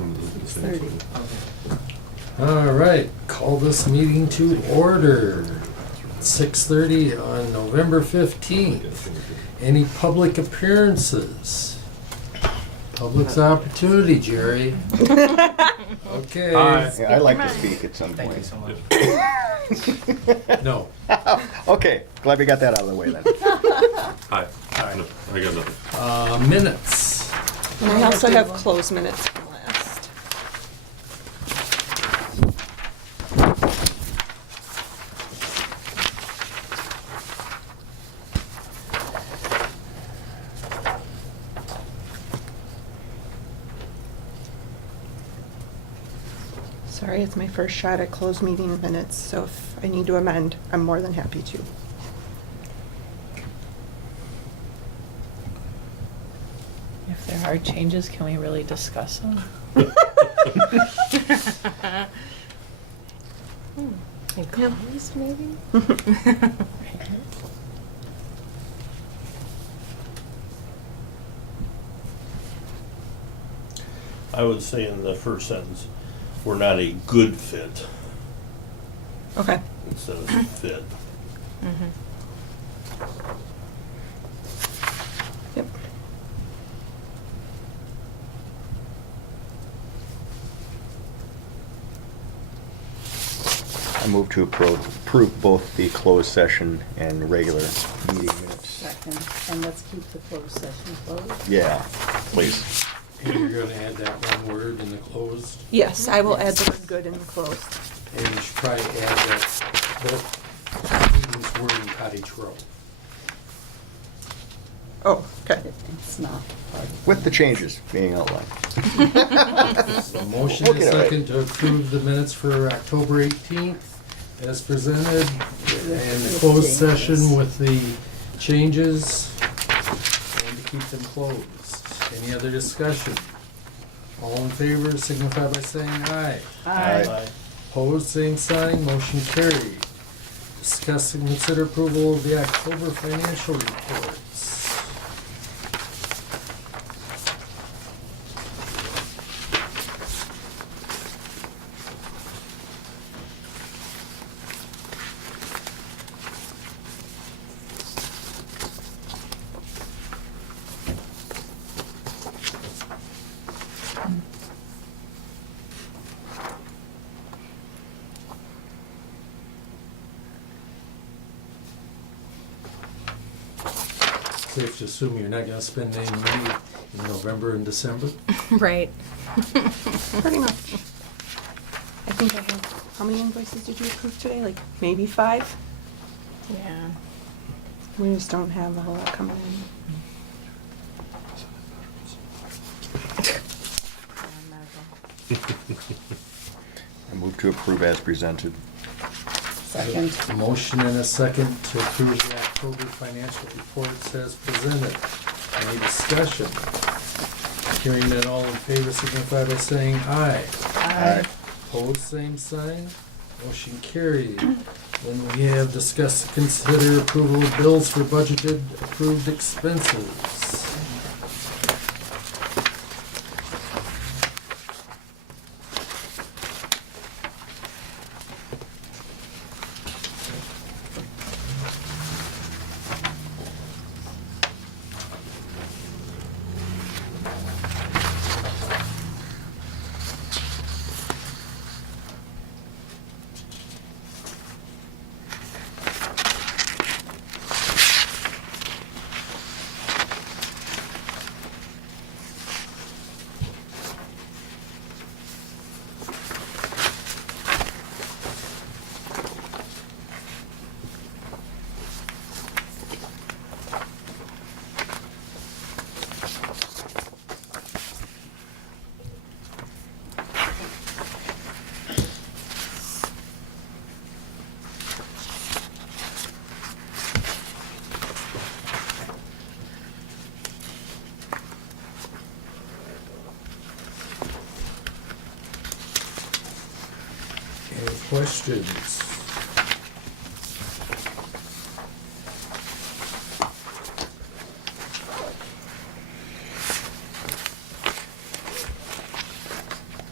All right, call this meeting to order. 6:30 on November 15th. Any public appearances? Public's opportunity, Jerry. Okay. Yeah, I'd like to speak at some Thank you point. so much. No. Okay, glad we got that out of the way then. Hi. No, I got nothing. Minutes. And I also have closed minutes from last. Sorry, it's my first shot at closed meeting minutes, so if I need to amend, I'm more than happy to. If there are changes, can we really discuss them? And colors, maybe? I would say in the first sentence, we're not a good fit Okay. instead of fit. Yep. I move to approve both the closed session and regular meeting minutes. Second, and let's keep the closed session closed. Yeah, please. And you're gonna add that one word in the closed, Yes, I will add the word good in the closed. and you should probably add that both meetings were in Cottage Row. Oh, okay. It's not part of. With the changes being outlined. So motion We'll and get it right. second to approve the minutes for October 18th as presented, and the closed session with the changes, and to keep them closed. Any other discussion? All in favor signify by saying aye. Aye. Opposed, same sign, motion carried. Discuss and consider approval of the October financial reports. Safe to assume you're not gonna spend any money in November and December? Right. Pretty much. I think I have, how many invoices did you approve today? Like maybe 5? Yeah. We just don't have a whole lot coming in. I move to approve as presented. Second. A motion and a second to approve the October financial reports as presented. Any discussion? Hearing that all in favor signify by saying aye. Aye. Opposed, same sign. Motion carried. Then we have discussed, consider approval of bills for budgeted approved expenses. Any questions?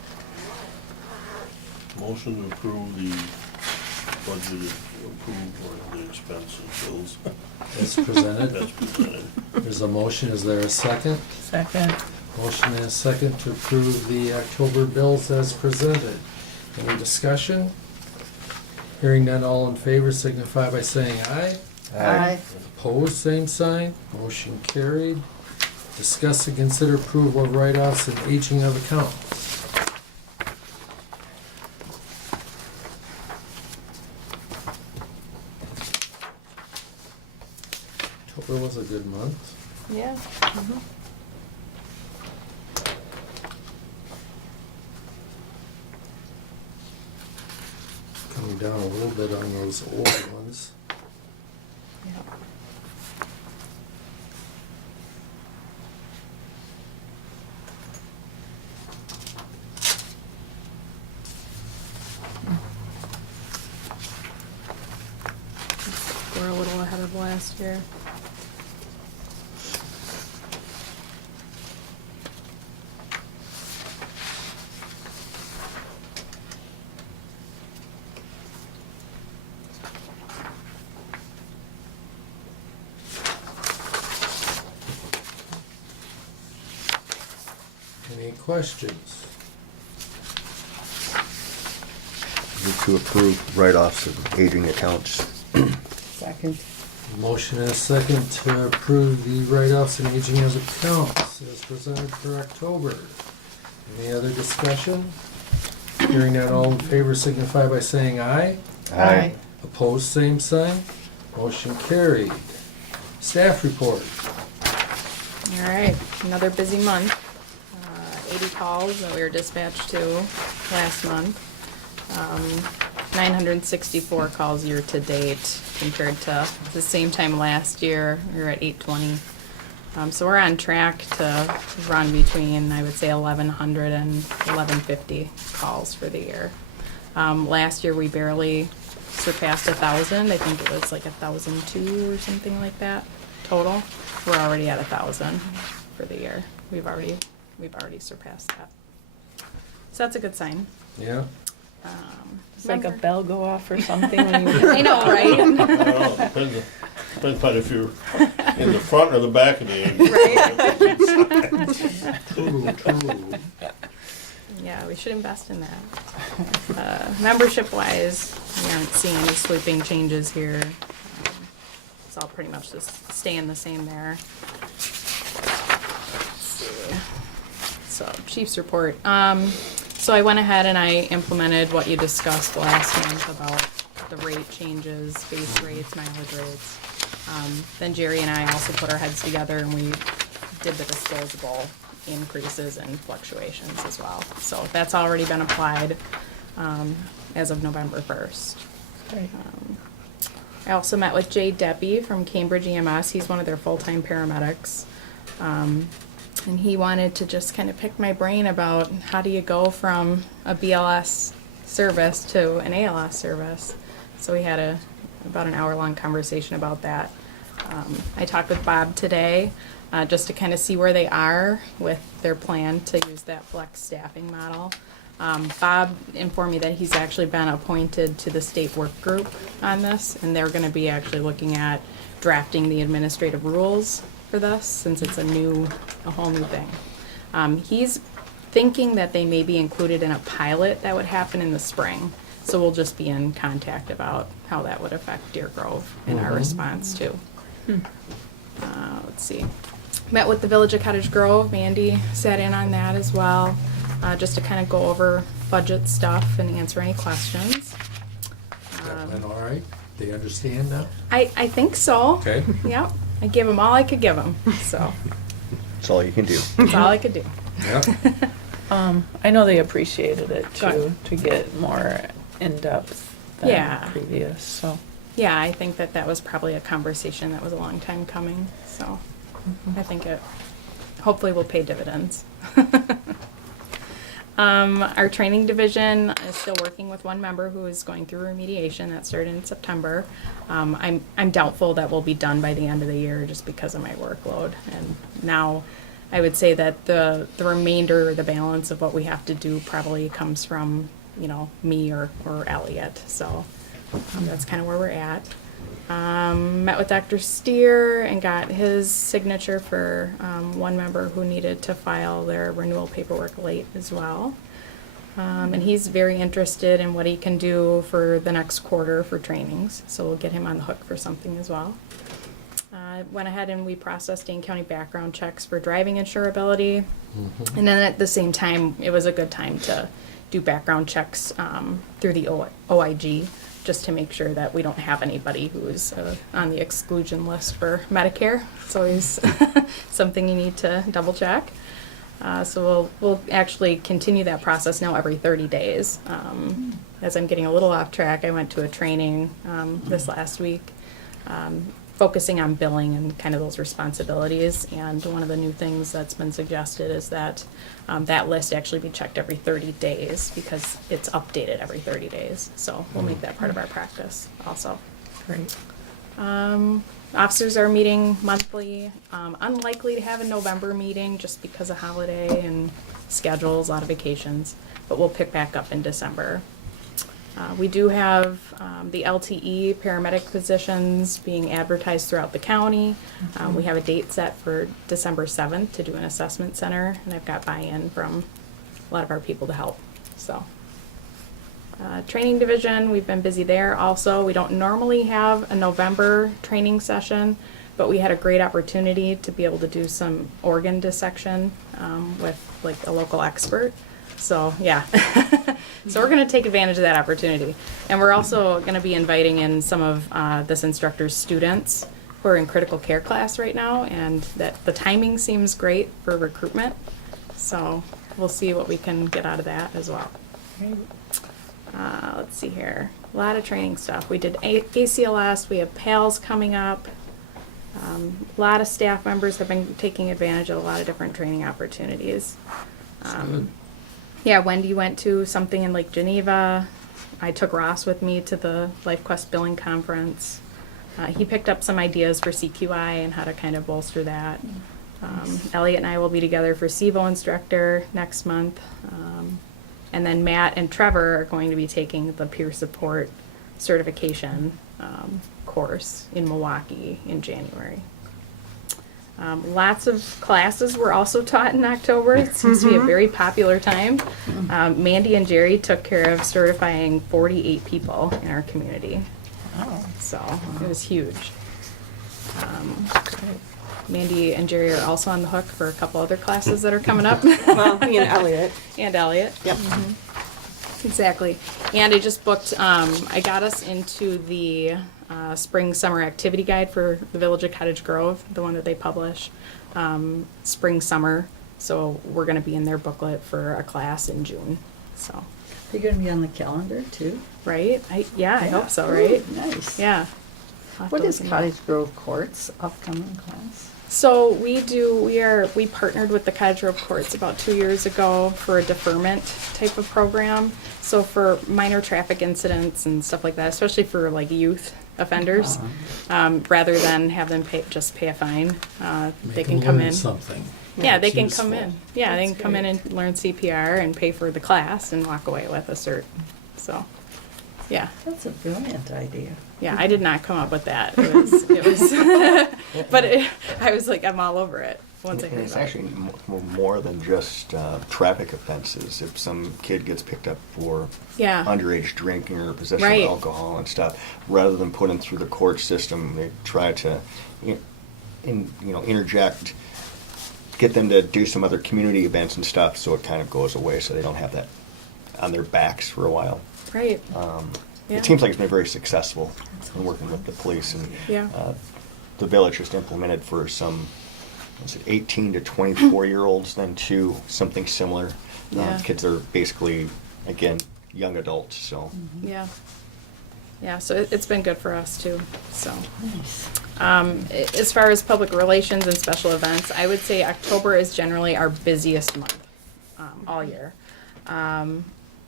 motion to approve the budget approved or the expenses bills As presented. as presented. There's a motion, is there a second? Second. Motion and a second to approve the October bills as presented. Any discussion? Hearing none, all in favor signify by saying aye. Aye. Opposed, same sign. Motion carried. Discuss and consider approval of write-offs and aging of accounts. October was a good month. Yeah. Coming down a little bit on those old ones. Yeah. We're a little ahead of last year. Any questions? Move to approve write-offs of aging accounts. Second. Motion and a second to approve the write-offs and aging of accounts as presented for October. Any other discussion? Hearing none, all in favor signify by saying aye. Aye. Opposed, same sign. Motion carried. Staff report. All right, another busy month. 80 calls that we were dispatched to last month. 964 calls year to date compared to the same time last year. We were at 820. So we're on track to run between, I would say, 1,100 and 1,150 calls for the year. Last year we barely surpassed 1,000. I think it was like 1,002 or something like that total. We're already at 1,000 for the year. We've already surpassed that. So that's a good sign. Yeah. It's like a Remember- bell go off or something when you. I know, right? I don't know, depends upon if you're in the front or the back of the ambulance. True. Yeah, we should invest in that. Membership wise, we aren't seeing any sweeping changes here. It's all pretty much just staying the same there. Let's see. So, Chief's report. So I went ahead and I implemented what you discussed last month about the rate changes, base rates, mileage rates. Then Jerry and I also put our heads together and we did the disposable increases and fluctuations as well. So that's already been applied as of November 1st. Great. I also met with Jay Deppie from Cambridge EMS. He's one of their full-time paramedics. And he wanted to just kind of pick my brain about how do you go from a BLS service to an ALS service. So we had about an hour-long conversation about that. I talked with Bob today just to kind of see where they are with their plan to use that flex staffing model. Bob informed me that he's actually been appointed to the state work group on this, and they're going to be actually looking at drafting the administrative rules for this, since it's a whole new thing. He's thinking that they may be included in a pilot that would happen in the spring, so we'll just be in contact about how that would affect Deer Grove in our response too. Let's see. Met with the Village of Cottage Grove. Mandy sat in on that as well, just to kind of go over budget stuff and answer any questions. That went all right? They understand now? I think so. Okay. Yep. I gave them all I could give them, so That's all you can do. that's all I could do. Yeah. I know they appreciated it Good. too, to get more in-depth than Yeah. previous, so. Yeah, I think that was probably a conversation that was a long time coming, so I think it hopefully will pay dividends. Our training division is still working with one member who is going through remediation that started in September. I'm doubtful that we'll be done by the end of the year just because of my workload. And now I would say that the remainder, the balance of what we have to do probably comes from me or Elliot. So that's kind of where we're at. Met with Dr. Steer and got his signature for one member who needed to file their renewal paperwork late as well. And he's very interested in what he can do for the next quarter for trainings, so we'll get him on the hook for something as well. Went ahead and we processed Dane County background checks for driving insurability. And then at the same time, it was a good time to do background checks through the OIG, just to make sure that we don't have anybody who's on the exclusion list for Medicare. It's always something you need to double check. So we'll actually continue that process now every 30 days. As I'm getting a little off track, I went to a training this last week, focusing on billing and kind of those responsibilities. And one of the new things that's been suggested is that that list actually be checked every 30 days because it's updated every 30 days. So we'll make that part of our practice also. Great. Officers are meeting monthly. Unlikely to have a November meeting just because of holiday and schedules, a lot of vacations, but we'll pick back up in December. We do have the LTE paramedic positions being advertised throughout the county. We have a date set for December 7th to do an assessment center, and I've got buy-in from a lot of our people to help. So, training division, we've been busy there also. We don't normally have a November training session, but we had a great opportunity to be able to do some organ dissection with like a local expert. So yeah, so we're going to take advantage of that opportunity. And we're also going to be inviting in some of this instructor's students who are in critical care class right now, and that the timing seems great for recruitment. So we'll see what we can get out of that as well. Great. Let's see here. A lot of training stuff. We did ACLS. We have PALS coming up. A lot of staff members have been taking advantage of a lot of different training opportunities. Good. Yeah, Wendy went to something in Lake Geneva. I took Ross with me to the LifeQuest Billing Conference. He picked up some ideas for CQI and how to kind of bolster that. Elliot and I will be together for SIVO instructor next month. And then Matt and Trevor are going to be taking the peer support certification course in Milwaukee in January. Lots of classes were also taught in October. It seems to be a very popular time. Mandy and Jerry took care of certifying 48 people in our community. Wow. So it was huge. Mandy and Jerry are also on the hook for a couple other classes that are coming up. Well, me and Elliot. And Elliot. Yep. Exactly. And I just booked, I got us into the spring summer activity guide for the Village of Cottage Grove, the one that they publish, spring summer. So we're going to be in their booklet for a class in June. So, You're going to be on the calendar too? right? I hope so, right? Ooh, nice. Yeah. I'll have What to is look into it. Cottage Grove Court's upcoming class? So we partnered with the Cottage Grove Courts about 2 years ago for a deferment type of program. So for minor traffic incidents and stuff like that, especially for like youth offenders, rather than have them just pay a fine, they can come in. Something. Yeah, they It's can useful. come in. Yeah, they can That's come in great. and learn CPR and pay for the class and walk away with a cert. So, yeah. That's a brilliant idea. Yeah, I did not come up with that. It was, but I was like, I'm all over it once I And heard it's about it. actually more than just traffic offenses. If some kid gets picked up for Yeah. underage drinking or possession Right. of alcohol and stuff, rather than put them through the court system, they try to, interject, get them to do some other community events and stuff, so it kind of goes away, so they don't have that on their backs for a while. Right. Yeah. It seems like it's been very successful in working with the police, and Yeah. the village just implemented for some 18 to 24-year-olds then too, something similar. Yeah. Kids are basically, again, young adults, so. Yeah. Yeah, so it's been good for us too, so. Nice. As far as public relations and special events, I would say October is generally our busiest month, all year.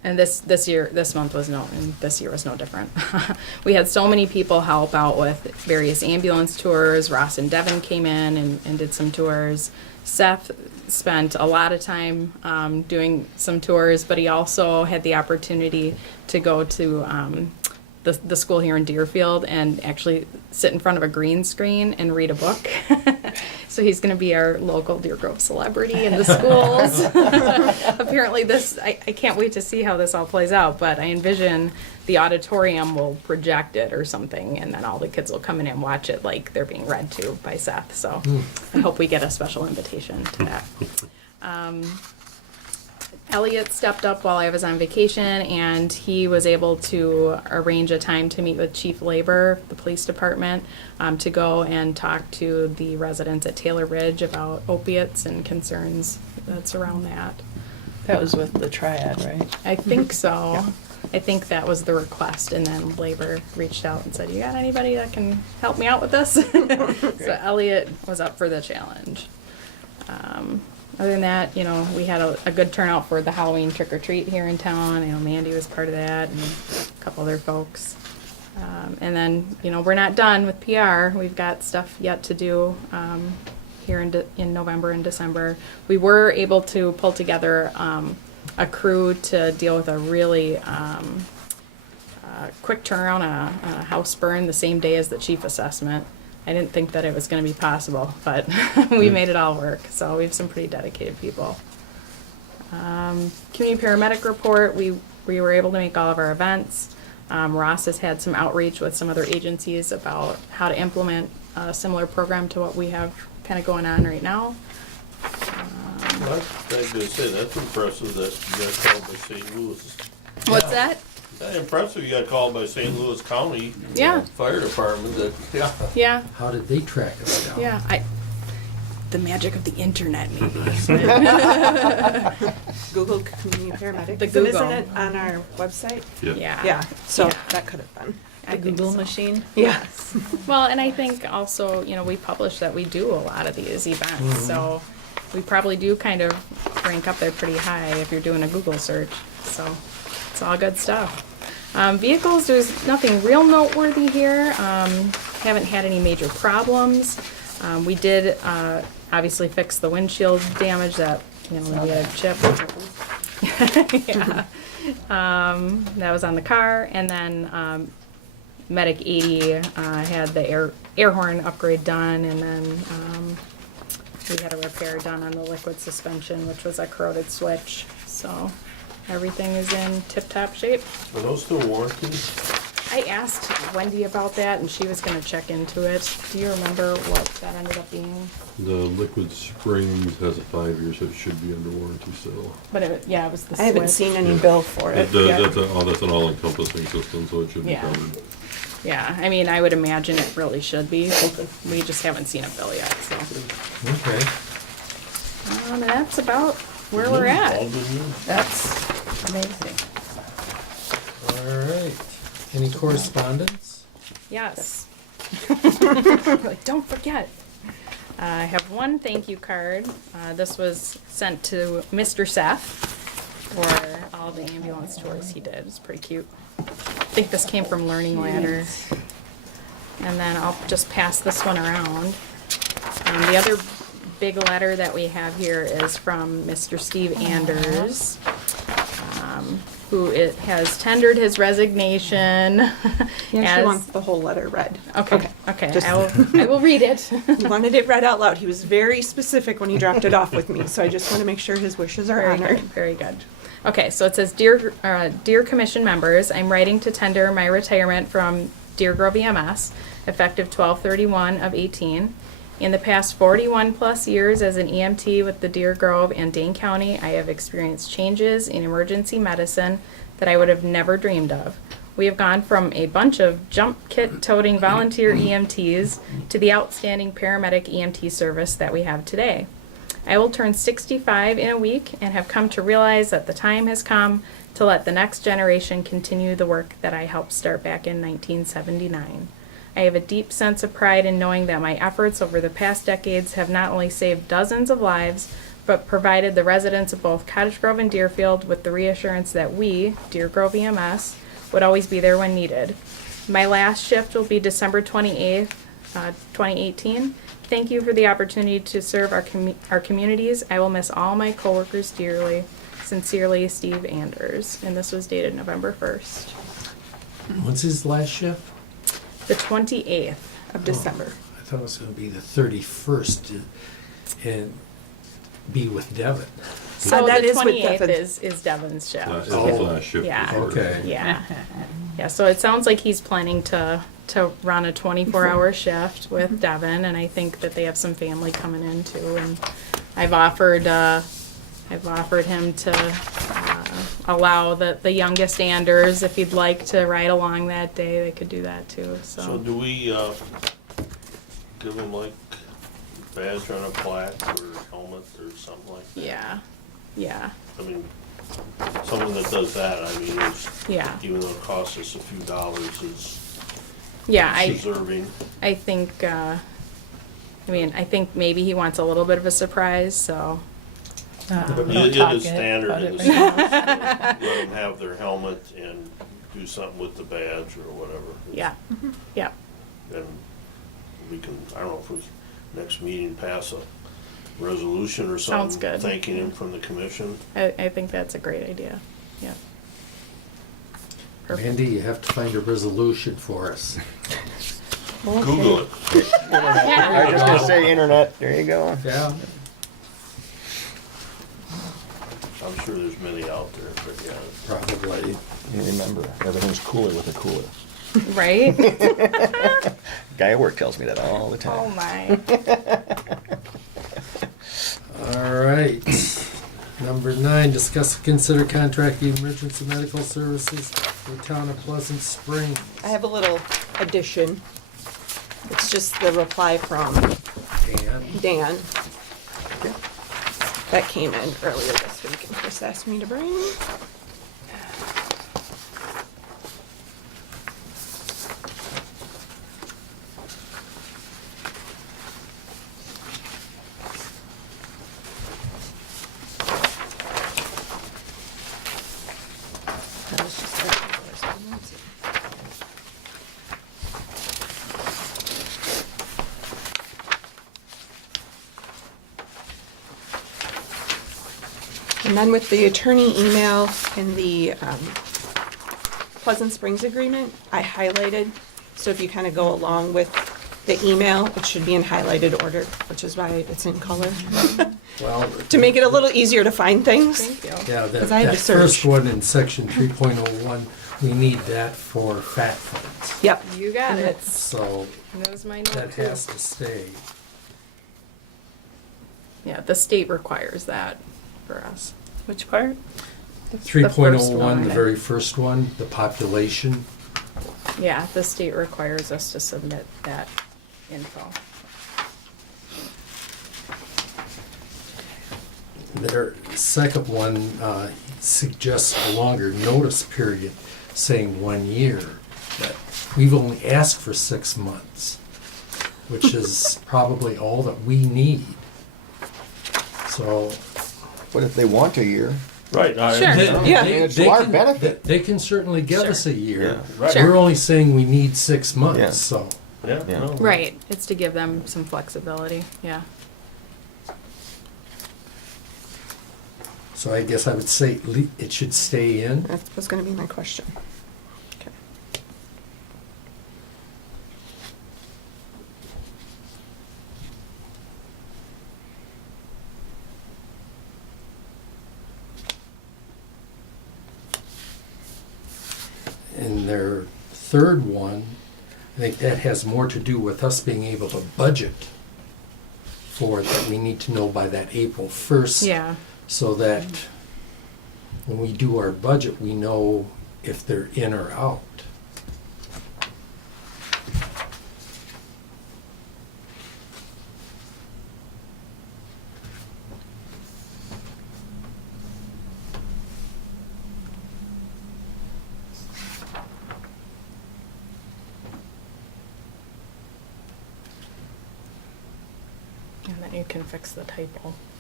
And this month was and this year was no different. We had so many people help out with various ambulance tours. Ross and Devin came in and did some tours. Seth spent a lot of time doing some tours, but he also had the opportunity to go to the school here in Deerfield and actually sit in front of a green screen and read a book. So he's going to be our local Deer Grove celebrity in the schools. Apparently I can't wait to see how this all plays out, but I envision the auditorium will project it or something, and then all the kids will come in and watch it like they're being read to by Seth. So I hope we get a special invitation to that. Elliot stepped up while I was on vacation, and he was able to arrange a time to meet with Chief Labor, the police department, to go and talk to the residents at Taylor Ridge about opiates and concerns that surround that. That was with the triad, right? I think so. I think that was the request, and then Labor reached out and said, "You got anybody that can help me out with this?" So Elliot was up for the challenge. Other than that, we had a good turnout for the Halloween trick-or-treat here in town. Mandy was part of that, and a couple other folks. And then, we're not done with PR. We've got stuff yet to do here in November and December. We were able to pull together a crew to deal with a really quick turnaround on a house burn the same day as the chief assessment. I didn't think that it was going to be possible, but we made it all work. So we have some pretty dedicated people. Community paramedic report, we were able to make all of our events. Ross has had some outreach with some other agencies about how to implement a similar program to what we have kind of going on right now. Well, I was gonna say, that's impressive that you got called by St. Louis. What's that? That's impressive you got called by St. Louis County Yeah. Fire Department. Yeah. Yeah. How did they track us down? Yeah. The magic of the internet, maybe. Google Community Paramedic. The Isn't Google. it on our website? Yeah. Yeah, so Yeah. that could have been. I The think Google so. machine? Yes. Well, and I think also, we publish that we do a lot of these events, so we probably do kind of rank up there pretty high if you're doing a Google search. So it's all good stuff. Vehicles, there's nothing real noteworthy here. Haven't had any major problems. We did obviously fix the windshield damage that we had chipped. Yeah. That was on the car, and then Medic 80 had the air horn upgrade done, and then we had a repair done on the liquid suspension, which was a corroded switch. So everything is in tip-top shape. Are those still warranted? I asked Wendy about that, and she was going to check into it. Do you remember what that ended up being? The liquid springs has a 5 year, so it should be under warranty still. But it was the switch. I haven't seen any bill for it. That's an all-encompassing system, so it should be Yeah. covered. Yeah, I mean, I would imagine it really should be. We just haven't seen a bill yet, so. Okay. And that's about where we're at. All good news. That's amazing. All right. Any correspondence? Yes. Like, don't forget. I have one thank you card. This was sent to Mr. Seth for all the ambulance tours he did. It's pretty cute. I think this came from Learning Ladder. And then I'll just pass this one around. The other big letter that we have here is from Mr. Steve Anders, who has tendered his resignation. He actually wants the whole letter read. Okay. Just- I will read it. He wanted it read out loud. He was very specific when he dropped it off with me, so I just want to make sure his wishes are Very honored. good, very good. Okay, so it says, Dear Commission members, I'm writing to tender my retirement from Deer Grove EMS, effective 12/31 of 18. In the past 41 plus years as an EMT with the Deer Grove and Dane County, I have experienced changes in emergency medicine that I would have never dreamed of. We have gone from a bunch of jump kit toting volunteer EMTs to the outstanding paramedic EMT service that we have today. I will turn 65 in a week and have come to realize that the time has come to let the next generation continue the work that I helped start back in 1979. I have a deep sense of pride in knowing that my efforts over the past decades have not only saved dozens of lives, but provided the residents of both Cottage Grove and Deerfield with the reassurance that we, Deer Grove EMS, would always be there when needed. My last shift will be December 28th, 2018. Thank you for the opportunity to serve our communities. I will miss all my coworkers dearly. Sincerely, Steve Anders. And this was dated November 1st. What's his last shift? The 28th. Of December. I thought it was gonna be the 31st and be with Devin. So that the is with 28th Devin. is Devon's shift. Last, Oh. his last shift. Yeah. was Okay. Yeah. Yeah, so it sounds like he's planning to run a 24-hour shift with Devin, and I think that they have some family coming in too. And I've offered him to allow the youngest Anders, if he'd like to ride along that day, they could do that too. So So do we, give them like badge on a plaque or helmet or something like that? yeah. I mean, someone that does that, I mean, Yeah. even though it costs us a few dollars, is Yeah, deserving. I think I think maybe he wants a little bit of a surprise, so It Don't talk is standard about in it the right now. Let them have their helmet and do something with the badge or whatever. yeah. Yeah. And we can, I don't know if we, next meeting, pass a resolution or Sounds something. good. Thanking him from the commission. I think that's a great idea. Yeah. Perfect. Andy, you have to find a resolution for us. Google it. I was just gonna say internet, there you go. Yeah. I'm sure there's many out there, but yeah. Probably. You remember, everything's cooler with a cooler. Right? Guy at work tells me that all the Oh time. my. All right. Number 9, discuss and consider contracting emergency medical services for the town of Pleasant Springs. I have a little addition. It's just the reply from And Dan. That came in earlier this week and Chris asked me to bring. That was just their correspondence. And then with the attorney email and the Pleasant Springs agreement, I highlighted. So if you kind of go along with the email, it should be in highlighted order, which is why it's in color. well, To make it a little easier to find things. Thank you. yeah, that, 'Cause I had that to search. first one in section 3.01, we need that for fact funds. Yep. You got it. So That my note that too. has to stay. Yeah, the state requires that for us. Which part? The first 3.01, one. the very first one, the population. Yeah, the state requires us to submit that info. Their second one suggests a longer notice period, saying 1 year. But we've only asked for 6 months, which is probably all that we need. So What if they want a year? Right. I Sure. understand. Yeah. It's to our can, benefit. they can certainly give us a year. Yeah. Right. Sure. We're only saying we need 6 months, Yeah. so. Yeah, Yeah. no. Right, it's to give them some flexibility, yeah. So I guess I would say it should stay in. That was gonna be my question. Okay. And their third one, I think that has more to do with us being able to budget for it, that we need to know by that April 1st. Yeah, So that when we do our budget, we know if they're in or out. and then you can fix the typo.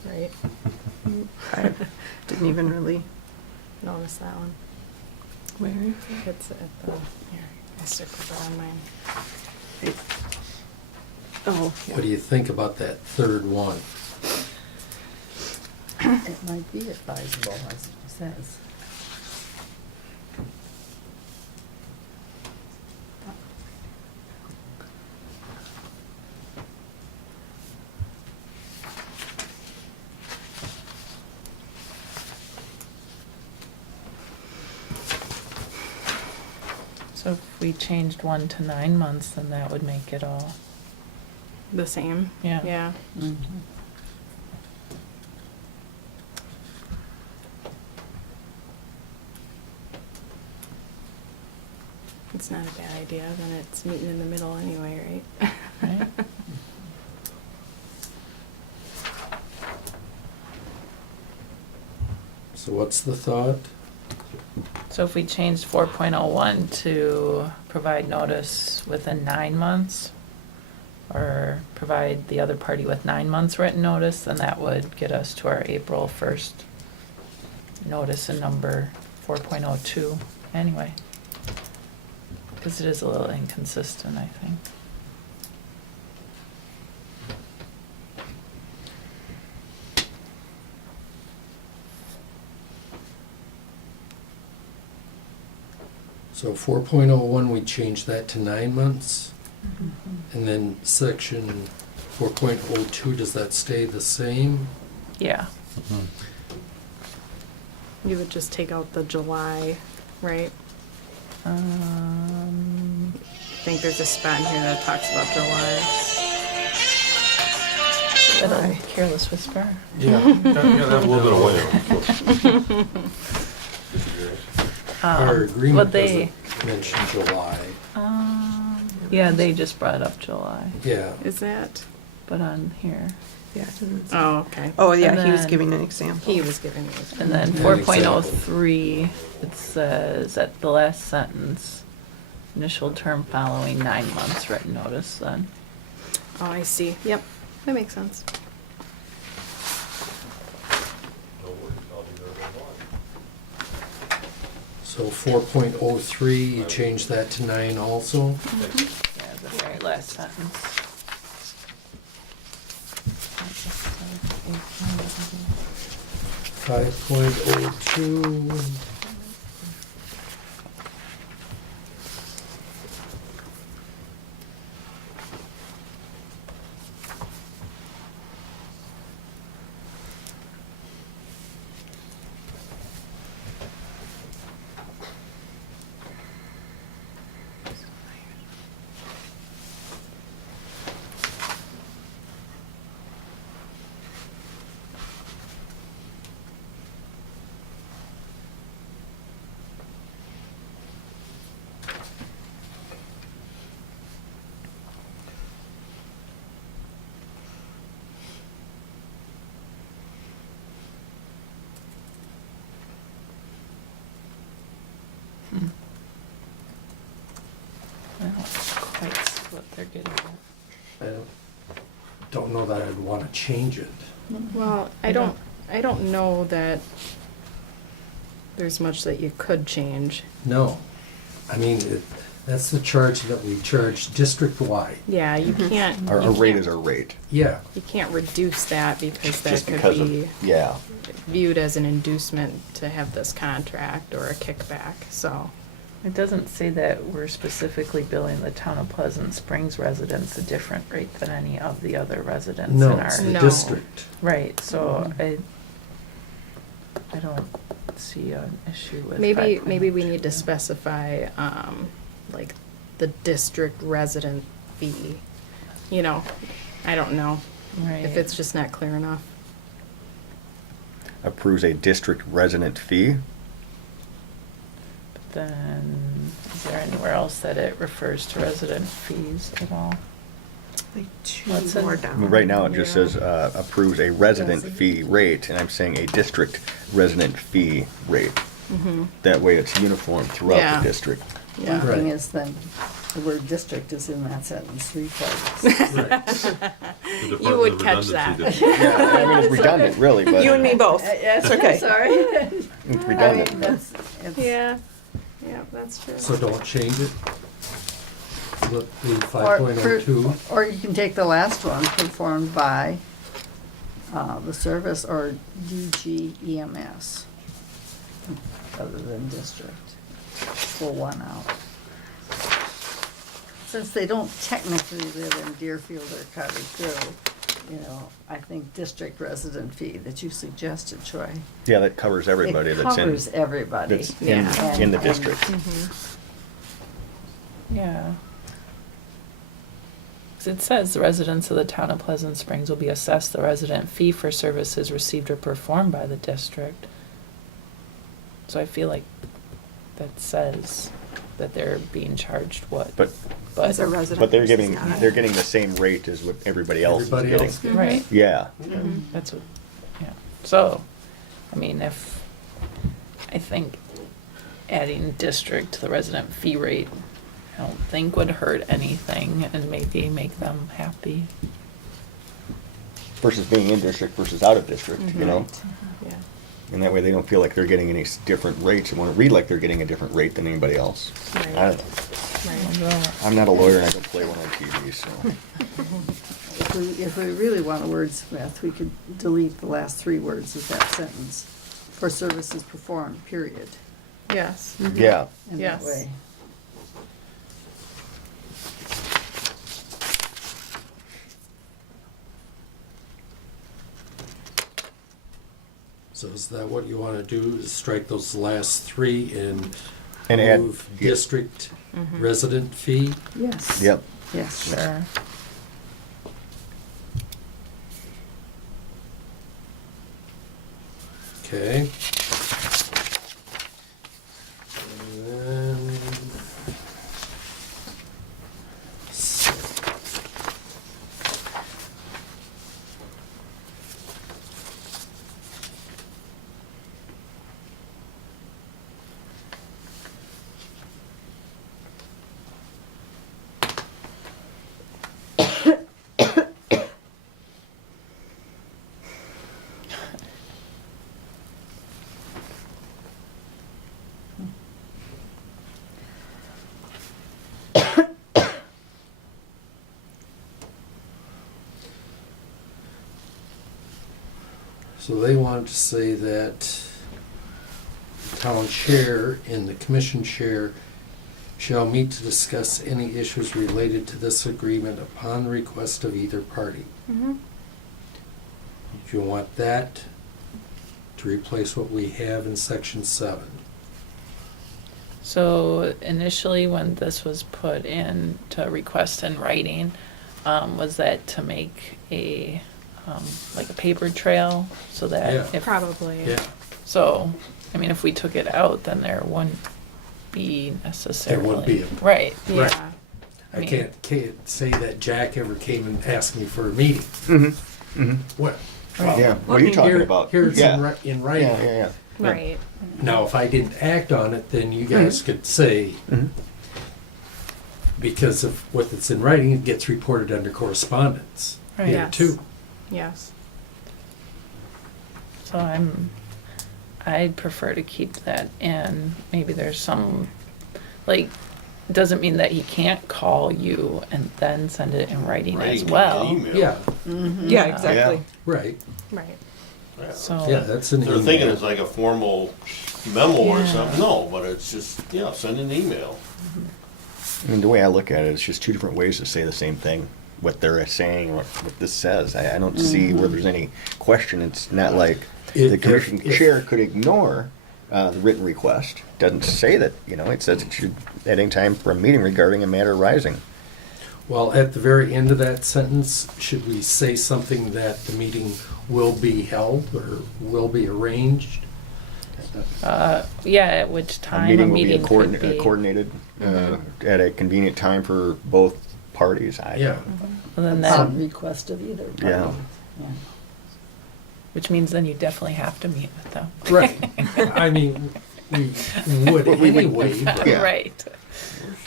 right? I didn't even really, Notice that one. where? It's at the, here, I circled it on mine. Oh, What do you think about that third one? It might be advisable, as it says. So if we changed 1 to 9 months, then that would make it all, The same? Yeah. Yeah. Mhm. It's not a bad idea, then it's meeting in the middle anyway, right? right? So what's the thought? So if we changed 4.01 to provide notice within 9 months, or provide the other party with 9 months written notice, then that would get us to our April 1st notice in number 4.02 anyway. Because it is a little inconsistent, I think. So 4.01, we changed that to 9 months. And then section 4.02, does that stay the same? Yeah. You would just take out the July, right? I think there's a spot in here that talks about July. Little careless whisper. Yeah. Have a little bit of wind. Our But agreement they, doesn't mention July. yeah, they just brought up July, Yeah. Is that? but on here. yeah, it doesn't say. Oh, okay. Oh, yeah, And he was then- giving an example. He was giving me. And then An 4.03, it says at the last sentence, initial term following 9 months written notice then. Oh, I see. Yep, that makes sense. So 4.03, you changed that to 9 also? Yeah, the very last sentence. 5.02. I don't quite see what they're getting at. I don't know that I'd want to change it. Well, I don't know that there's much that you could change. No. I mean, that's the charge that we charge district-wide. Yeah, you can't. Our you rate can't- is our rate. Yeah. You can't reduce that because that Just could because be of, yeah. viewed as an inducement to have this contract or a kickback, so. It doesn't say that we're specifically billing the town of Pleasant Springs residents a different rate than any of the other residents in No, our. it's the No. district. Right, so I don't see an issue with. Maybe we need to 5.02. specify, like, the district resident fee, you know, I don't know Right. if it's just not clear enough. Approves a district resident fee. Then, is there anywhere else that it refers to resident fees at all? Like two What's it? more I down. mean, right now it just Yeah. says approves a resident fee rate, and I'm saying a district resident fee rate. Mm-hmm. That way it's uniform throughout Yeah. the district. Yeah. One Right. thing is the The word district is in that sentence 3 times. Right. The You Department would of catch Redundancy that. did. Yeah, I mean, it's redundant, really, but. You and me both. Yes, It's okay. Sorry. It's I mean, redundant. that's, it's, Yeah, yeah, that's true. So don't change it. Look, the or, 5.02. or you can take the last one, performed by the service or DG EMS, other than district. Pull one out. Since they don't technically live in Deerfield or Cottage Grove, you know, I think district resident fee that you suggested, Troy. Yeah, that covers everybody It that's in, covers everybody. that's Yeah. in the And- district. Yeah. 'Cause it says the residents of the town of Pleasant Springs will be assessed the resident fee for services received or performed by the district. So I feel like that says that they're being charged what? But, As a resident. but they're versus getting, not. they're getting the same rate as what everybody else is Everybody getting. else. Right. Yeah, That's what, yeah. So, I mean, I think adding district to the resident fee rate, I don't think would hurt anything and maybe make them happy. versus being in district versus out of district, you know? Yeah. And that way they don't feel like they're getting any different rates and want to read like they're getting a different rate than anybody else. Right. I don't know. Right. I'm not a lawyer and I don't play one on TV, so. If we really want a wordsmith, we could delete the last 3 words of that sentence. For services performed, period. Yes. Yeah, In that Yes. way. So is that what you want to do, is strike those last 3 and add, move district resident fee? Yes. yep. Yes. Sure. Okay. And then. So they want to say that the town chair and the commission chair shall meet to discuss any issues related to this agreement upon request of either party. Mhm. If you want that to replace what we have in section 7. So initially, when this was put in to request in writing, was that to make a, like a paper trail so that Yeah. if, Probably. Yeah, so, I mean, if we took it out, then there wouldn't be necessarily. be a- Right, Yeah. Right. I mean- can't say that Jack ever came and asked me for a meeting. Mm-hmm, mm-hmm. What? Yeah, what are you talking about? Here it's Yeah. in writing. Yeah, yeah, yeah. Right. Now, if I didn't act on it, then you guys could say, Mhm. because of what that's in writing, it gets reported under correspondence Right. here Yes. too. Yes. So I'd prefer to keep that in. Maybe there's some, like, doesn't mean that he can't call you and then send it in writing as Writing an well. email. Yeah, Yeah, exactly. right. Right. Yeah. So. Yeah, that's an They're thinking email. it's like a formal memo or Yeah. something. No, but it's just, yeah, send an email. I mean, the way I look at it, it's just 2 different ways to say the same thing. What they're saying, what this says. I don't see where there's any question. It's not like the commission If- chair could ignore the written request. Doesn't say that, you know, it says it should, at any time for a meeting regarding a matter arising. Well, at the very end of that sentence, should we say something that the meeting will be held or will be arranged? Yeah, at which time A meeting will be could be. coordinated at a convenient time for both parties. Yeah, And then Upon that, request of either party. Yeah. Yeah. which means then you definitely have to meet with them. right. I mean, we would But we would- anyway, but Yeah. Right.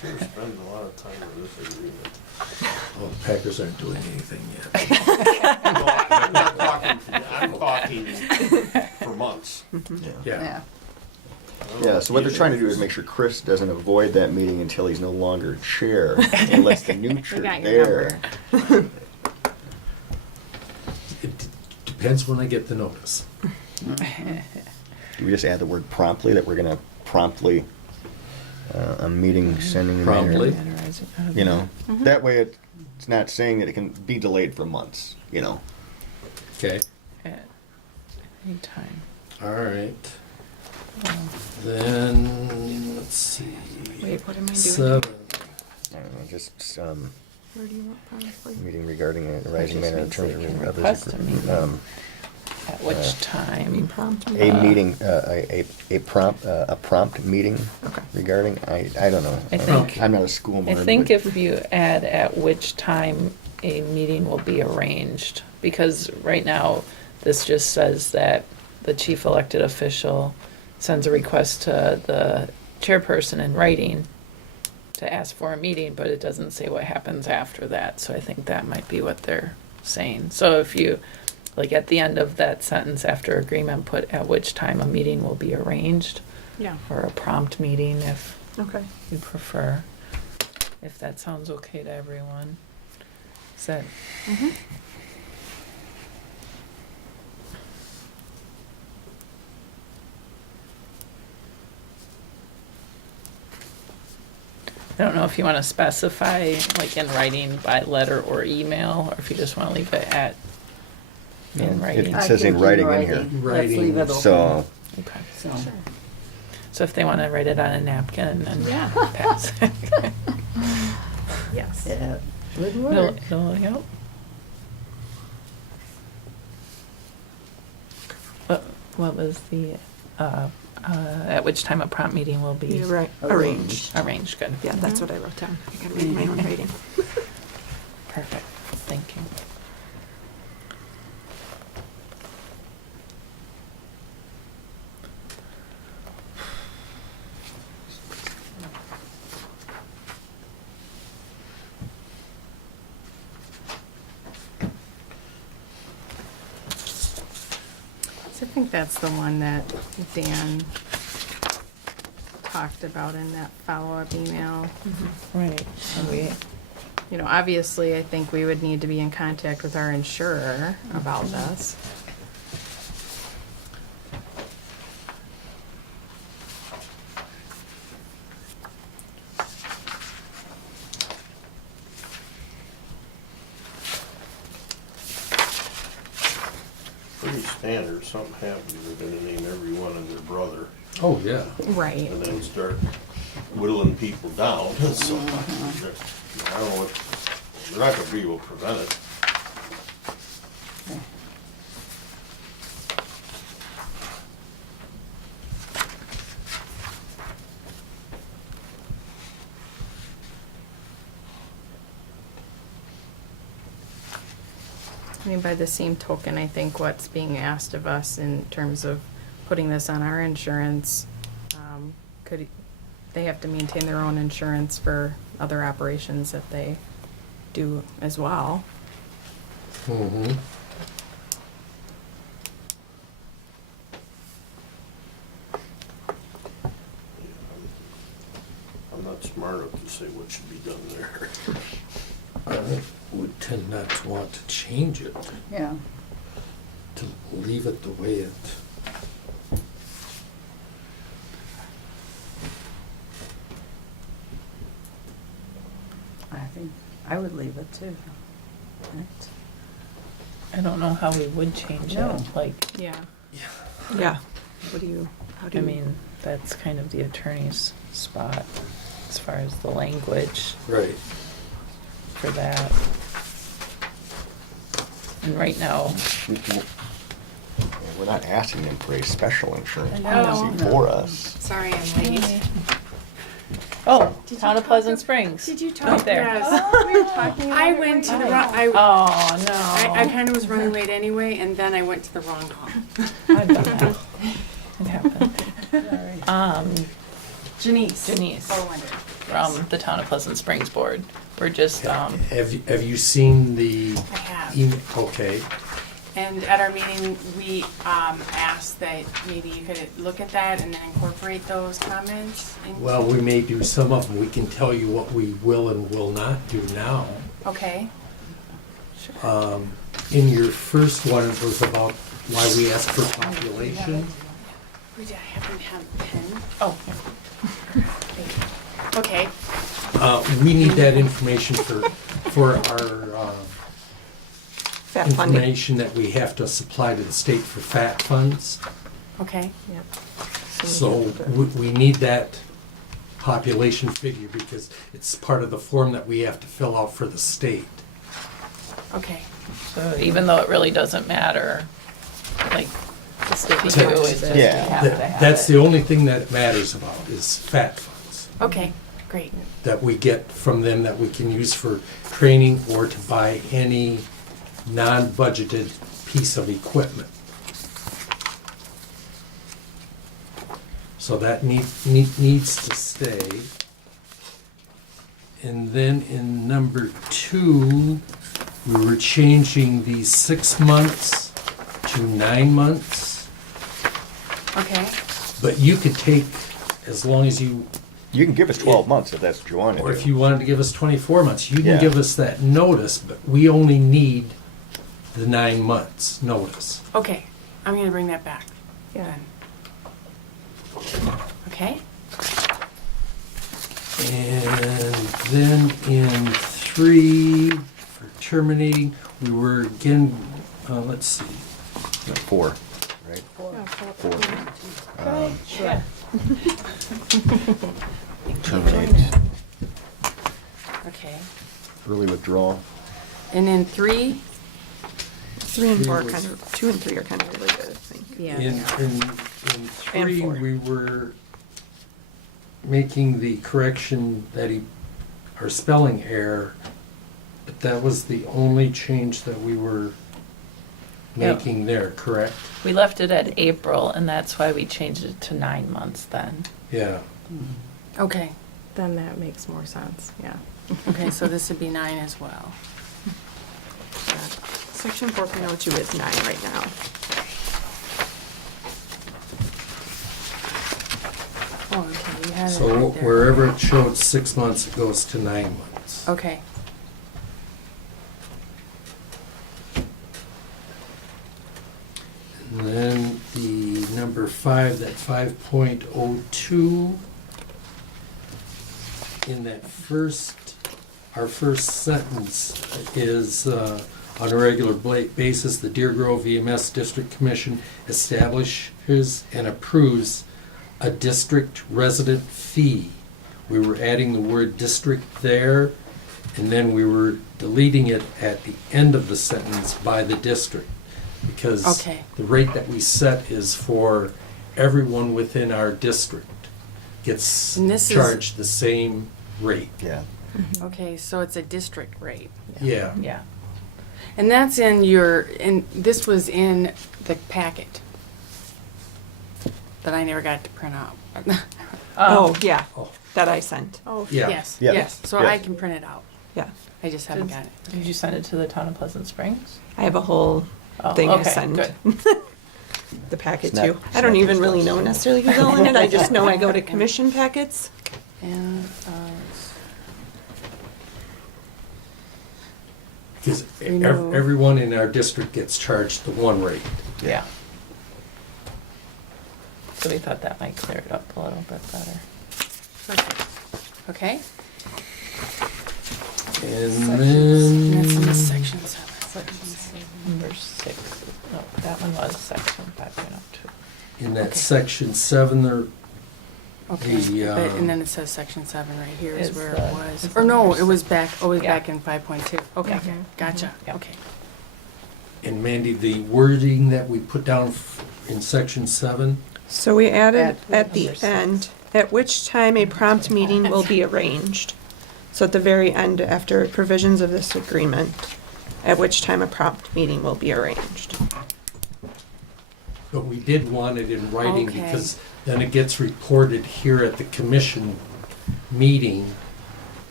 Sure spends a lot of time on this agreement. Well, the Packers aren't doing anything yet. No, I'm not talking, I'm talking for months. Yeah. Yeah. Yeah, so what they're trying to do is make sure Chris doesn't avoid that meeting until he's no longer chair, and lets the new We chair got your there. number. It depends when I get the notice. Do we just add the word promptly, that we're gonna promptly, a meeting sending Promptly. reminder? You know, that way it's not saying that it can be delayed for months, you know? Okay. At any time. All right. Then, let's see. Wait, what am I doing? 7. I don't know, just, Where do you want promptly? meeting regarding a rising just manner in means terms they can of request a others. meeting. At which time? Prompt me? A meeting, a prompt meeting Okay. regarding, I don't know. I think- I'm not a school I board. think but- if you add at which time a meeting will be arranged, because right now, this just says that the chief elected official sends a request to the chairperson in writing to ask for a meeting, but it doesn't say what happens after that, so I think that might be what they're saying. So if you, like at the end of that sentence after agreement, put at which time a meeting will be arranged, Yeah. or a prompt meeting if Okay. you prefer, if that sounds okay to everyone. Is that, Mm-hmm. I don't know if you want to specify, like in writing by letter or email, or if you just want to leave it at in writing. It says in writing in here. Let's leave it open. So, Okay. So, So if they want to write it on a napkin and Yeah. pass it. Yes. it would It'll, work. yep. What was the, at which time a prompt meeting will be You're right. Arranged. arranged? Good. Yeah, that's what I wrote down. I gotta read my own writing. Perfect. Thank you. So I think that's the one that Dan talked about in that follow-up email. Right. And we, You know, obviously, I think we would need to be in contact with our insurer about this. Pretty standard, something happens, they're gonna name everyone as their brother, Oh, yeah. Right. and then start whittling people down, so, I don't know what, they're not gonna be able to prevent it. I mean, by the same token, I think what's being asked of us in terms of putting this on our insurance, could, they have to maintain their own insurance for other operations that they do as well. Mm-hmm. I'm not smart enough to say what should be done there. I would tend not to want to change it, Yeah. to leave it the way it. I think I would leave it too. Right. I don't know how we would change No. it, like, Yeah. Yeah. What do you, how do I you? mean, that's kind of the attorney's spot as far as the language Right. for that. And right now, we're not asking them for a special insurance I know. policy for us. Sorry, I'm late. oh, Did you Town of talk Pleasant ab- Springs. Did you Right talk? there. Yes. We were talking about I it went to right the now. wrong. Oh, no. I kind of was running late anyway, and then I went to the wrong hall. I've done that. It happened. Sorry. Um, Janice. Janice. Oh, wonder. from the Town of Pleasant Springs Board. We're just, Have you seen the I have. email? Okay. And at our meeting, we asked that maybe you could look at that and then incorporate those comments. Well, we may do some of them. We can tell you what we will and will not do now. Okay. In your first one, it was about why we ask for population. Wait, I happen to have a pen. oh, Okay. We need that information for our Fat funding. information that we have to supply to the state for FAT funds. Okay. Yep. So we need that population figure because it's part of the form that we have to fill out for the state. Okay. so even though it really doesn't matter, like, The state to requires do, it's it. just, we Yeah. have to have That's it. the only thing that matters about is FAT funds Okay. Great. that we get from them that we can use for training or to buy any non-budgeted piece of equipment. So that needs to stay. And then in number 2, we were changing the 6 months to 9 months. Okay. But you could take, as long as you, You can give us 12 months if that's what you want to or if do. you wanted to give us 24 months, you can Yeah. give us that notice, but we only need the 9 months notice. Okay. I'm gonna bring that back. Yeah. Then. Okay. And then in 3, for terminating, we were again, let's see, No, 4, right? Yeah, 4. Yeah. Terminate, Okay. early withdrawal. And then 3. 3 and 4 are kind of, 2 and 3 are kind of related, I think. Yeah. in 3, 4. we were making the correction that our spelling error, but that was the only change that we were Yep. making there, correct? We left it at April, and that's why we changed it to 9 months then. Yeah. Okay. Then that makes more sense, yeah. Okay, so this would be 9 as well. Section 4.02 is 9 right now. Oh, okay, you had it So right there. wherever it showed 6 months, it goes to 9 months. Okay. And then the number 5, that 5.02, in that our first sentence is, on a regular basis, the Deer Grove EMS District Commission establishes and approves a district resident fee. We were adding the word district there, and then we were deleting it at the end of the sentence by the district. Because Okay. the rate that we set is for everyone within our district gets And this is- charged the same rate. Yeah. Okay, so it's a district rate. Yeah. Yeah. And that's in your, and this was in the packet that I never got to print out. Oh, yeah, Oh, that I sent. Oh, yeah. Yes, Yeah. yes, so Yeah. I can print it out. Yeah. I just haven't got it. Did you send it to the Town of Pleasant Springs? I have a whole Oh, thing I okay, send. good. The packet It's not- too. it's I don't not even just really us. know necessarily who's all in it. I just know I go to commission packets. And, Because Renew. everyone in our district gets charged the one rate. Yeah. So we thought that might clear it up a little bit better. okay, And and that's in then, section 7. Number 6, no, that one was section 5.02. in that section 7, there, Okay, The, but- and then it says section 7 right here is Is where it the- was. is Or the no, number it was 6. back, always Yeah. back in 5.2. Okay, Mhm. gotcha, Yep. okay. and Mandy, the wording that we put down in section 7, So we added At at the number 6. end, at which time a prompt meeting will be arranged. So at the very end, after provisions of this agreement, at which time a prompt meeting will be arranged. but we did want it in writing Okay. because then it gets reported here at the commission meeting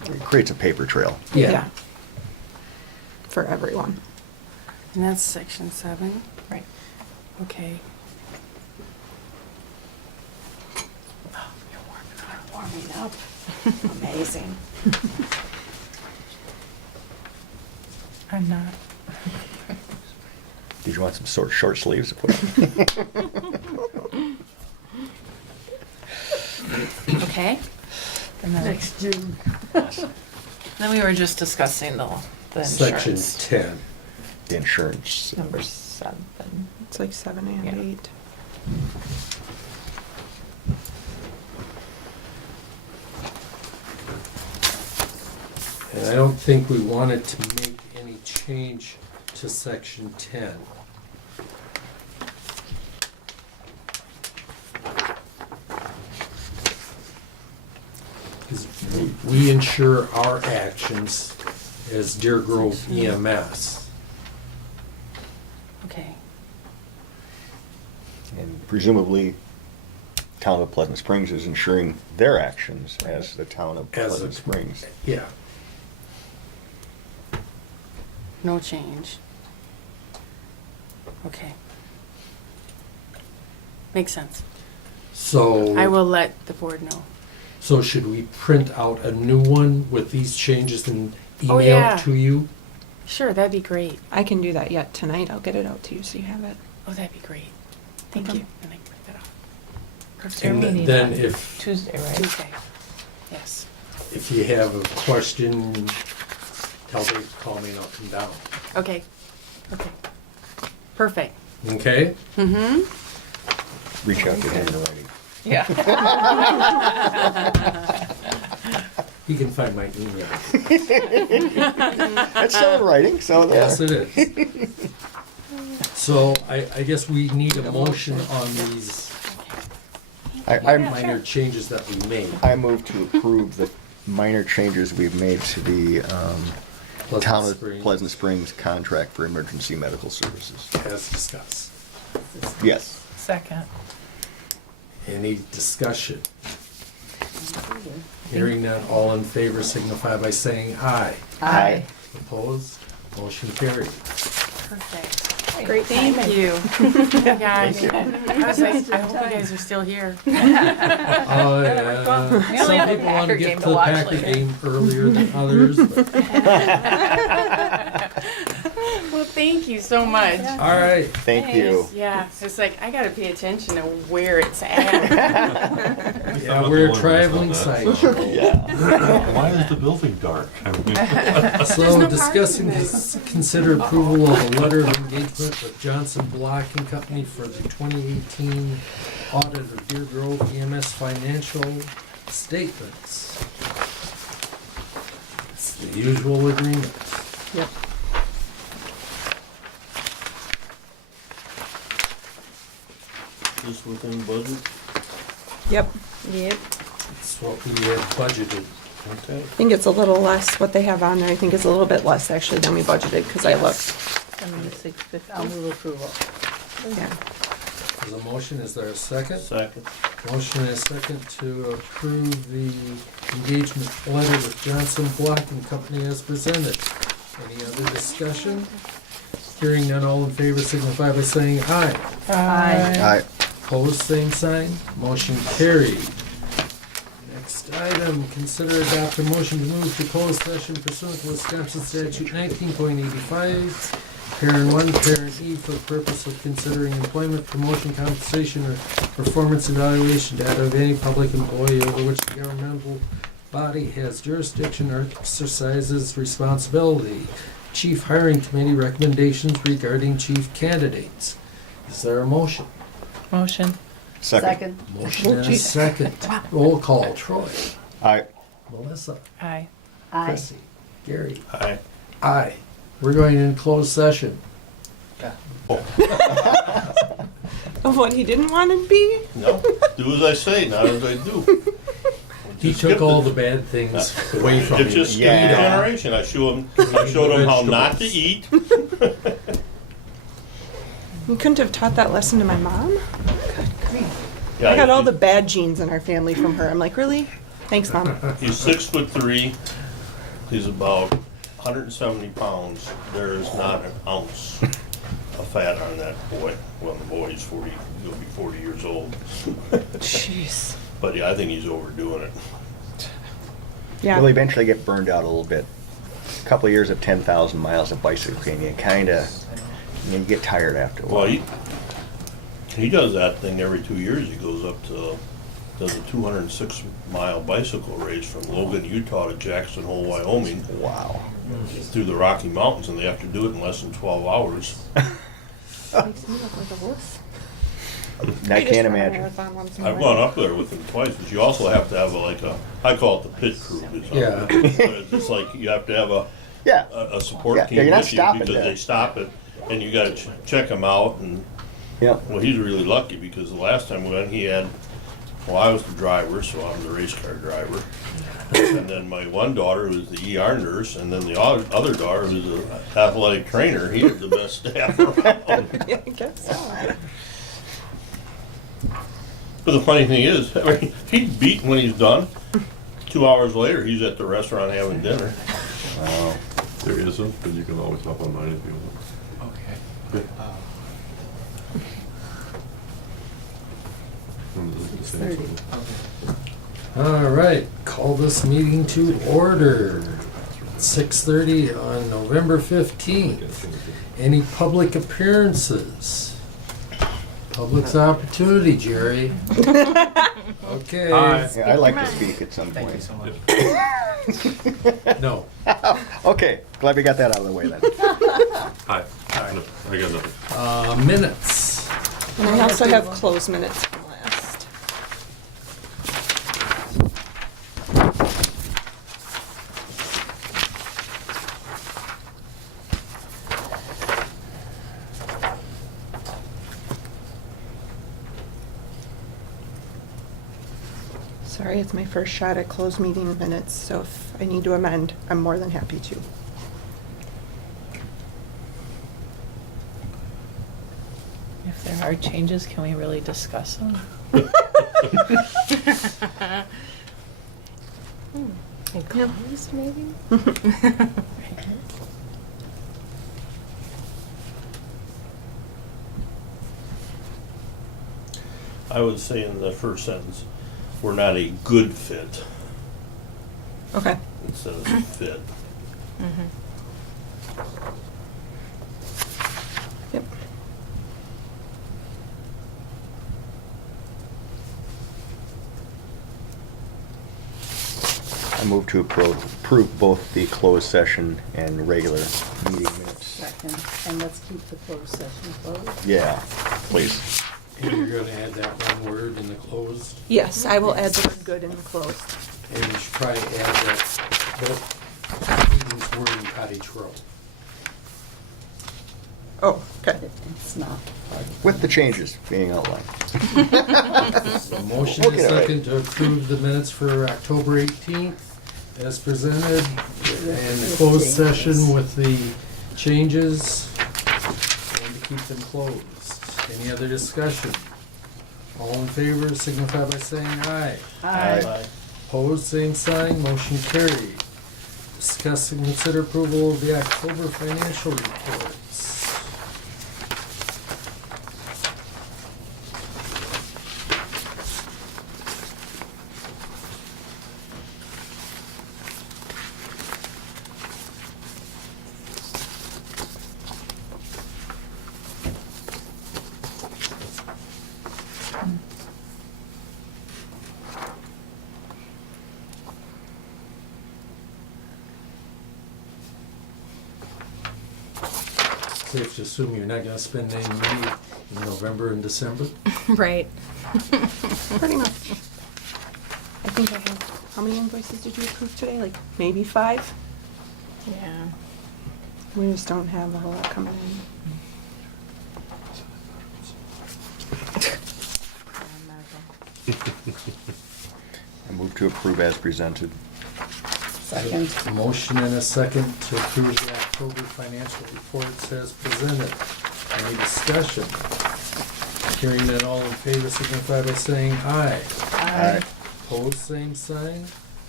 It creates a paper trail. Yeah. For everyone. And that's section 7? Right. Okay. Oh, you're warming up. Amazing. I'm not. Did you want some short sleeves to put on? Okay. And then, Next June. then we were just discussing the Section insurance. 10. The insurance. Number 7. It's like 7 and Yeah. 8. And I don't think we wanted to make any change to section 10. Because we insure our actions as Deer Grove EMS. Okay. And presumably, town of Pleasant Springs is insuring their actions as the town of As Pleasant a- Springs. Yeah. No change. Okay. Makes sense. So. I will let the board know. So should we print out a new one with these changes and Oh, email yeah. it to you? Sure, that'd be great. I can do that yet tonight. I'll get it out to you so you have it. Oh, that'd be great. Thank Okay. you. And I can print that off. So we And need then that if, Tuesday, right? Tuesday. Yes. if you have a question, tell Dave to call me and I'll come down. Okay. Okay. Perfect. Okay? Mm-hmm. Reach out to him in writing. Yeah. You can find my email. That's still in writing, so there. Yes, it is. So I guess we need a motion on these I minor changes that we made. move to approve the minor changes we've made to the town of Springs, Pleasant Springs contract for emergency medical services. As discussed. Yes. Second. Any discussion? Hearing none, all in favor signify by saying aye. Aye. Opposed? Motion carried. Perfect. Great Thank timing. you. Hey, guys. I was like, I hope you guys are still here. Oh, yeah. We only Some have a people want Packer to get game to to the watch Packer later. game earlier than others. But. Well, thank you so much. All right. Thank you. Yeah, it's like, I gotta pay attention to where it's at. Yeah, Not we're the a one traveling that's on sideshow. Yeah. Why is the building dark? I mean, So no discussing, parking consider approval of a letter of engagement with Johnson Block and Company for the 2018 audit of Deer Grove EMS financial statements. It's the usual agreement. Yep. Just within budget? Yep. Yep. It's what we had budgeted. Okay. I think it's a little less, what they have on there, I think it's a little bit less actually than we budgeted, because I looked. 7650, I'll move approval. Yeah. There's a motion, is there a second? Second. Motion and a second to approve the engagement letter with Johnson Block and Company as presented. Any other discussion? Hearing none, all in favor signify by saying aye. Aye. Opposed, same sign. Motion carried. Next item, consider adopt a motion to move to closed session pursuant to Wisconsin statute 19.85, parent 1, parent E, for the purpose of considering employment, promotion, compensation, or performance evaluation data of any public employee over which the governmental body has jurisdiction or exercises responsibility. Chief Hiring Committee recommendations regarding chief candidates. Is there a motion? Motion. Second. Motion and a second. Roll call, Troy, Aye. Melissa, Aye. Aye. Chrissy, Gary. Aye. Aye. We're going in closed session. Of what he didn't want to be? No, do as I say, not as I do. He Just took skip all it. the bad things away from It's you. just skip Yeah. the generation. I showed them how not to eat. You couldn't have taught that lesson to my mom? Yeah, I got all he- the bad genes in our family from her. I'm like, really? Thanks, Mom. He's 6'3", He's about 170 pounds. There is not an ounce of fat on that boy. Well, the boy is 40, he'll be 40 years old. Jeez. But yeah, I think he's overdoing it. Yeah. You'll eventually get burned out a little bit. A couple of years of 10,000 miles of bicycling, you kind of, you get tired after a while. Well, he does that thing every 2 years. He goes up to, does a 206-mile bicycle race from Logan, Utah to Jackson Hole, Wyoming, Wow. through the Rocky Mountains, and they have to do it in less than 12 hours. Makes me look like a wuss. I can't imagine. I've gone up there with him twice, but you also have to have I call it the pit crew. Yeah. It's like you have to have Yeah. a support Yeah, team you're not with you stopping because there. they stop it, and you got to check them out. And Yeah. well, he's really lucky because the last time we went, he had. Well, I was the driver, so I'm the race car driver. And then my one daughter was the ER nurse, and then the other daughter was an athletic trainer. He had the best staff around. Yeah, I guess so. But the funny thing is, I mean, he's beaten when he's done. 2 hours later, he's at the restaurant having dinner. Wow. There isn't, but you can always hop on mine if you want. Okay. It's the same, so- All right, call this meeting to order. 6:30 on November 15th. Any public appearances? Public's opportunity, Jerry. Okay. Hi. Yeah, I'd like to speak at some Thank you point. so much. No. Okay, glad we got that out of the way then. Hi. Hi. No, I got nothing. Minutes. And I also have closed minutes from last. Sorry, it's my first shot at closed meeting minutes, so if I need to amend, I'm more than happy to. If there are changes, can we really discuss them? Closed, maybe? I would say in the first sentence, we're not a good fit Okay. instead of fit. Yep. I move to approve both the closed session and regular meeting minutes. Second, and let's keep the closed session closed. Yeah, please. And you're gonna add that one word in the closed, Yes, I will add the word good in the closed. and you should probably add that both meetings were in Cottage Row. Oh, okay. It's not part of. With the changes being outlined. So motion We'll is get it right. second to approve the minutes for October 18th as presented, and the closed session with the changes, and to keep them closed. Any other discussion? All in favor signify by saying aye. Aye. Opposed, same sign, motion carried. Discuss and consider approval of the October financial reports. Safe to assume you're not gonna spend any money in November and December? Right. Pretty much. I think I have, how many invoices did you approve today? Like maybe 5? Yeah. We just don't have a whole lot coming in. I move to approve as presented. Second. A motion and a second to approve the October financial reports as presented. Any discussion? Hearing that all in favor signify by saying aye. Aye. Opposed, same sign.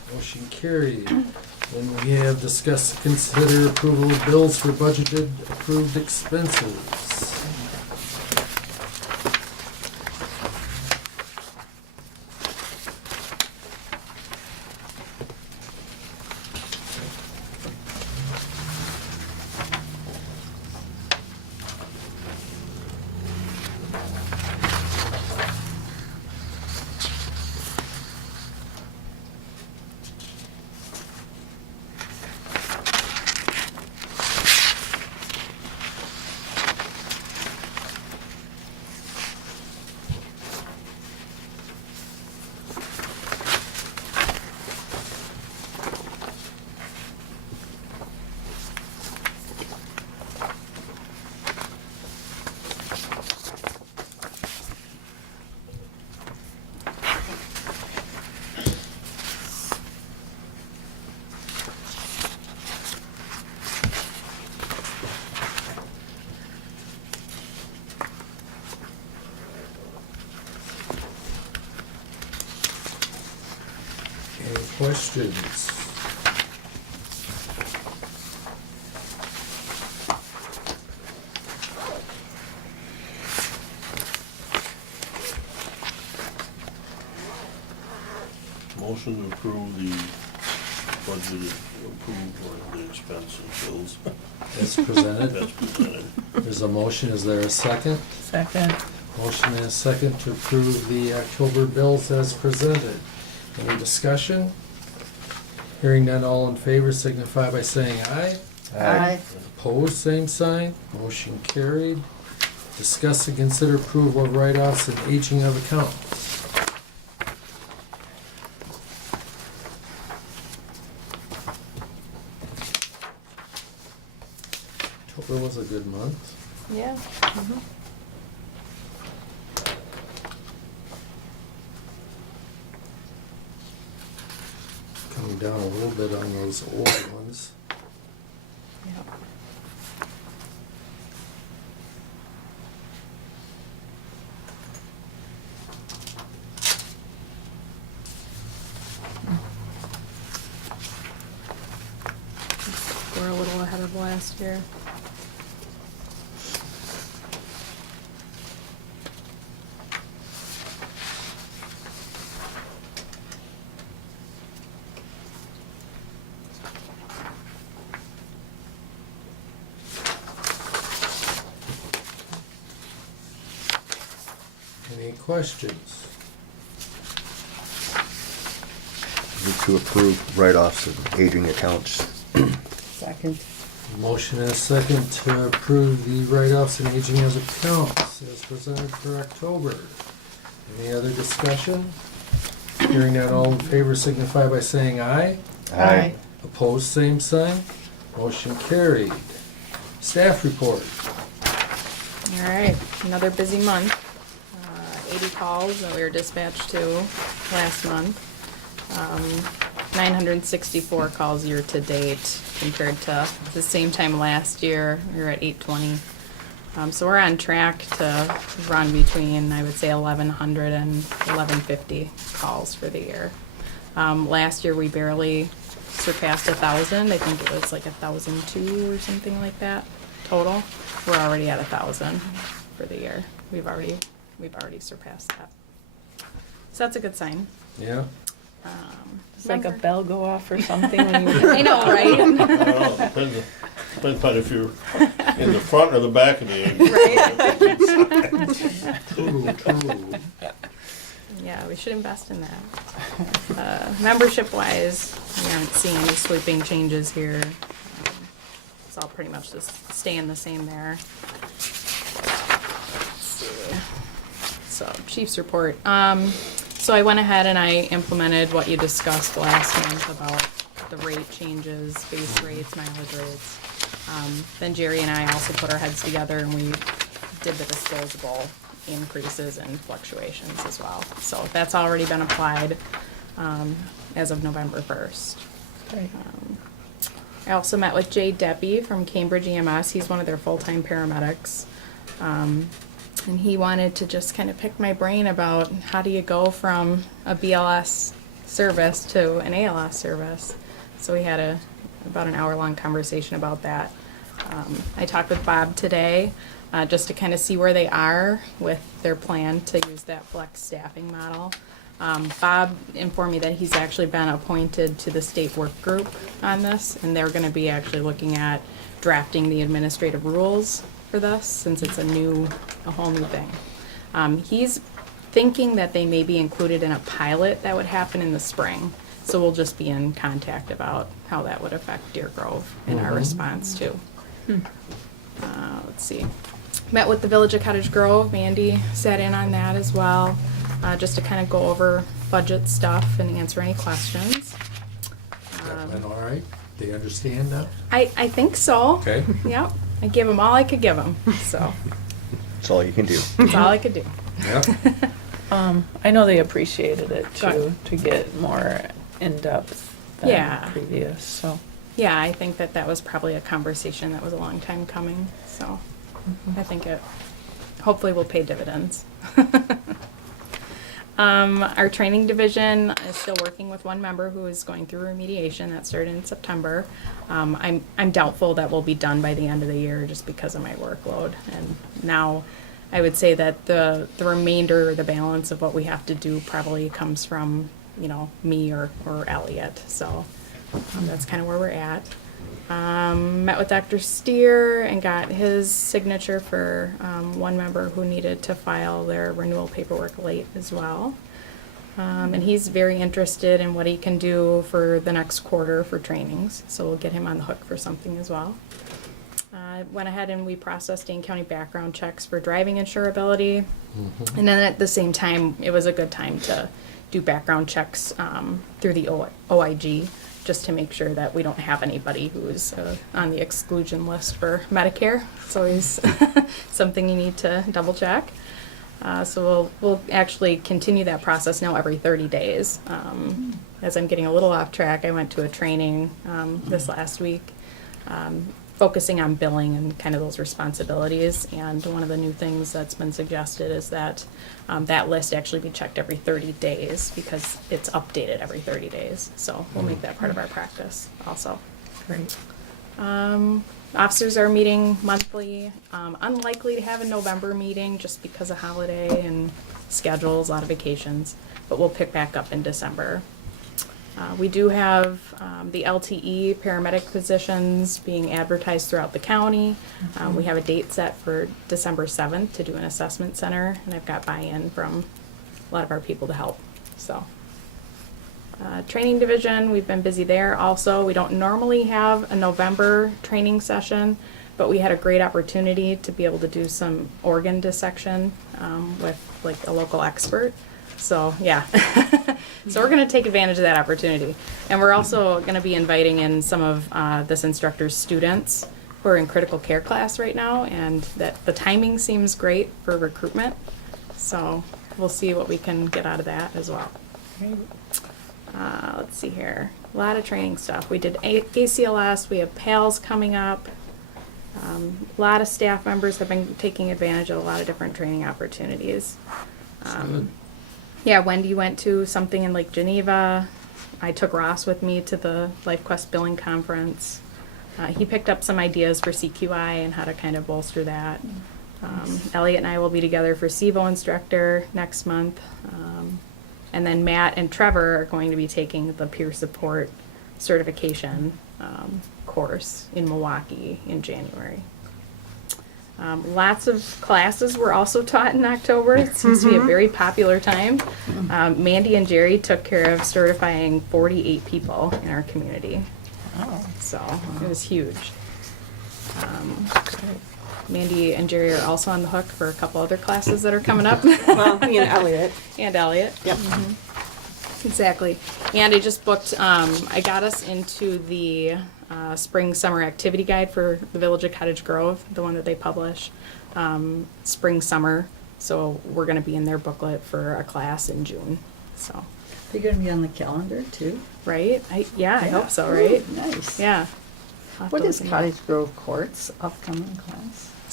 Motion carried. Then we have discussed, consider approval of bills for budgeted approved expenses. Any questions? Motion to approve the budgeted approval of the expenses bills. As presented. That's presented. There's a motion. Is there a second? Second. Motion and a second to approve the October bills as presented. Any discussion? Hearing none, all in favor signify by saying aye. Aye. Opposed, same sign. Motion carried. Discuss and consider approval of write-offs and aging of accounts. October was a good month. Yeah. Coming down a little bit on those old ones. Yep. We're a little ahead of last year. Any questions? Move to approve write-offs of aging accounts. Second. Motion and a second to approve the write-offs and aging of accounts as presented for October. Any other discussion? Hearing none, all in favor signify by saying aye. Aye. Opposed, same sign. Motion carried. Staff report. All right, another busy month. 80 calls that we were dispatched to last month. 964 calls year to date compared to the same time last year. We were at 820. So we're on track to run between, I would say, 1,100 and 1,150 calls for the year. Last year we barely surpassed 1,000. I think it was like 1,002 or something like that total. We're already at 1,000 for the year. We've already surpassed that. So that's a good sign. Yeah? It's like a Remember- bell go off or something when you. I know, right? I don't know, depends on if you're in the front or the back of the engine. Right? True. Yeah, we should invest in that. Membership wise, we aren't seeing any sweeping changes here. It's all pretty much just staying the same there. Let's see. So, Chief's report. So I went ahead and I implemented what you discussed last month about the rate changes, base rates, mileage rates. Then Jerry and I also put our heads together and we did the disposable increases and fluctuations as well. So that's already been applied as of November 1st. Great. I also met with Jay Deppie from Cambridge EMS. He's one of their full-time paramedics. And he wanted to just kind of pick my brain about how do you go from a BLS service to an ALS service. So we had about an hour-long conversation about that. I talked with Bob today, just to kind of see where they are with their plan to use that flex staffing model. Bob informed me that he's actually been appointed to the state work group on this, and they're going to be actually looking at drafting the administrative rules for this, since it's a whole new thing. He's thinking that they may be included in a pilot that would happen in the spring. So we'll just be in contact about how that would affect Deer Grove in our response too. Let's see. Met with the Village of Cottage Grove. Mandy sat in on that as well, just to kind of go over budget stuff and answer any questions. That went all right? They understand now? I think so. Okay. Yep. I gave them all I could give them. So That's all you can do. that's all I could do. Yep. I know they appreciated it too, Good. to get more in-depth than Yeah. previous, so. Yeah, I think that was probably a conversation that was a long time coming. So I think it hopefully will pay dividends. Our training division is still working with one member who is going through remediation that started in September. I'm doubtful that we'll be done by the end of the year just because of my workload. And now I would say that the remainder or the balance of what we have to do probably comes from, me or Elliot. So that's kind of where we're at. Met with Dr. Steer and got his signature for one member who needed to file their renewal paperwork late as well. And he's very interested in what he can do for the next quarter for trainings, so we'll get him on the hook for something as well. Went ahead and we processed Dane County background checks for driving insurability. And then at the same time, it was a good time to do background checks through the OIG, just to make sure that we don't have anybody who's on the exclusion list for Medicare. It's always something you need to double check. So we'll actually continue that process now every 30 days. As I'm getting a little off track, I went to a training this last week, focusing on billing and kind of those responsibilities. And one of the new things that's been suggested is that that list actually be checked every 30 days because it's updated every 30 days. So we'll make that part of our practice also. Great. Officers are meeting monthly. Unlikely to have a November meeting just because of holiday and schedules, a lot of vacations, but we'll pick back up in December. We do have the LTE paramedic positions being advertised throughout the county. We have a date set for December 7th to do an assessment center, and I've got buy-in from a lot of our people to help. So, training division, we've been busy there also. We don't normally have a November training session, but we had a great opportunity to be able to do some organ dissection with like a local expert. So yeah, so we're going to take advantage of that opportunity. And we're also going to be inviting in some of this instructor's students who are in critical care class right now, and that the timing seems great for recruitment. So we'll see what we can get out of that as well. Let's see here, a lot of training stuff. We did ACLS, we have PALS coming up. A lot of staff members have been taking advantage of a lot of different training opportunities. Good. Yeah, Wendy went to something in Lake Geneva. I took Ross with me to the LifeQuest billing conference. He picked up some ideas for CQI and how to kind of bolster that. Elliot and I will be together for SIVO instructor next month. And then Matt and Trevor are going to be taking the peer support certification course in Milwaukee in January. Lots of classes were also taught in October. It seems to be a very popular time. Mandy and Jerry took care of certifying 48 people in our community. Oh. So it was huge. Mandy and Jerry are also on the hook for a couple other classes that are coming up. Well, me and Elliot. And Elliot. Yep. Exactly. And I just booked, I got us into the spring summer activity guide for the Village of Cottage Grove, the one that they publish, spring summer. So we're going to be in their booklet for a class in June. So, They're gonna be on the calendar too? right? I hope so, right? Ooh, nice. Yeah. I'll have What to is look into Cottage Grove Court's upcoming class?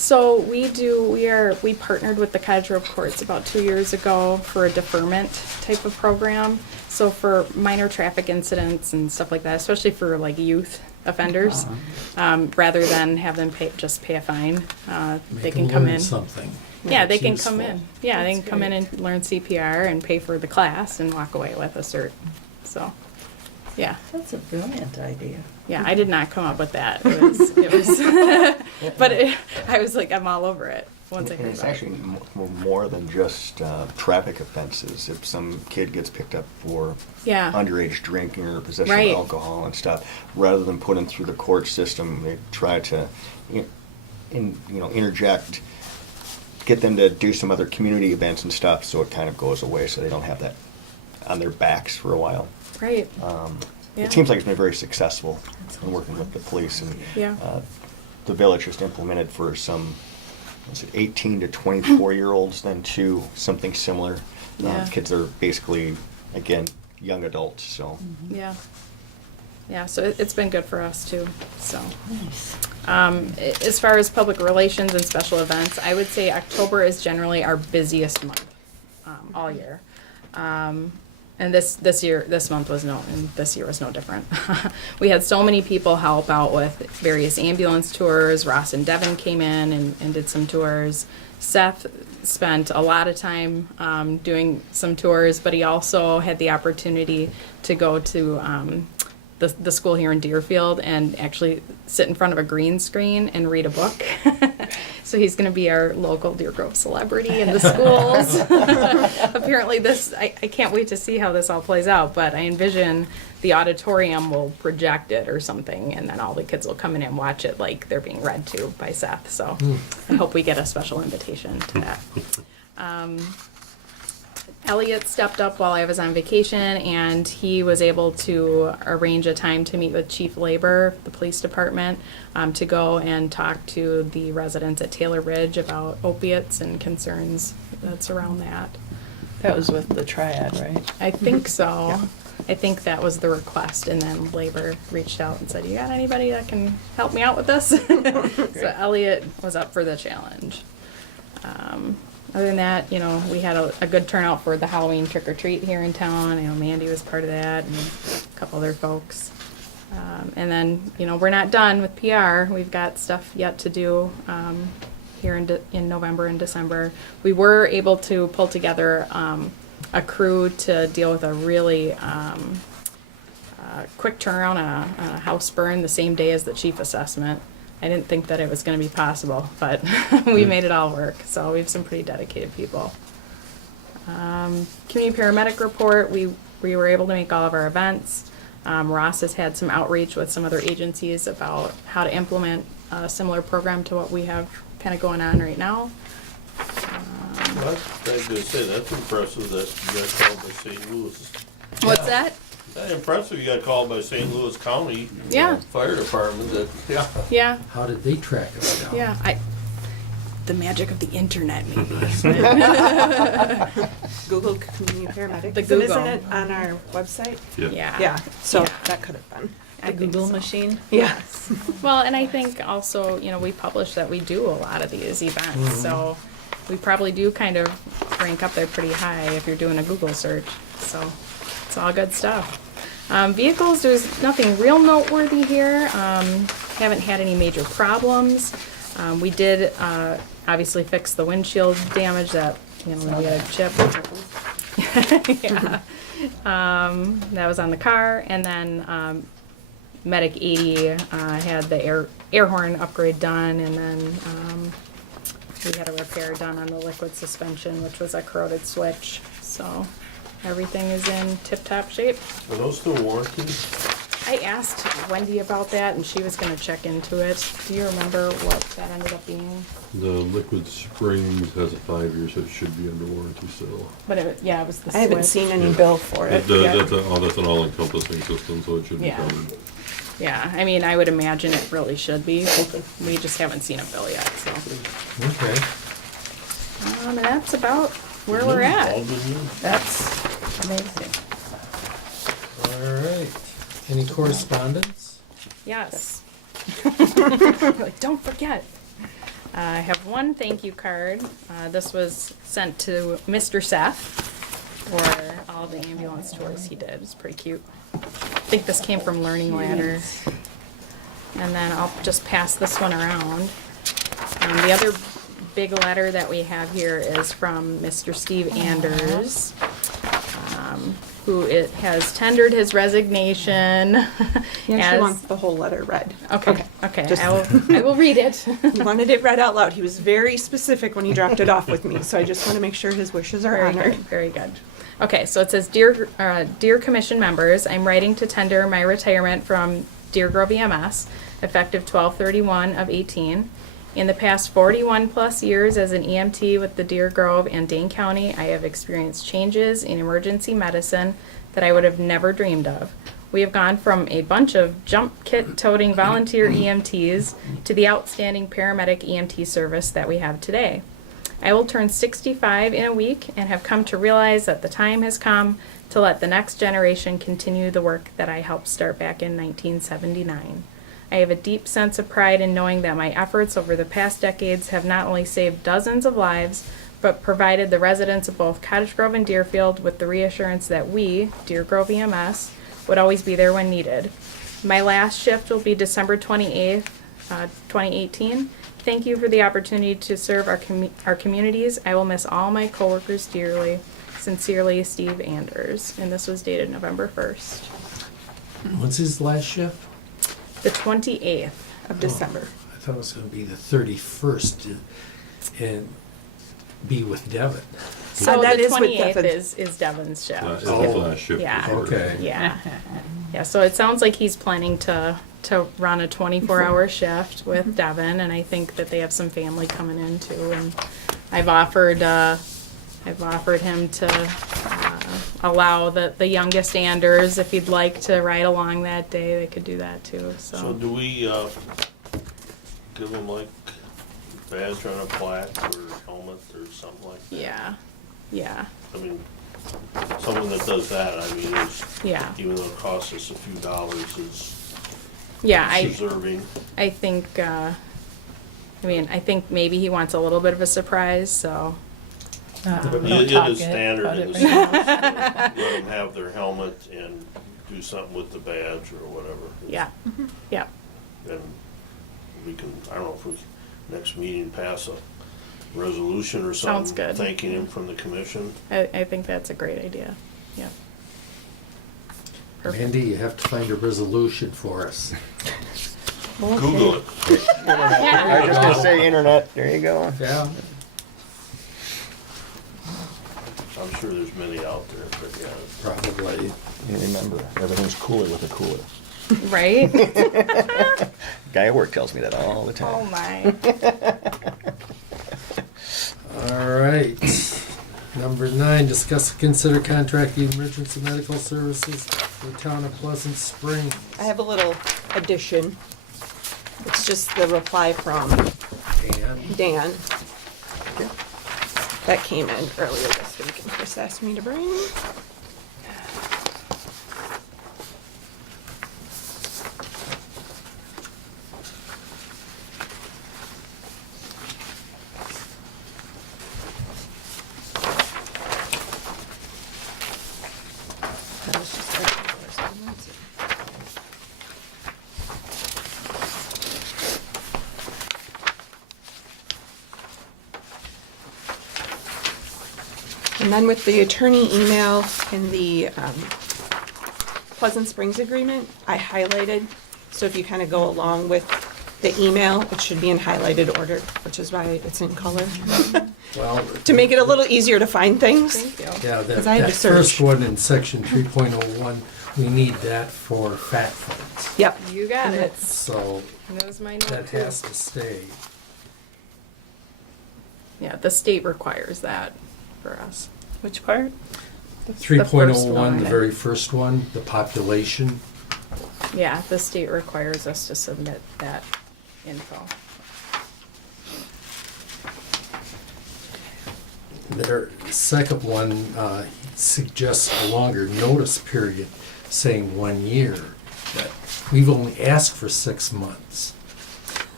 So we partnered with the Cadre of Courts about 2 years ago for a deferment type of program. So for minor traffic incidents and stuff like that, especially for like youth offenders, rather than have them just pay a fine, they can come learn in. something. Yeah, they It's can useful. come in. Yeah, they can come in and learn CPR and pay for the class and walk away with a cert. So, yeah. That's a brilliant idea. Yeah, I did not come up with that. But I was like, I'm all over it once I And heard it's about it. actually more than just traffic offenses. If some kid gets picked up for Yeah. underage drinking or possession Right. of alcohol and stuff, rather than put them through the court system, they try to, interject, get them to do some other community events and stuff, so it kind of goes away, so they don't have that on their backs for a while. Right. Yeah. It seems like it's been very successful in working with the police, and Yeah. the village just implemented for some, 18 to 24-year-olds, then too, something similar. Yeah. Kids are basically, again, young adults, so. Yeah. Yeah, so it's been good for us too, so. As far as public relations and special events, I would say October is generally our busiest month, all year. And this year was no different. We had so many people help out with various ambulance tours. Ross and Devin came in and did some tours. Seth spent a lot of time doing some tours, but he also had the opportunity to go to the school here in Deerfield and actually sit in front of a green screen and read a book. So he's going to be our local Deer Grove celebrity in the schools. Apparently I can't wait to see how this all plays out, but I envision the auditorium will project it or something, and then all the kids will come in and watch it like they're being read to by Seth. So I hope we get a special invitation to that. Elliot stepped up while I was on vacation, and he was able to arrange a time to meet with Chief Labor, the police department, to go and talk to the residents at Taylor Ridge about opiates and concerns that's around that. That was with the triad, right? I think so. I think that was the request, and then Labor reached out and said, "You got anybody that can help me out with this?" So Elliot was up for the challenge. Other than that, we had a good turnout for the Halloween trick or treat here in town. Mandy was part of that, and a couple other folks. And then, we're not done with PR. We've got stuff yet to do here in November and December. We were able to pull together a crew to deal with a really quick turnaround on a house burn the same day as the chief assessment. I didn't think that it was going to be possible, but we made it all work. So we have some pretty dedicated people. Community paramedic report, we were able to make all of our events. Ross has had some outreach with some other agencies about how to implement a similar program to what we have kind of going on right now. I was gonna say, that's impressive that you got called by St. Louis. What's that? That's impressive you got called by St. Louis County Yeah. Fire Department. Yeah. How did they track us down? Yeah. The magic of the internet, maybe. Google Community Paramedics. The And Google. Isn't it on our website? Yeah. Yeah, so Yeah. that could have been. I The think Google so. machine? Yes. Well, and I think also, we publish that we do a lot of these events, so we probably do kind of rank up there pretty high if you're doing a Google search. So it's all good stuff. Vehicles, there's nothing real noteworthy here. Haven't had any major problems. We did obviously fix the windshield damage that we had a chip. Yeah. That was on the car, and then Medic 80 had the air horn upgrade done, and then we had a repair done on the liquid suspension, which was a corroded switch. So everything is in tip-top shape. Are those still warranted? I asked Wendy about that, and she was going to check into it. Do you remember what that ended up being? The liquid springs has a 5 year, so it should be under warranty still. But it was the switch. I haven't seen any Yeah. bill for it yet. That's an all-encompassing system, so it should be Yeah. covered. Yeah, I mean, I would imagine it really should be. We just haven't seen a bill yet, so. Okay. And that's about where we're All at. good news? That's amazing. All right. Any correspondence? Yes. Like, don't forget. I have one thank you card. This was sent to Mr. Seth for all the ambulance tours he did. It's pretty cute. I think this came from Learning Ladder. And then I'll just pass this one around. The other big letter that we have here is from Mr. Steve Anders, who has tendered his resignation. He actually wants the whole letter read. Okay. Just- I will read it. He wanted it read out loud. He was very specific when he dropped it off with me, so I just want to make sure his wishes are honored. Very good. Okay, so it says, Dear Commission members, I'm writing to tender my retirement from Deer Grove EMS, effective 12/31 of 18. In the past 41 plus years as an EMT with the Deer Grove and Dane County, I have experienced changes in emergency medicine that I would have never dreamed of. We have gone from a bunch of jump kit toting volunteer EMTs to the outstanding paramedic EMT service that we have today. I will turn 65 in a week and have come to realize that the time has come to let the next generation continue the work that I helped start back in 1979. I have a deep sense of pride in knowing that my efforts over the past decades have not only saved dozens of lives, but provided the residents of both Cottage Grove and Deerfield with the reassurance that we, Deer Grove EMS, would always be there when needed. My last shift will be December 28th, 2018. Thank you for the opportunity to serve our communities. I will miss all my coworkers dearly. Sincerely, Steve Anders. And this was dated November 1st. What's his last shift? The 28th of December. I thought it was gonna be the 31st and be with Devin. So that the is with 28th Devin. is Devon's shift. It's Oh. his last shift. Yeah. before. Okay. Yeah. Yeah, so it sounds like he's planning to run a 24-hour shift with Devin, and I think that they have some family coming in too. And I've offered him to allow the youngest Anders, if he'd like to ride along that day, they could do that too. So So do we, give them like badge on a plaque or helmet or something like that? yeah. I mean, someone that does that, I mean, is, Yeah. even though it costs us a few dollars, is Yeah, deserving. I think I think maybe he wants a little bit of a surprise, so It Don't it talk is it, standard put in it the right States, let them have their helmet and do something with the badge or whatever. yeah. Yeah. And we can, I don't know if we, next meeting, pass a resolution or something. Sounds good. Thanking him from the commission. I think that's a great idea. Yeah. Perfect. Andy, you have to find a resolution for us. Google it. I was just gonna say internet, there you go. Yeah. I'm sure there's many out there, but yeah. Probably. And remember, everything's cooler with a cooler. Right? Guy at work tells me that all the Oh time. my. All right. Number 9, discuss and consider contracting emergency medical services for the town of Pleasant Springs. I have a little addition. It's just the reply from And Dan. That came in earlier this week and Chris asked me to bring. That was just like correspondence. And then with the attorney email and the Pleasant Springs agreement, I highlighted. So if you kind of go along with the email, it should be in highlighted order, which is why it's in color. well, To make it a little easier to find things. Thank you. yeah, that 'Cause I had to first search. one in section 3.01, we need that for fact finds. Yep. You got it. So That was my note that too. has to stay. Yeah, the state requires that for us. Which part? The first 3.01, the one. very first one, the population. Yeah, the state requires us to submit that info. Their second one suggests a longer notice period, saying 1 year. But we've only asked for 6 months.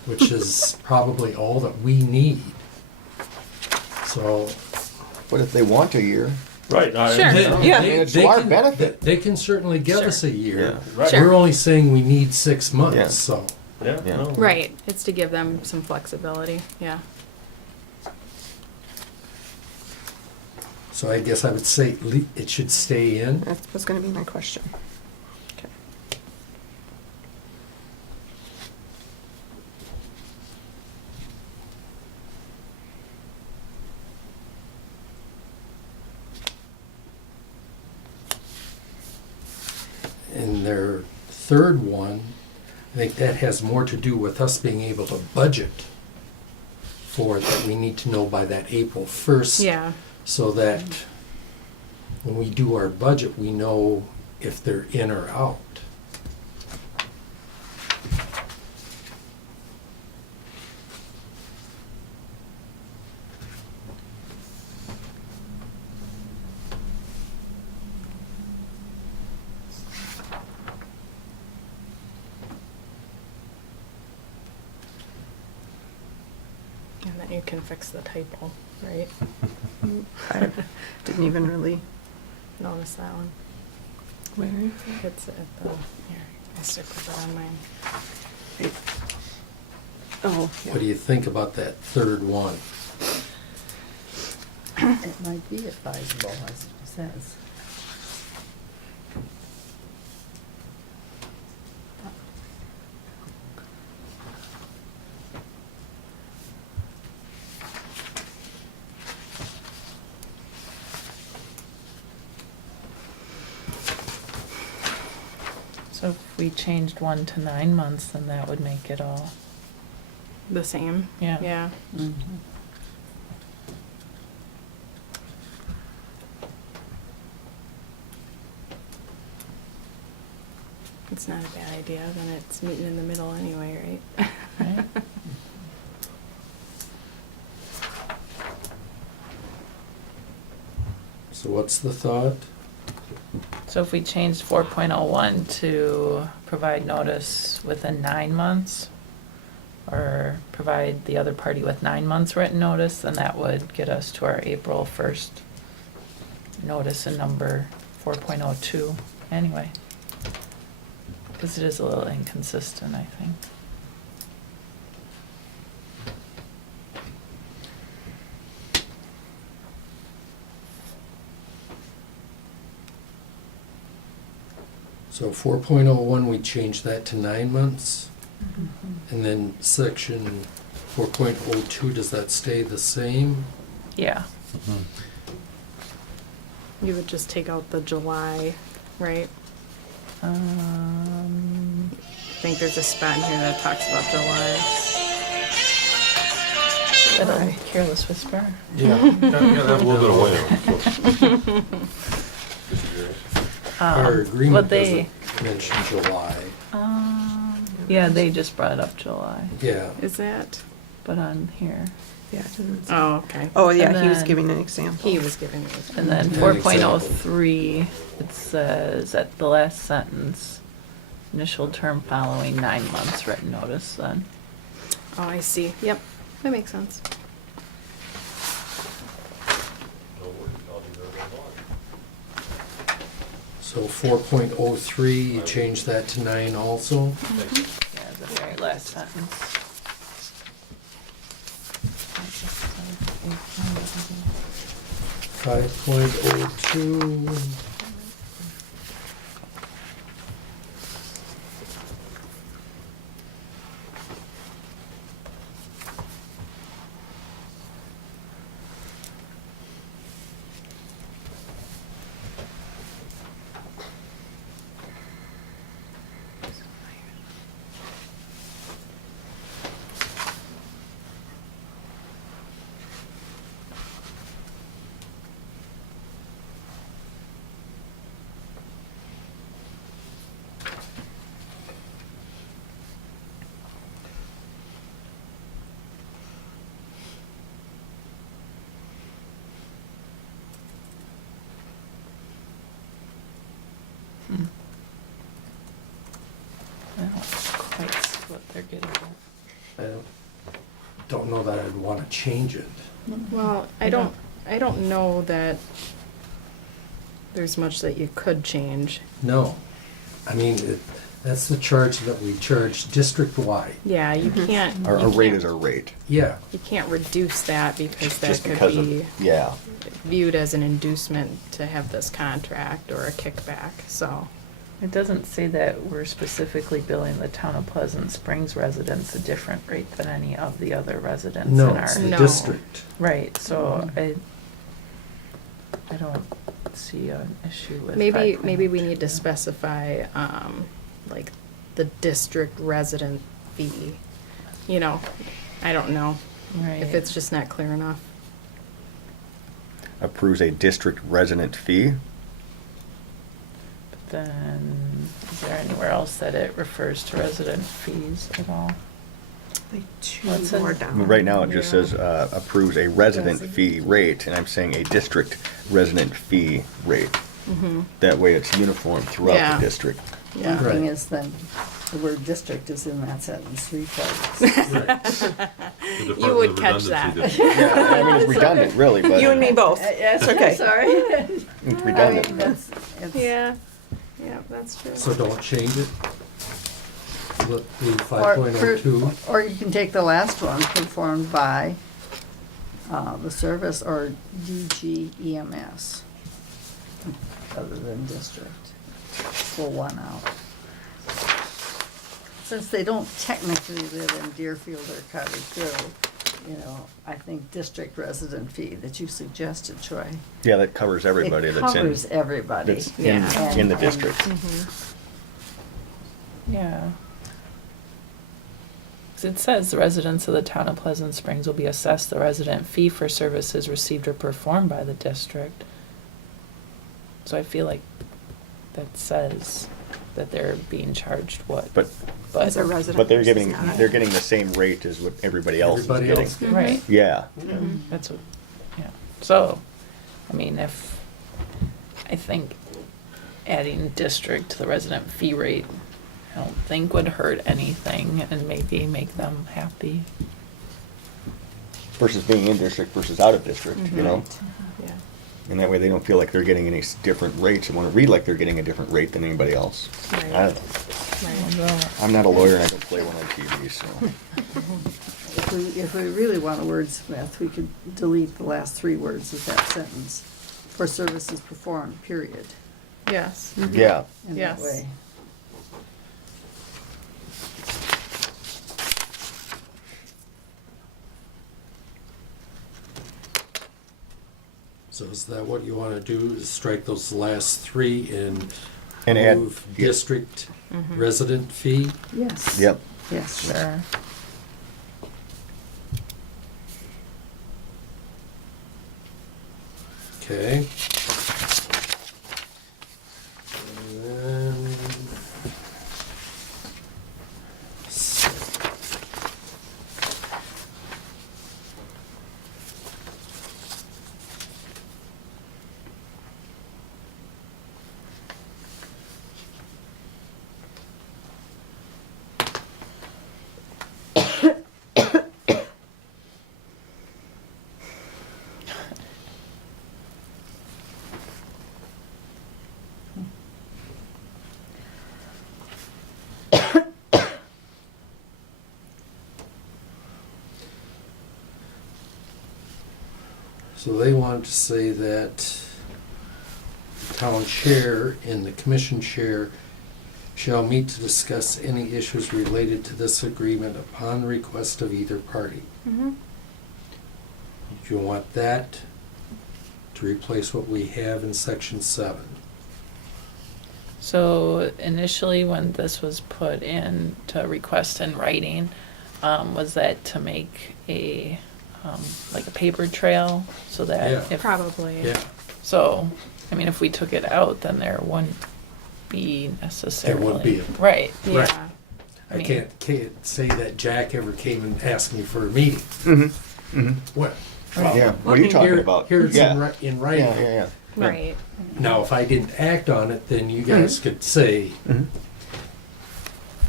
which is probably all that we need. So. But if they want a year, Right. I Sure. understand. Yeah. I mean, it's to our can- benefit. They can certainly give Sure. us a year. Yeah. Right. Sure. We're only saying we need 6 months, Yeah. so. Yeah, Yeah. no. Right, it's to give them some flexibility, yeah. So I guess I would say it should stay in. That was gonna be my question. Okay. And their third one, I think that has more to do with us being able to budget for it, that we need to know by that April 1st. Yeah, So that when we do our budget, we know if they're in or out. and then you can fix the typo, right? I didn't even really, Notice that one. where? It's at the, here, I circled it on mine. Oh, What do you think about that third one? It might be advisable, as it says. So if we changed 1 to 9 months, then that would make it all, The same? Yeah. Yeah, Mhm. it's not a bad idea, then it's meeting in the middle anyway, right? right? So what's the thought? So if we changed 4.01 to provide notice within 9 months, or provide the other party with 9 months written notice, then that would get us to our April 1st notice in number 4.02 anyway. Because it is a little inconsistent, I think. So 4.01, we changed that to 9 months. And then section 4.02, does that stay the same? Yeah. You would just take out the July, right? I think there's a spot in here that talks about July. Little careless whisper. Yeah. Yeah, that's a little bit of wind. Our Well, agreement they, doesn't mention July. yeah, they just brought up July, Yeah. Is that? but on here. Yeah. it didn't- Oh, okay. Oh, yeah, And he was then- giving an example. He was giving me. And then An 4.03, it says at the last sentence, initial term following 9 months written notice then. Oh, I see. Yep, that makes sense. So 4.03, you changed that to 9 also? Yeah, the very last sentence. 5.02. I don't quite see what they're getting at. I don't know that I'd want to change it. Well, I don't know that there's much that you could change. No. I mean, that's the charge that we charge district-wide. Yeah, you can't. Our you rate can't- is our rate. Yeah. You can't reduce that because that Just could because be of, yeah. viewed as an inducement to have this contract or a kickback, so. It doesn't say that we're specifically billing the town of Pleasant Springs residents a different rate than any of the other residents in No, our. it's the No. district. Right, so I don't see an issue with. Maybe we need to specify, like, the district resident fee. You know, I don't know Right. if it's just not clear enough. Approves a district resident fee. But then, is there anywhere else that it refers to resident fees at all? Like two What's it? more I down. mean, right now, it just Yeah. says approves a resident Resident fee rate, and I'm saying a district resident fee rate. Mm-hmm. That way, it's uniform throughout Yeah. the district. Yeah. One thing Right. is then, the word district is in that sentence 3 times. Right. The Department You would of catch Redundancy that. did- Yeah, I mean, it's redundant, really, but. You and me both. Yes, okay. Sorry. It's I mean, redundant. that's, it's. Yeah, yeah, that's true. So don't change it. Let the Or 5.02. Or you can take the last one, performed by the service or DG EMS, other than district. Pull one out. Since they don't technically live in Deerfield or Cottage Grove, you know, I think district resident fee that you suggested, Troy. Yeah, that covers everybody It that's in. covers everybody. That's Yeah. in the And- district. Yeah. 'Cause it says the residents of the town of Pleasant Springs will be assessed the resident fee for services received or performed by the district. So I feel like that says that they're being charged what? But, As a resident. but they're versus getting, not. they're getting the same rate as what everybody else is Everybody getting. else gets. Right, Yeah, that's what, yeah. So, I mean, I think adding district to the resident fee rate, I don't think would hurt anything and maybe make them happy. versus being in district versus out of district, you know? Yeah. And that way they don't feel like they're getting any different rates and want to read like they're getting a different rate than anybody else. Right. I don't know. Right. I'm not a lawyer and I don't play one on TV, so. If we really want a wordsmith, we could delete the last 3 words of that sentence, for services performed, period, Yes. Yeah, in that Yes. way. So is that what you want to do, is strike those last 3 And add- move yeah. district resident fee? Yes. yep. Yes. Sure. Okay. And then. So they want to say that the town chair and the commission chair shall meet to discuss any issues related to this agreement upon request of either party. Mm-hmm. Do you want that to replace what we have in section 7? So initially, when this was put in to request in writing, was that to make a, like a paper trail so that Yeah. if. Probably. Yeah, So, I mean, if we took it out, then there wouldn't be necessarily. be a- Right, Right. Yeah. I can't say that Jack ever came and asked me for a meeting. Mm-hmm, mm-hmm. What? Yeah, what are you talking about? Here it's Yeah. in writing. Yeah, yeah, yeah. Right. Now, if I didn't act on it, then you guys could say, Mhm.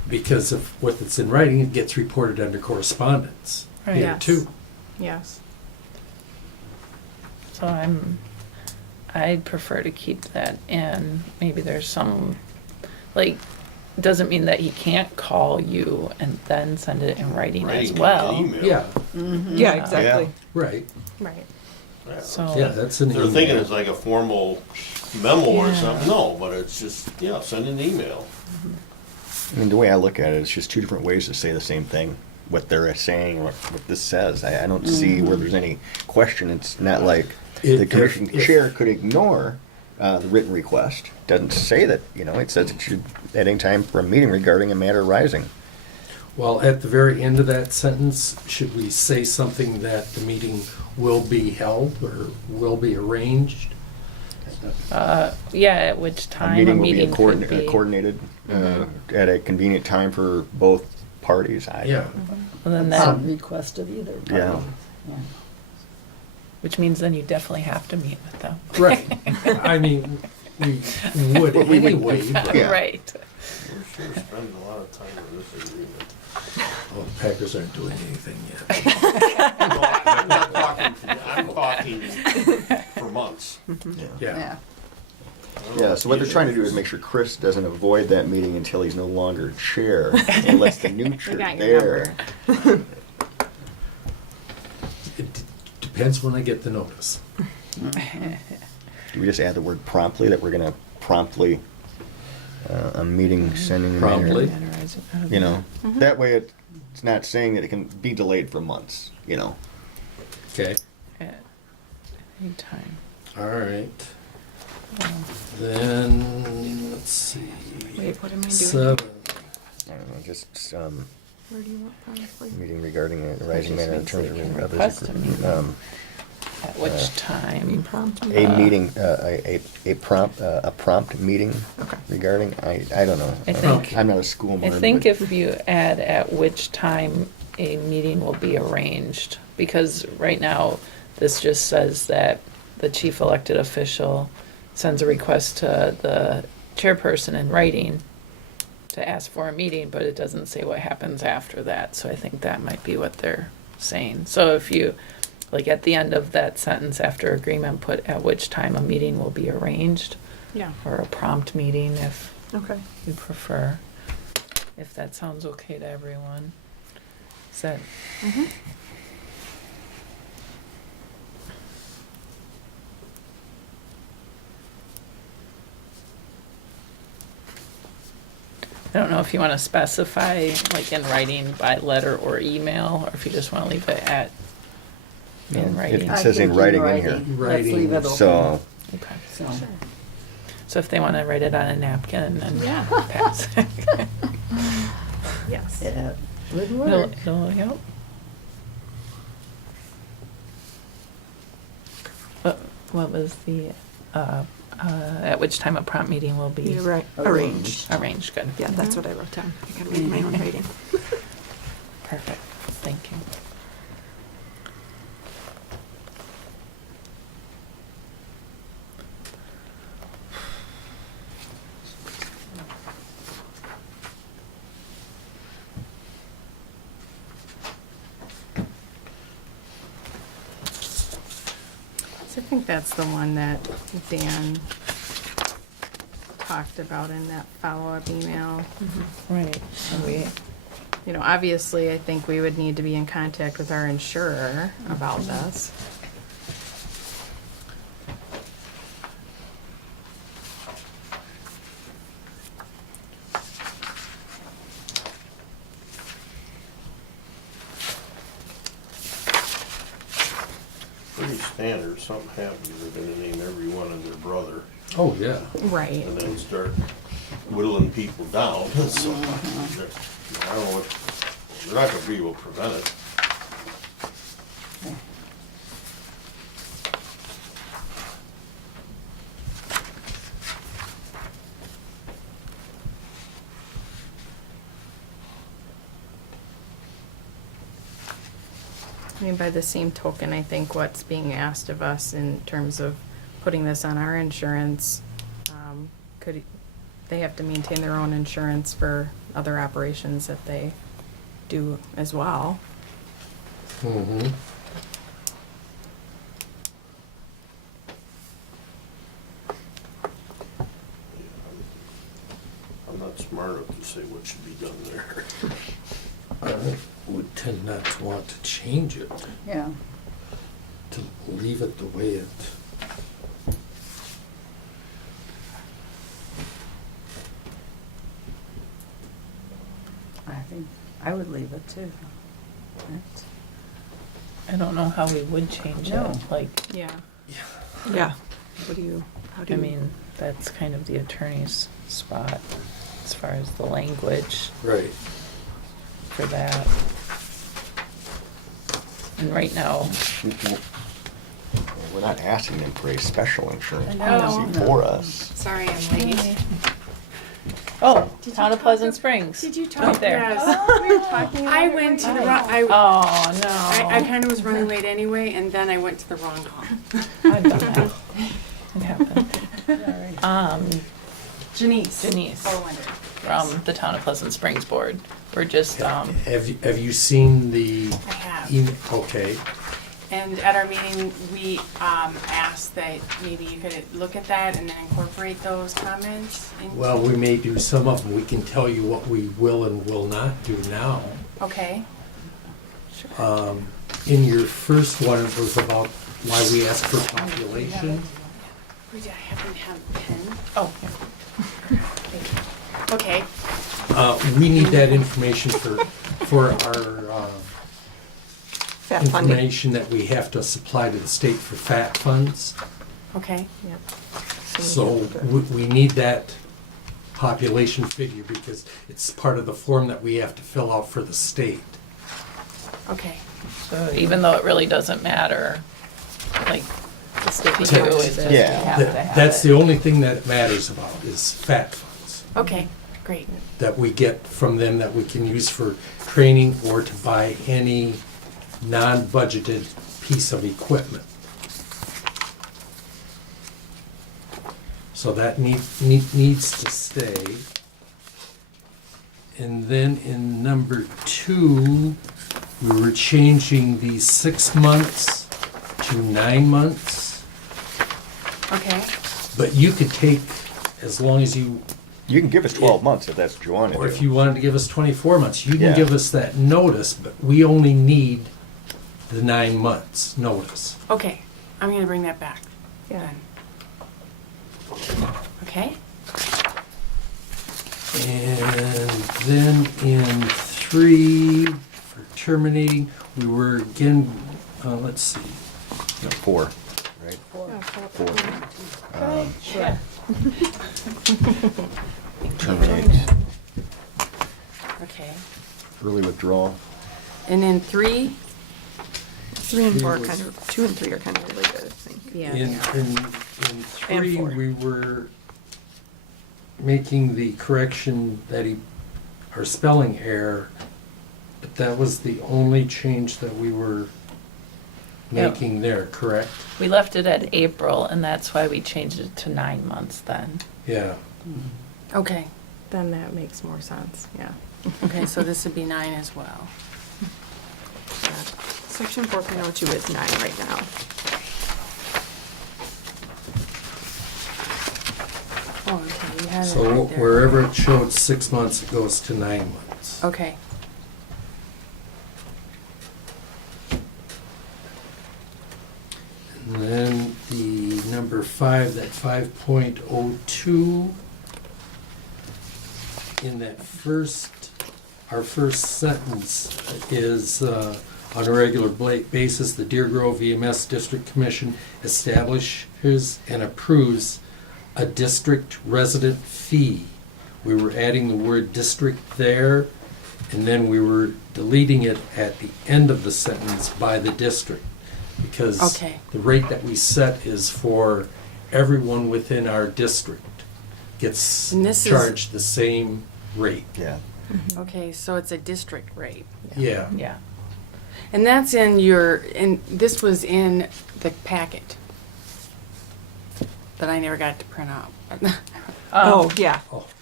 because of what that's in writing, it gets reported under correspondence Right. here Yes. too. Yes. So I'd prefer to keep that in. Maybe there's some, like, doesn't mean that he can't call you and then send it in writing as Writing, well. email. Yeah, Yeah, exactly. right. Right. Yeah. So. Yeah, that's an They're email. thinking it's like a formal memo or Yeah. something. No, but it's just, yeah, send an email. I mean, the way I look at it, it's just two different ways to say the same thing. What they're saying, what this says. I don't see where there's any question. It's not like the If- commission if- chair could ignore the written request. Doesn't say that, it says it should, at any time for a meeting regarding a matter arising. Well, at the very end of that sentence, should we say something that the meeting will be held or will be arranged? Yeah, at which A time meeting will be could be. coordinated at a convenient time for both parties. Yeah, Well, then Upon that, request of either party. Yeah. Yeah. which means then you definitely have to meet with them. right. I mean, we would Well, we would- anyway, but Yeah. Right. We're sure spending a lot of time on this agreement. well, the Packers aren't doing anything yet. No, I'm not talking, I'm talking for months. Yeah. Yeah. Yeah, so what they're trying to do is make sure Chris doesn't avoid that meeting until he's no longer chair, and lets the new chair got your there. It depends when I get the notice. Do we just add the word promptly, that we're gonna promptly, a meeting sending Promptly. reminder? That way it's not saying that it can be delayed for months, Okay, At any time. all right. Then, let's see. Wait, what am I doing? 7. I don't know, just, Where do you want promptly? meeting regarding a rising just matter in means terms they can of request a others. meeting. At which time? Prompt me. A meeting, a prompt meeting Okay. regarding, I don't know. I think- I'm not a school I marm. think but- if you add at which time a meeting will be arranged, because right now, this just says that the chief elected official sends a request to the chairperson in writing to ask for a meeting, but it doesn't say what happens after that, so I think that might be what they're saying. So if you, like at the end of that sentence after agreement, put at which time a meeting will be arranged, Yeah. or a prompt meeting if Okay. you prefer, if that sounds okay to everyone. Is that, I don't know if you want to specify, like in writing by letter or email, or if you just want to leave it at in It writing. I says in think writing in here. Let's leave it open. So, Okay. So, So if they want to write it on a napkin and Yeah. pass it. Yes. yeah, would It'll- work. Yep. What was the, at which time a prompt meeting will be You're right. Arranged. arranged? Good. Yeah, that's what I wrote down. I gotta read my own writing. Perfect. Thank you. So I think that's the one that Dan talked about in that follow-up email. Right, so we, Obviously, I think we would need to be in contact with our insurer about this. Pretty standard, something happens, they're gonna name everyone and their brother, Oh, yeah. Right. and then start whittling people down, so, I don't know what, they're not gonna be able to prevent it. I mean, by the same token, I think what's being asked of us in terms of putting this on our insurance, could they have to maintain their own insurance for other operations that they do as well. Mm-hmm. I'm not smart enough to say what should be done there. I would tend not to want to change it, Yeah, to leave it the way it. I think I would leave it too. That's- I don't know how we would change No. it, like, Yeah. Yeah. What do you, how do I you? mean, that's kind of the attorney's spot as far as the language Right. for that. And right now, We're not asking them for a special insurance I know. policy for us. Sorry, I'm late. oh, Did you Town of talk Pleasant to- Springs. Did you Right talk? there. Yes. We were talking about I it went to right the now. wrong, Oh, no. I kind of was running late anyway, and then I went to the wrong hall. I've done that. It happened. Janice. Janice. Bowlinder. From the Town of Pleasant Springs Board. We're just, Have you seen the I have. email? Okay. And at our meeting, we asked that maybe you could look at that and then incorporate those comments into. Well, we may do some of them. We can tell you what we will and will not do now. Okay. In your first one, it was about why we ask for population. I happen to have a pen. oh, yeah. Okay. We need that information for our Fat funding. information that we have to supply to the state for FAT funds. Okay. Yep. So we need that population figure because it's part of the form that we have to fill out for the state. Okay. So even though it really doesn't matter, like, The state to you, requires it's it. just we Yeah. have to have That's it. the only thing that it matters about is FAT funds Okay. Great. that we get from them that we can use for training or to buy any non-budgeted piece of equipment. So that needs to stay. And then in number 2, we were changing the 6 months to 9 months. Okay. But you could take, as long as you, You can give us 12 months if that's what you want to do. or if you wanted to give us 24 months, you can Yeah. give us that notice, but we only need the 9 months notice. Okay. I'm gonna bring that back. Yeah. Then. Okay. And then in 3, for terminating, we were again, let's see, No, 4, right? Yeah, 4. Yeah. Terminate. Okay. Early withdrawal. And then 3. 3 and 4 are was- kind of, 2 and 3 are kind of related, I think. Yeah. in 3, 4. we were making the correction that our spelling error, but that was the only change that we were Yeah. making there, correct? We left it at April, and that's why we changed it to 9 months then. Yeah. Okay. Then that makes more sense, yeah. Okay. So this would be 9 as well. Section 4.02 is 9 right now. Oh, okay. You had it So right there. wherever it showed 6 months, it goes to 9 months. Okay. And then the number 5, that 5.02, in that our first sentence is, on a regular basis, the Deer Grove EMS District Commission establishes and approves a district resident fee. We were adding the word district there, and then we were deleting it at the end of the sentence by the district. Because Okay. the rate that we set is for everyone within our district gets And this is- charged the same rate. Yeah. Okay. So it's a district rate. Yeah. Yeah. And that's in your, and this was in the packet that I never got to print out. Oh, yeah. Oh,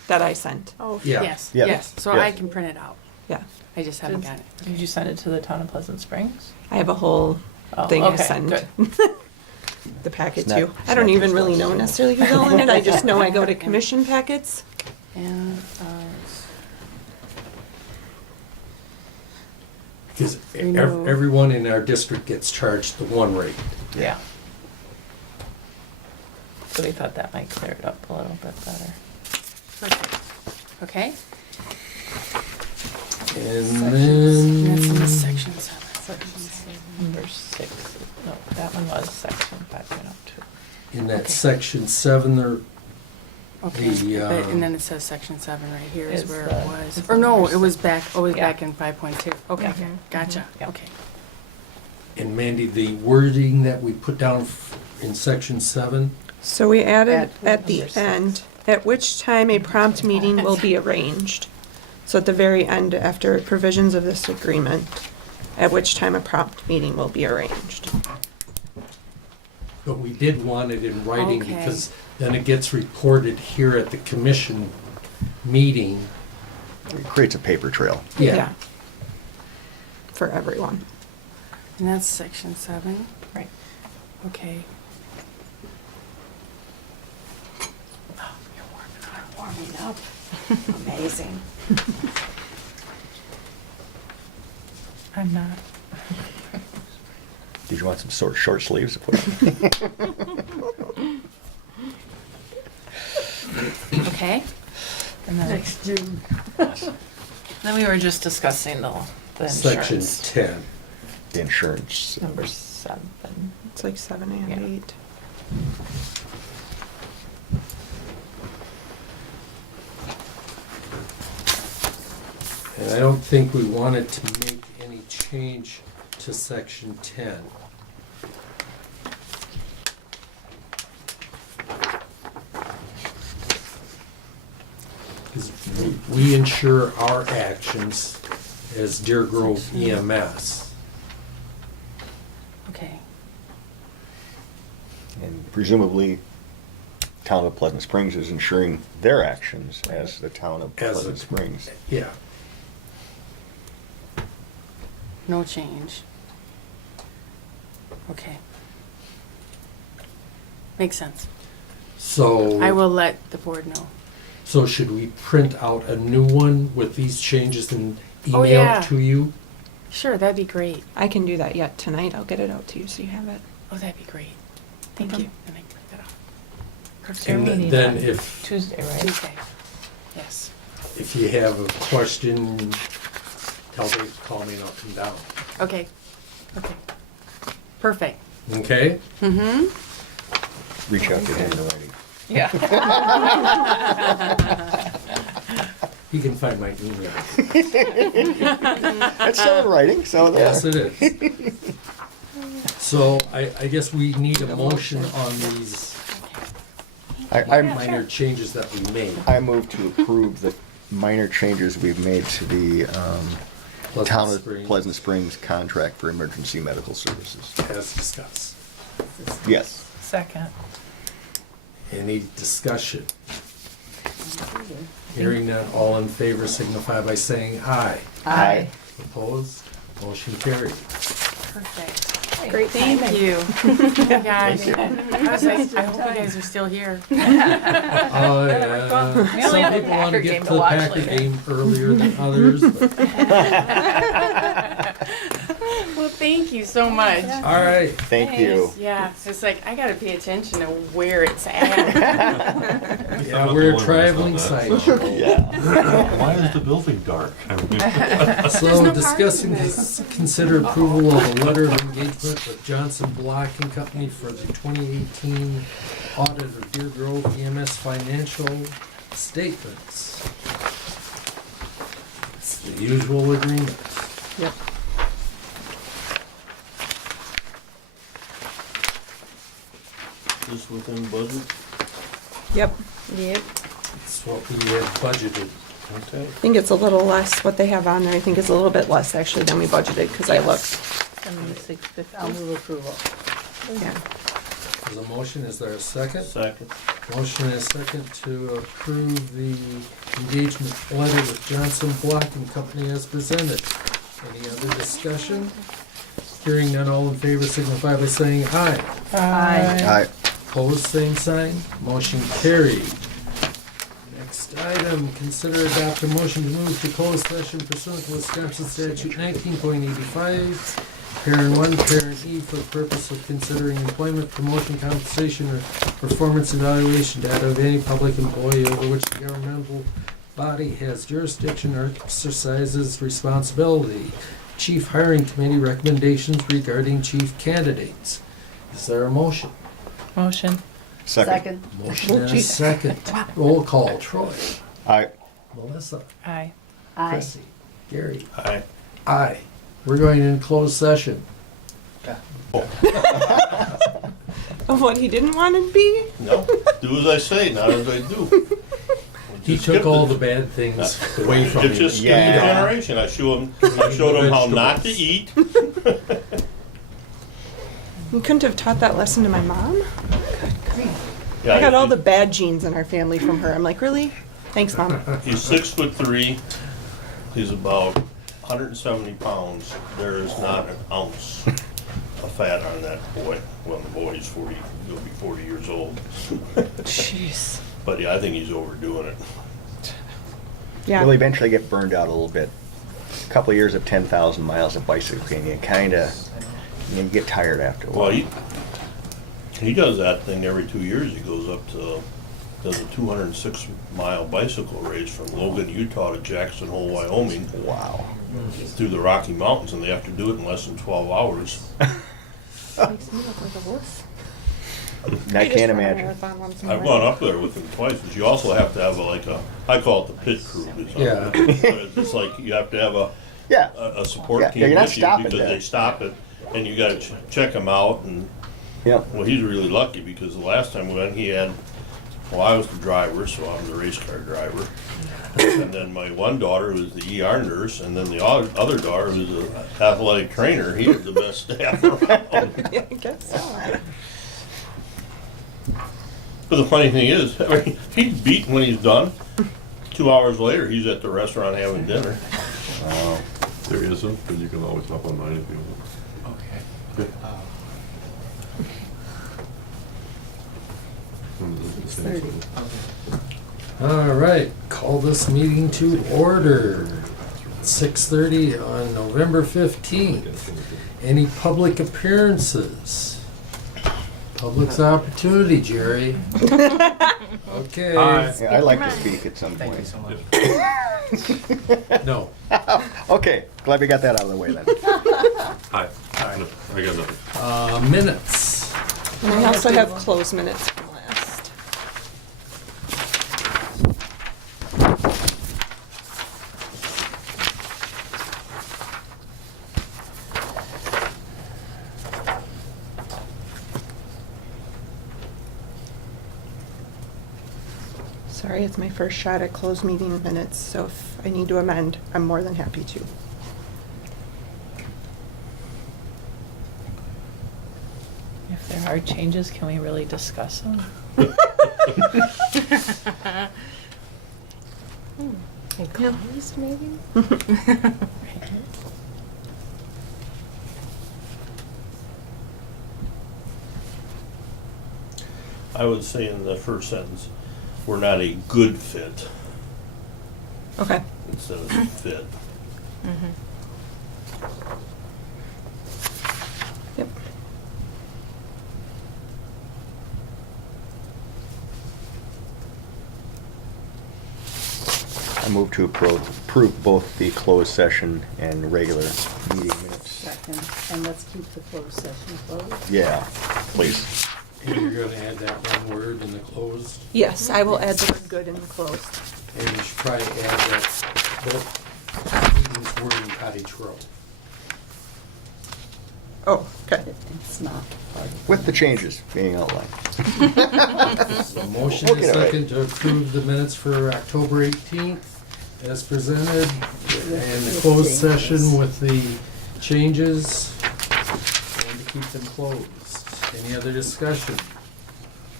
that I sent. Oh, Yeah. Yes, Yeah. yes, so Yeah. I can print it out. Yeah, I just haven't got it. Did you send it to the town of Pleasant Springs? I have a whole Oh, thing I okay, send good. the packet It's not- to. I don't it's not even really know necessarily who's all in it. I just know I go to commission packets. And, Because Remove. everyone in our district gets charged the one rate. Yeah. So we thought that might clear it up a little bit better. perfect. Okay? And That's in then, section 7. Number 6, no, that one was section 5.02. in that Okay. section 7, there, Okay, The, and then it says section 7 right here is Is where the- it was. is Or the no, number it was back, Yeah. back in 5.2. Okay, Mhm. gotcha, Yeah. okay. and Mandy, the wording that we put down in section 7, So we added At at the number 6. end, at which time a prompt meeting will be arranged. So at the very end, after provisions of this agreement, at which time a prompt meeting will be arranged. but we did want it in writing Okay. because then it gets reported here at the commission meeting. It creates a paper trail. Yeah, For everyone. And that's section 7? Right. Okay. Oh, you're warming up. Amazing. I'm not. Did you want some sort of short sleeves to put on? Okay. And then, Next June. then we were just discussing the section insurance. 10. The insurance. Number 7. It's like 7 and Yeah. 8. And I don't think we wanted to make any change to section 10. Because we ensure our actions as Deer Grove EMS. Okay. And presumably, town of Pleasant Springs is ensuring their actions as the town of As Pleasant a- Springs. Yeah. No change. Okay. Makes sense. So. I will let the board know. So should we print out a new one with these changes and Oh, email yeah. it to you? Sure, that'd be great. I can do that yet tonight. I'll get it out to you so you have it. Oh, that'd be great. Thank Okay. you. And I can print that out. Perfect. They're And meeting then on if, Tuesday, right? Tuesday. Yes. if you have a question, tell Dave to call me and I'll come down. Okay. Okay. Perfect. Okay? Mm-hmm. Reach out to him in writing. Yeah. You can find my email. That's still in writing, so there. Yes, it is. So I guess we need a motion on these I minor changes that we made. move to approve the minor changes we've made to the town of Springs, Pleasant Springs contract for emergency medical services. As discussed. Yes. Second. Any discussion? Hearing none, all in favor signify by saying aye. Aye. Opposed? Motion carried. Perfect. Great Thank timing. you. Oh my gosh. Thank you. I was like, I hope you guys are still here. We only Some have the people want Packer to get game to to the watch Packer later. game earlier than others. But, Well, thank you so much. all right. Thank you. Yeah, it's like, I gotta pay attention to where it's at. Yeah, we're a traveling sideshow. Yeah. Why is the building dark? I mean, So discussing this, consider approval of a letter of engagement with Johnson Block and Company for the 2018 audit of Deer Grove EMS financial statements. It's the usual agreement. Yep. Just within budget? Yep. Yep. It's what we had budgeted. Okay. I think it's a little less, what they have on there, I think it's a little bit less actually than we budgeted, because I looked. 7650, I'll move approval. Yeah. There's a motion, is there a second? Second. Motion and a second to approve the engagement letter with Johnson Block and Company as presented. Any other discussion? Hearing none, all in favor signify by saying aye. Aye. Opposed, same sign. Motion carried. Next item, consider adopt a motion to move to closed session pursuant to Wisconsin statute 19.85, parent 1, parent E, for the purpose of considering employment, promotion, compensation, or performance evaluation data of any public employee over which the governmental body has jurisdiction or exercises responsibility. Chief Hiring Committee recommendations regarding chief candidates. Is there a motion? Motion. Second. Motion and a second. Roll call. Troy. Aye. Melissa. Aye. Aye. Chrissy. Gary. Aye. Aye. We're going in closed session. Of what he didn't want to be? No, do as I say, not as I do. He Just took skip all it. the bad things away from It's him. just skipping Yeah. generation. I showed him how not to eat. You couldn't have taught that lesson to my mom? Yeah, I got all he- the bad genes in our family from her. I'm like, really? Thanks, Mom. He's 6'3". He's about 170 pounds. There is not an ounce of fat on that boy. Well, the boy's 40. He'll be 40 years old. Jeez. But yeah, I think he's overdoing it. Yeah. You'll eventually get burned out a little bit. A couple of years of 10,000 miles of bicycling, you get tired after a while. Well, he does that thing every 2 years. He goes up to does a 206-mile bicycle race from Logan, Utah to Jackson Hole, Wyoming, Wow. through the Rocky Mountains, and they have to do it in less than 12 hours. Makes me look like a wuss. I can't imagine. I've gone up there with him twice, but you also have to have I call it the pit crew. Yeah. It's like you have to have Yeah. a support Yeah, team you're not with you stopping because there. they stop it, and you got to check them out. And Yeah. well, he's really lucky because the last time we went, I was the driver, so I'm the race car driver. And then my one daughter was the ER nurse, and then the other daughter was an athletic trainer. He was the best staff around. Yeah, I guess so. But the funny thing is, I mean, he's beaten when he's done. 2 hours later, he's at the restaurant having dinner. There isn't, but you can always hop on mine if you want. Okay. All right, call this meeting to order. 6:30 on November 15th. Any public appearances? Public's opportunity, Jerry. Okay. Yeah, I'd like to speak at some point. No. Okay, glad we got that out of the way then. Hi. No, I got nothing. Minutes. And I also have closed minutes from last. Sorry, it's my first shot at closed meeting minutes, so if I need to amend, I'm more than happy to. If there are changes, can we really discuss them? Like closed, maybe? I would say in the first sentence, we're not a good fit Okay. instead of fit. Yep. I move to approve both the closed session and regular meeting minutes. Second, and let's keep the closed session closed. Yeah, please. And you're gonna add that one word in the closed, Yes, I will add the word good in the closed. and you should probably add that both meetings were in Cottage Row. Oh, okay. It's not part of With the changes being outlined. So motion We'll and get it right. second to approve the minutes for October 18th as presented, and the closed session with the changes, and to keep them closed. Any other discussion?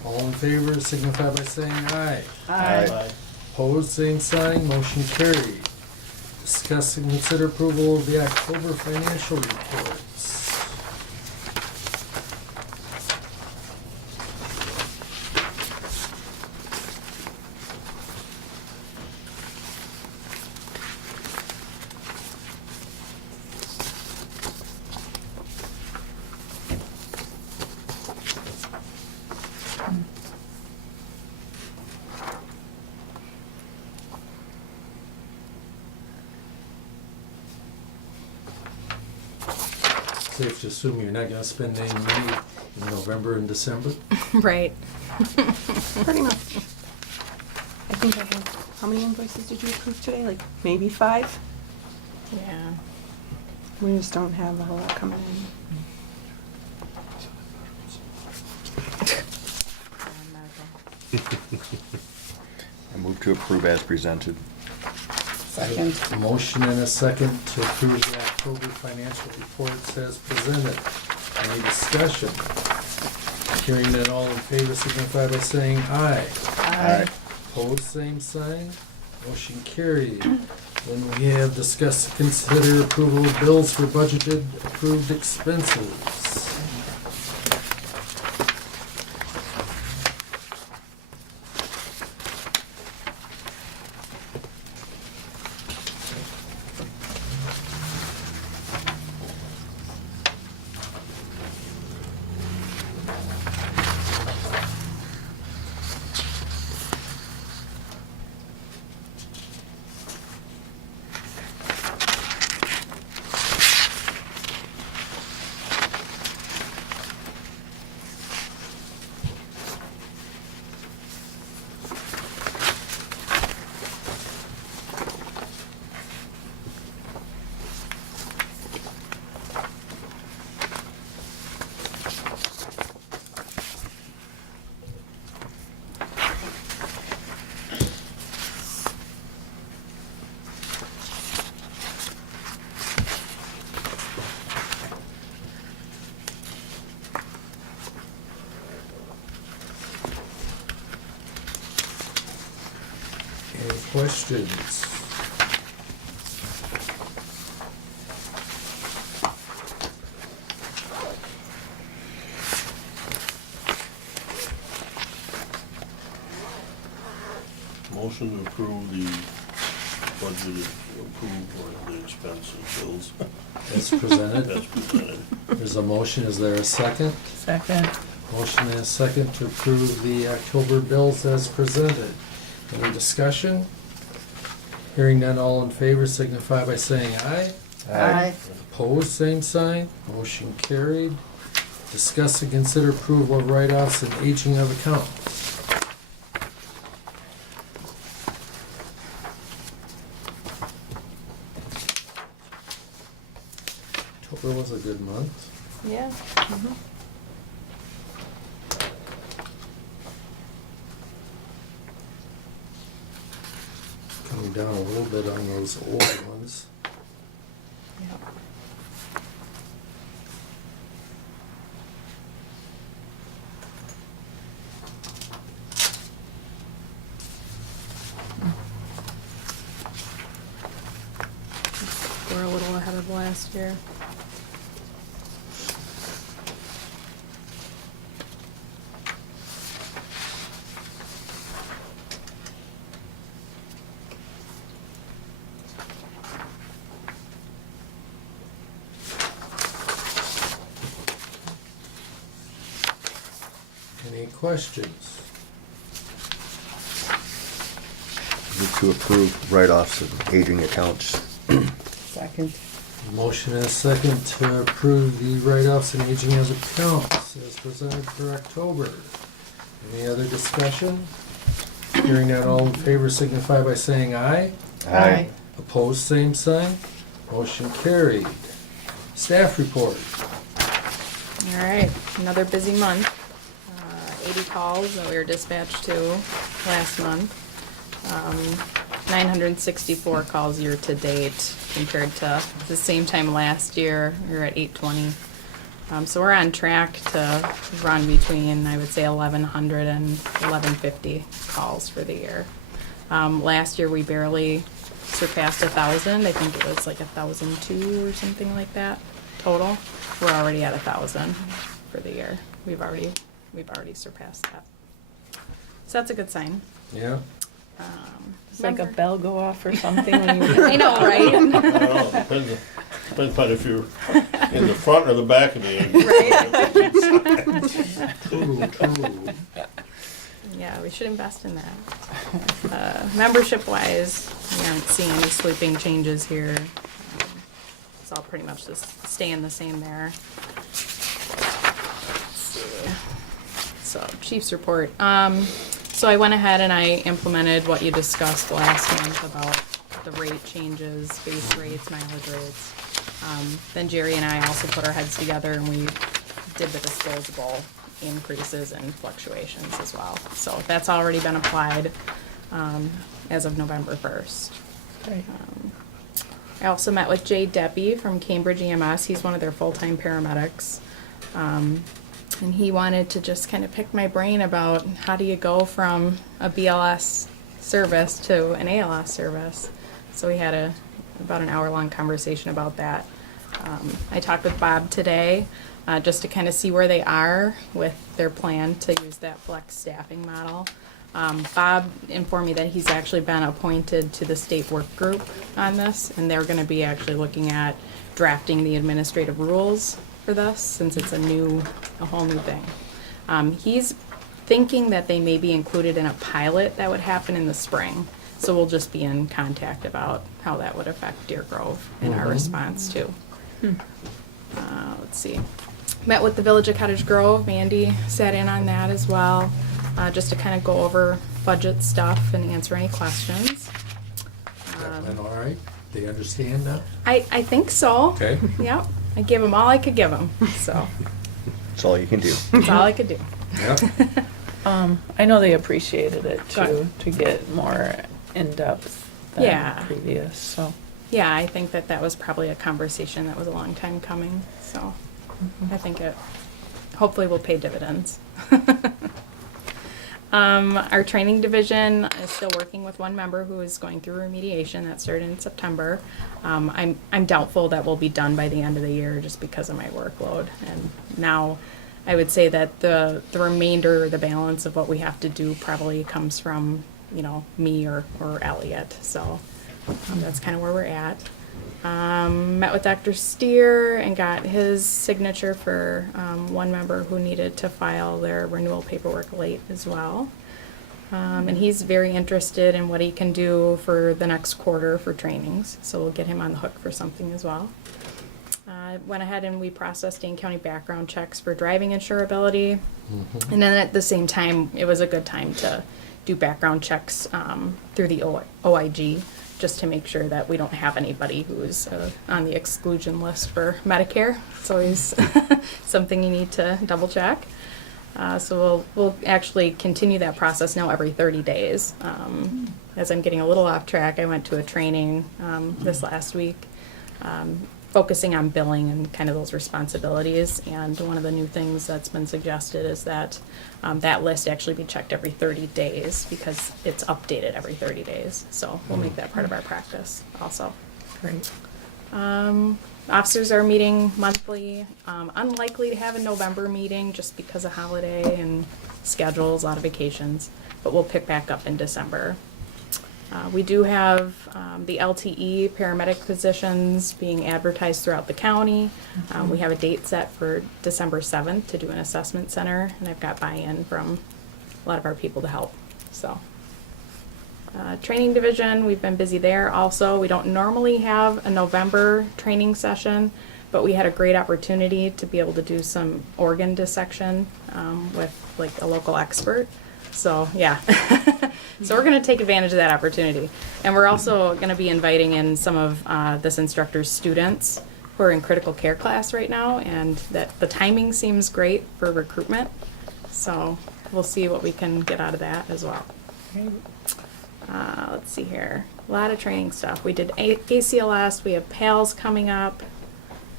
All in favor signify by saying aye. Aye. Opposed, same sign, motion carried. Discuss and consider approval of the October financial reports. Safe to assume you're not gonna spend any money in November and December? Right. Pretty much. I think I have, how many invoices did you approve today? Like maybe 5? Yeah. We just don't have a whole lot coming in. I move to approve as presented. Second. A motion and a second to approve the October financial reports as presented. Any discussion? Hearing that, all in favor signify by saying aye. Aye. Opposed, same sign. Motion carried. Then we have discussed, consider approval of bills for budgeted approved expenses. Any questions? Motion to approve the budget, approve the expenses bills As presented. as presented. There's a motion. Is there a second? Second. Motion and a second to approve the October bills as presented. Any discussion? Hearing none, all in favor signify by saying aye. Aye. Opposed, same sign. Motion carried. Discuss and consider approval of write-offs and aging of accounts. October was a good month. Yeah. Coming down a little bit on those old ones. Yep. We're a little ahead of last year. Any questions? Move to approve write-offs of aging accounts. Second. Motion and a second to approve the write-offs and aging as accounts as presented for October. Any other discussion? Hearing that, all in favor signify by saying aye. Aye. Opposed, same sign. Motion carried. Staff report. All right, another busy month. 80 calls that we were dispatched to last month. 964 calls year to date compared to the same time last year. We were at 820. So we're on track to run between, I would say, 1,100 and 1,150 calls for the year. Last year, we barely surpassed 1,000. I think it was like 1,002 or something like that total. We're already at 1,000 for the year. We've already surpassed that. So that's a good sign. Yeah. It's like a bell go off or something when you. I know, right? I don't know, depends on if you're in the front or the back of the ambulance. True. Yeah, we should invest in that. Membership-wise, we aren't seeing any sweeping changes here. It's all pretty much just staying the same there. Let's see. So, Chief's report. So I went ahead and I implemented what you discussed last month about the rate changes, base rates, mileage rates. Then Jerry and I also put our heads together and we did the disposable increases and fluctuations as well. So that's already been applied as of November 1st. Right. I also met with Jay Deppie from Cambridge EMS. He's one of their full-time paramedics. And he wanted to just kind of pick my brain about how do you go from a BLS service to an ALS service. So we had about an hour-long conversation about that. I talked with Bob today just to kind of see where they are with their plan to use that flex staffing model. Bob informed me that he's actually been appointed to the state work group on this, and they're going to be actually looking at drafting the administrative rules for this, since it's a whole new thing. He's thinking that they may be included in a pilot that would happen in the spring. So we'll just be in contact about how that would affect Deer Grove and our response too. Let's see. Met with the Village of Cottage Grove. Mandy sat in on that as well, just to kind of go over budget stuff and answer any questions. That went all right? They understand now? I think so. Okay. Yep. I gave them all I could give them, so That's all you can do. that's all I could do. Yeah. I know they appreciated it Good. too, to get more in-depth than Yeah. previous, so. Yeah, I think that was probably a conversation that was a long time coming, so I think it hopefully will pay dividends. Our training division is still working with one member who is going through remediation that started in September. I'm doubtful that will be done by the end of the year just because of my workload. And now I would say that the remainder, the balance of what we have to do probably comes from, me or Elliot. So that's kind of where we're at. Met with Dr. Steer and got his signature for one member who needed to file their renewal paperwork late as well. And he's very interested in what he can do for the next quarter for trainings, so we'll get him on the hook for something as well. Went ahead and we processed Dane County background checks for driving insurability. And then at the same time, it was a good time to do background checks through the OIG, just to make sure that we don't have anybody who's on the exclusion list for Medicare. It's always something you need to double check. So we'll actually continue that process now every 30 days. As I'm getting a little off track, I went to a training this last week, focusing on billing and kind of those responsibilities. And one of the new things that's been suggested is that that list actually be checked every 30 days because it's updated every 30 days. So we'll make that part of our practice also. Great. Officers are meeting monthly. Unlikely to have a November meeting just because of holiday and schedules, a lot of vacations, but we'll pick back up in December. We do have the LTE paramedic positions being advertised throughout the county. We have a date set for December 7th to do an assessment center, and I've got buy-in from a lot of our people to help. So, training division, we've been busy there also. We don't normally have a November training session, but we had a great opportunity to be able to do some organ dissection with like a local expert. So yeah, so we're going to take advantage of that opportunity. And we're also going to be inviting in some of this instructor's students who are in critical care class right now, and that the timing seems great for recruitment. So we'll see what we can get out of that as well. Let's see here. A lot of training stuff. We did ACLS. We have PALS coming up.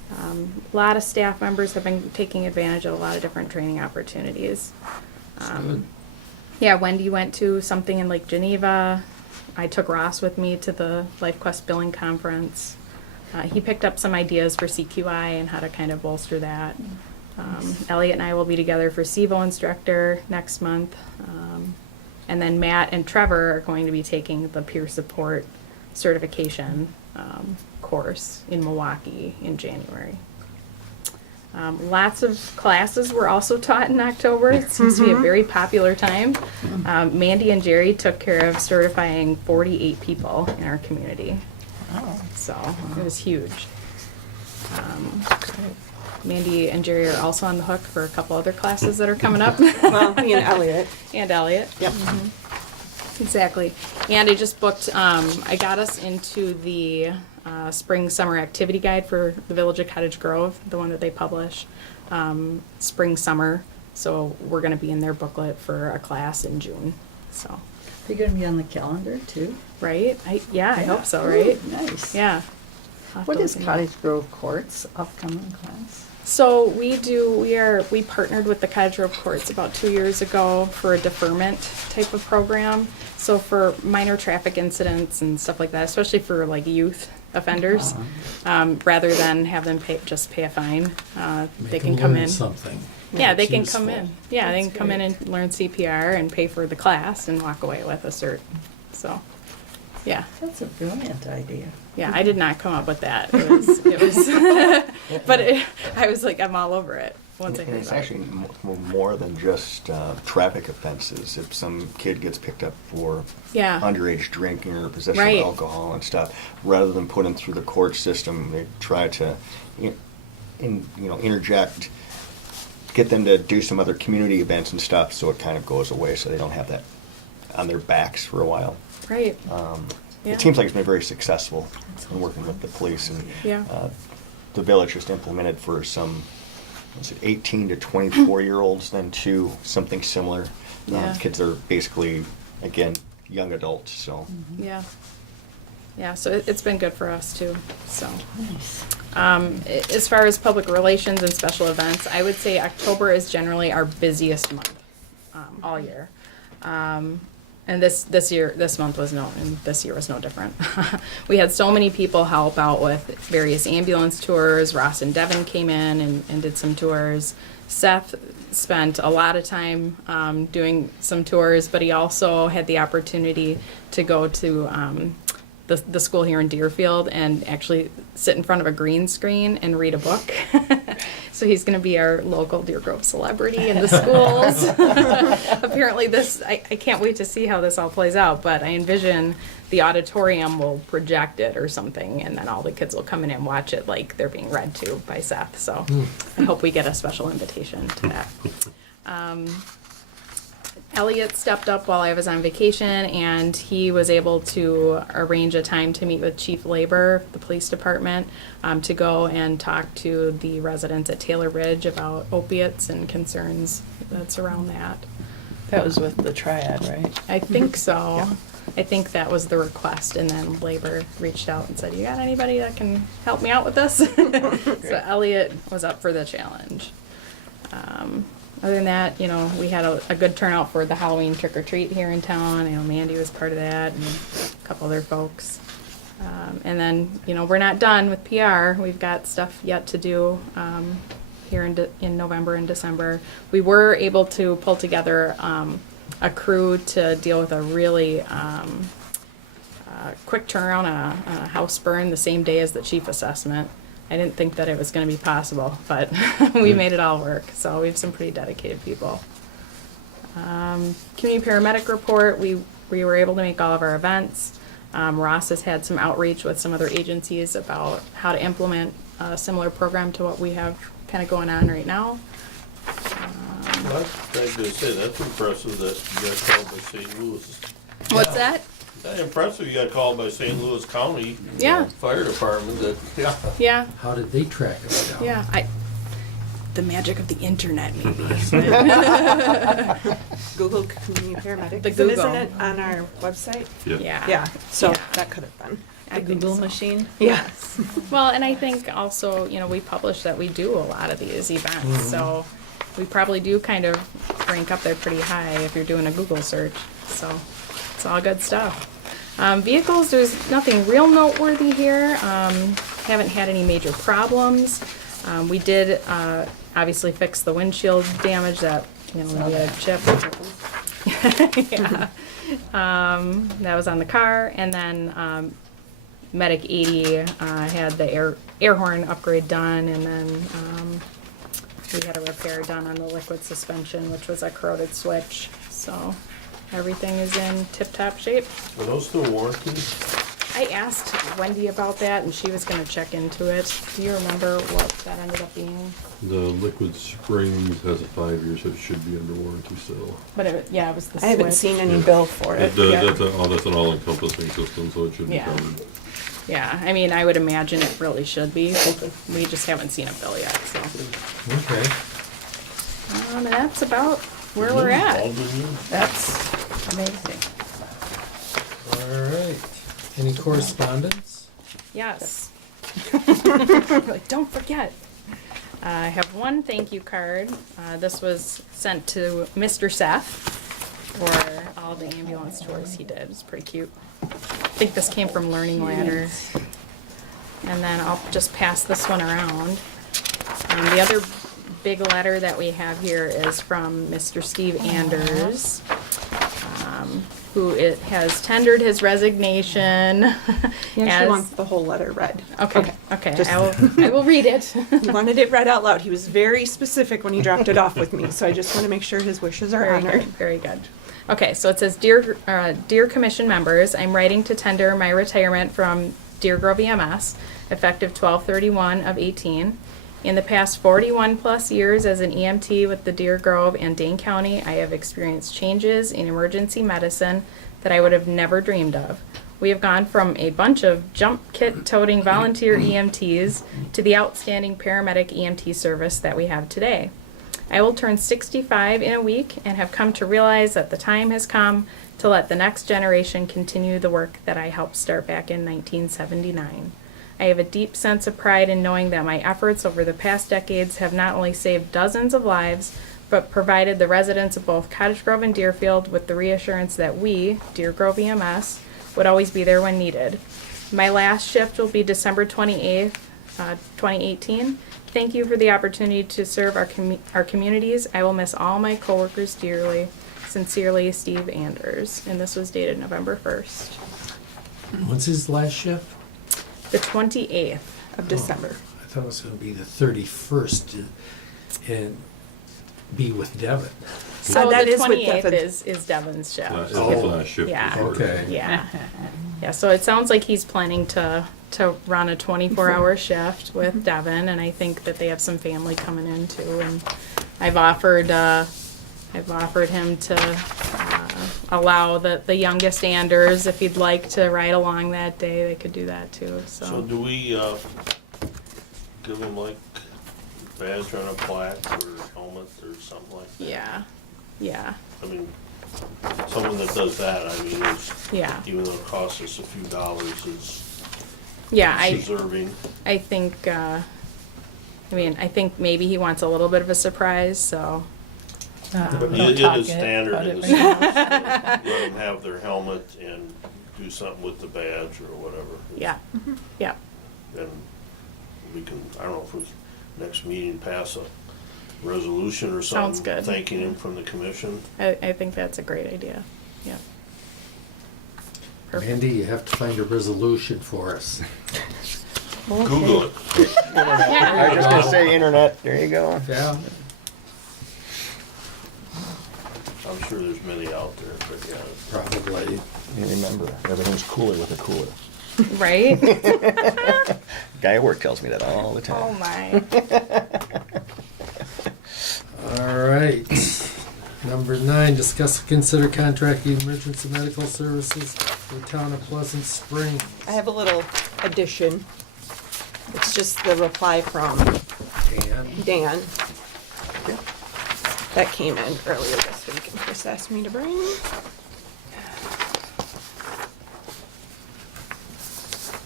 A lot of staff members have been taking advantage of a lot of different training opportunities. Good. Yeah, Wendy went to something in Lake Geneva. I took Ross with me to the LifeQuest Billing Conference. He picked up some ideas for CQI and how to kind of bolster that. Elliot and I will be together for SIVO instructor next month. And then Matt and Trevor are going to be taking the peer support certification course in Milwaukee in January. Lots of classes were also taught in October. It seems to be a very popular time. Mandy and Jerry took care of certifying 48 people in our community. Oh, So it was huge. Mandy and Jerry are also on the hook for a couple other classes that are coming up. Well, me and Elliot. And Elliot. Yep. Exactly. And I just booked, I got us into the spring summer activity guide for the Village of Cottage Grove, the one that they publish, spring summer. So we're going to be in their booklet for a class in June. So, Are you gonna be on the calendar too? right? I hope so, right? Nice. Yeah. I'll have What to is look into Cottage Grove Court's upcoming class? So we partnered with the Cottage Grove Courts about 2 years ago for a deferment type of program. So for minor traffic incidents and stuff like that, especially for like youth offenders, rather than have them just pay a fine, they Make can them come learn in. something. Yeah, they It's can come useful. in. Yeah, they can That's come in great. and learn CPR and pay for the class and walk away with a cert. So, yeah. That's a brilliant idea. Yeah, I did not come up with that. It was, but I was like, I'm all over it once I And heard it's about it. actually more than just traffic offenses. If some kid gets picked up for Yeah. underage drinking or possession Right. of alcohol and stuff, rather than put them through the court system, they try to, interject, get them to do some other community events and stuff, so it kind of goes away, so they don't have that on their backs for a while. Right. Yeah. It seems like it's been very successful in working with the police, and Yeah. the village just implemented for some, was it 18 to 24-year-olds then too, something similar. Yeah. Kids are basically, again, young adults, so. Yeah. Yeah, so it's been good for us too, so. Nice. As far as public relations and special events, I would say October is generally our busiest month, all year. And this year was no different. We had so many people help out with various ambulance tours. Ross and Devin came in and did some tours. Seth spent a lot of time doing some tours, but he also had the opportunity to go to the school here in Deerfield and actually sit in front of a green screen and read a book. So he's going to be our local Deer Grove celebrity in the schools. Apparently I can't wait to see how this all plays out, but I envision the auditorium will project it or something, and then all the kids will come in and watch it like they're being read to by Seth. So I hope we get a special invitation to that. Elliot stepped up while I was on vacation, and he was able to arrange a time to meet with Chief Labor, the police department, to go and talk to the residents at Taylor Ridge about opiates and concerns that's around that. that was with the triad, right? I think so. I think that was the request, and then Labor reached out and said, "You got anybody that can help me out with this?" So Elliot was up for the challenge. Other than that, we had a good turnout for the Halloween trick or treat here in town. Mandy was part of that, and a couple other folks. And then, we're not done with PR. We've got stuff yet to do here in November and December. We were able to pull together a crew to deal with a really quick turnaround on a house burn the same day as the chief assessment. I didn't think that it was going to be possible, but we made it all work. So we have some pretty dedicated people. Community paramedic report, we were able to make all of our events. Ross has had some outreach with some other agencies about how to implement a similar program to what we have kind of going on right now. Well, I was going to say, that's impressive that you got called by St. Louis. What's that? That's impressive you got called by St. Louis County Yeah. Fire Department. Yeah. Yeah, How did they track us down? yeah. The magic of the internet, maybe. Google Community Paramedic. The Isn't Google. it on our website? Yeah. Yeah, so Yeah. that could have been. I The think Google so. machine? Yes. Well, and I think also, you know, we publish that we do a lot of these events, so we probably do kind of rank up there pretty high if you're doing a Google search. So it's all good stuff. Vehicles, there's nothing real noteworthy here. Haven't had any major problems. We did obviously fix the windshield damage that, you know, we had chipped. Yeah. That was on the car. And then Medic 80 had the air horn upgrade done, and then we had a repair done on the liquid suspension, which was a corroded switch. So everything is in tip-top shape. Are those still warranties? I asked Wendy about that, and she was going to check into it. Do you remember what that ended up being? The liquid springs has a 5 year, so it should be under warranty still. But it was the I haven't switch. seen any Yeah. bill for it. That's an all-encompassing system, so it should be Yeah. covered. Yeah, I mean, I would imagine it really should be. We just haven't seen a bill yet, so. Okay. And that's about where we're at. All good news? That's amazing. All right. Any correspondence? Yes. Like, don't forget. I have one thank you card. This was sent to Mr. Seth for all the ambulance tours he did. It's pretty cute. I think this came from Learning Ladder. And then I'll just pass this one around. The other big letter that we have here is from Mr. Steve Anders, who has tendered his resignation. He actually as- wants the whole letter read. Okay. Just- I will read it. He wanted it read out loud. He was very specific when he dropped it off with me, so I just want to make sure his wishes are Very honored. good. Very good. Okay, so it says, Dear Commission members, I'm writing to tender my retirement from Deer Grove EMS, effective 12/31 of 18. In the past 41 plus years as an EMT with the Deer Grove and Dane County, I have experienced changes in emergency medicine that I would have never dreamed of. We have gone from a bunch of jump kit toting volunteer EMTs to the outstanding paramedic EMT service that we have today. I will turn 65 in a week and have come to realize that the time has come to let the next generation continue the work that I helped start back in 1979. I have a deep sense of pride in knowing that my efforts over the past decades have not only saved dozens of lives, but provided the residents of both Cottage Grove and Deerfield with the reassurance that we, Deer Grove EMS, would always be there when needed. My last shift will be December 28th, 2018. Thank you for the opportunity to serve our communities. I will miss all my coworkers dearly. Sincerely, Steve Anders. And this was dated November 1st. What's his last shift? The 28th. Of December. I thought it was going to be the 31st and be with Devin. So that the is with 28th Devin. is Devon's shift. His Oh. last shift. Yeah. was Okay. Yeah. Yeah, so it sounds like he's planning to run a 24-hour shift with Devin, and I think that they have some family coming in too. And I've offered him to allow the youngest Anders, if he'd like to ride along that day, they could do that too. So So do we, give them like badge on a plaque or helmet or something like that? yeah. I mean, someone that does that, I mean, Yeah. even though it costs us a few dollars, is Yeah, deserving. I think I think maybe he wants a little bit of a surprise, so It Don't it talk is standard about in it the right city. now. Let them have their helmet and do something with the badge or whatever. yeah. Yeah. And we can, I don't know if we, next meeting, pass a resolution or Sounds something. good. Thanking him from the commission. I think that's a great idea. Yeah. Perfect. Andy, you have to find a resolution for us. Google it. I was just gonna say internet, there you go. Yeah. I'm sure there's many out there, but yeah. Probably. You remember, everything's cooler with a cooler. Right? Guy at work tells me that all the Oh time. my. All right. Number 9, discuss and consider contracting emergency medical services for the town of Pleasant Springs. I have a little addition. It's just the reply from Dan. Dan. That came in earlier this week and Chris asked me to bring.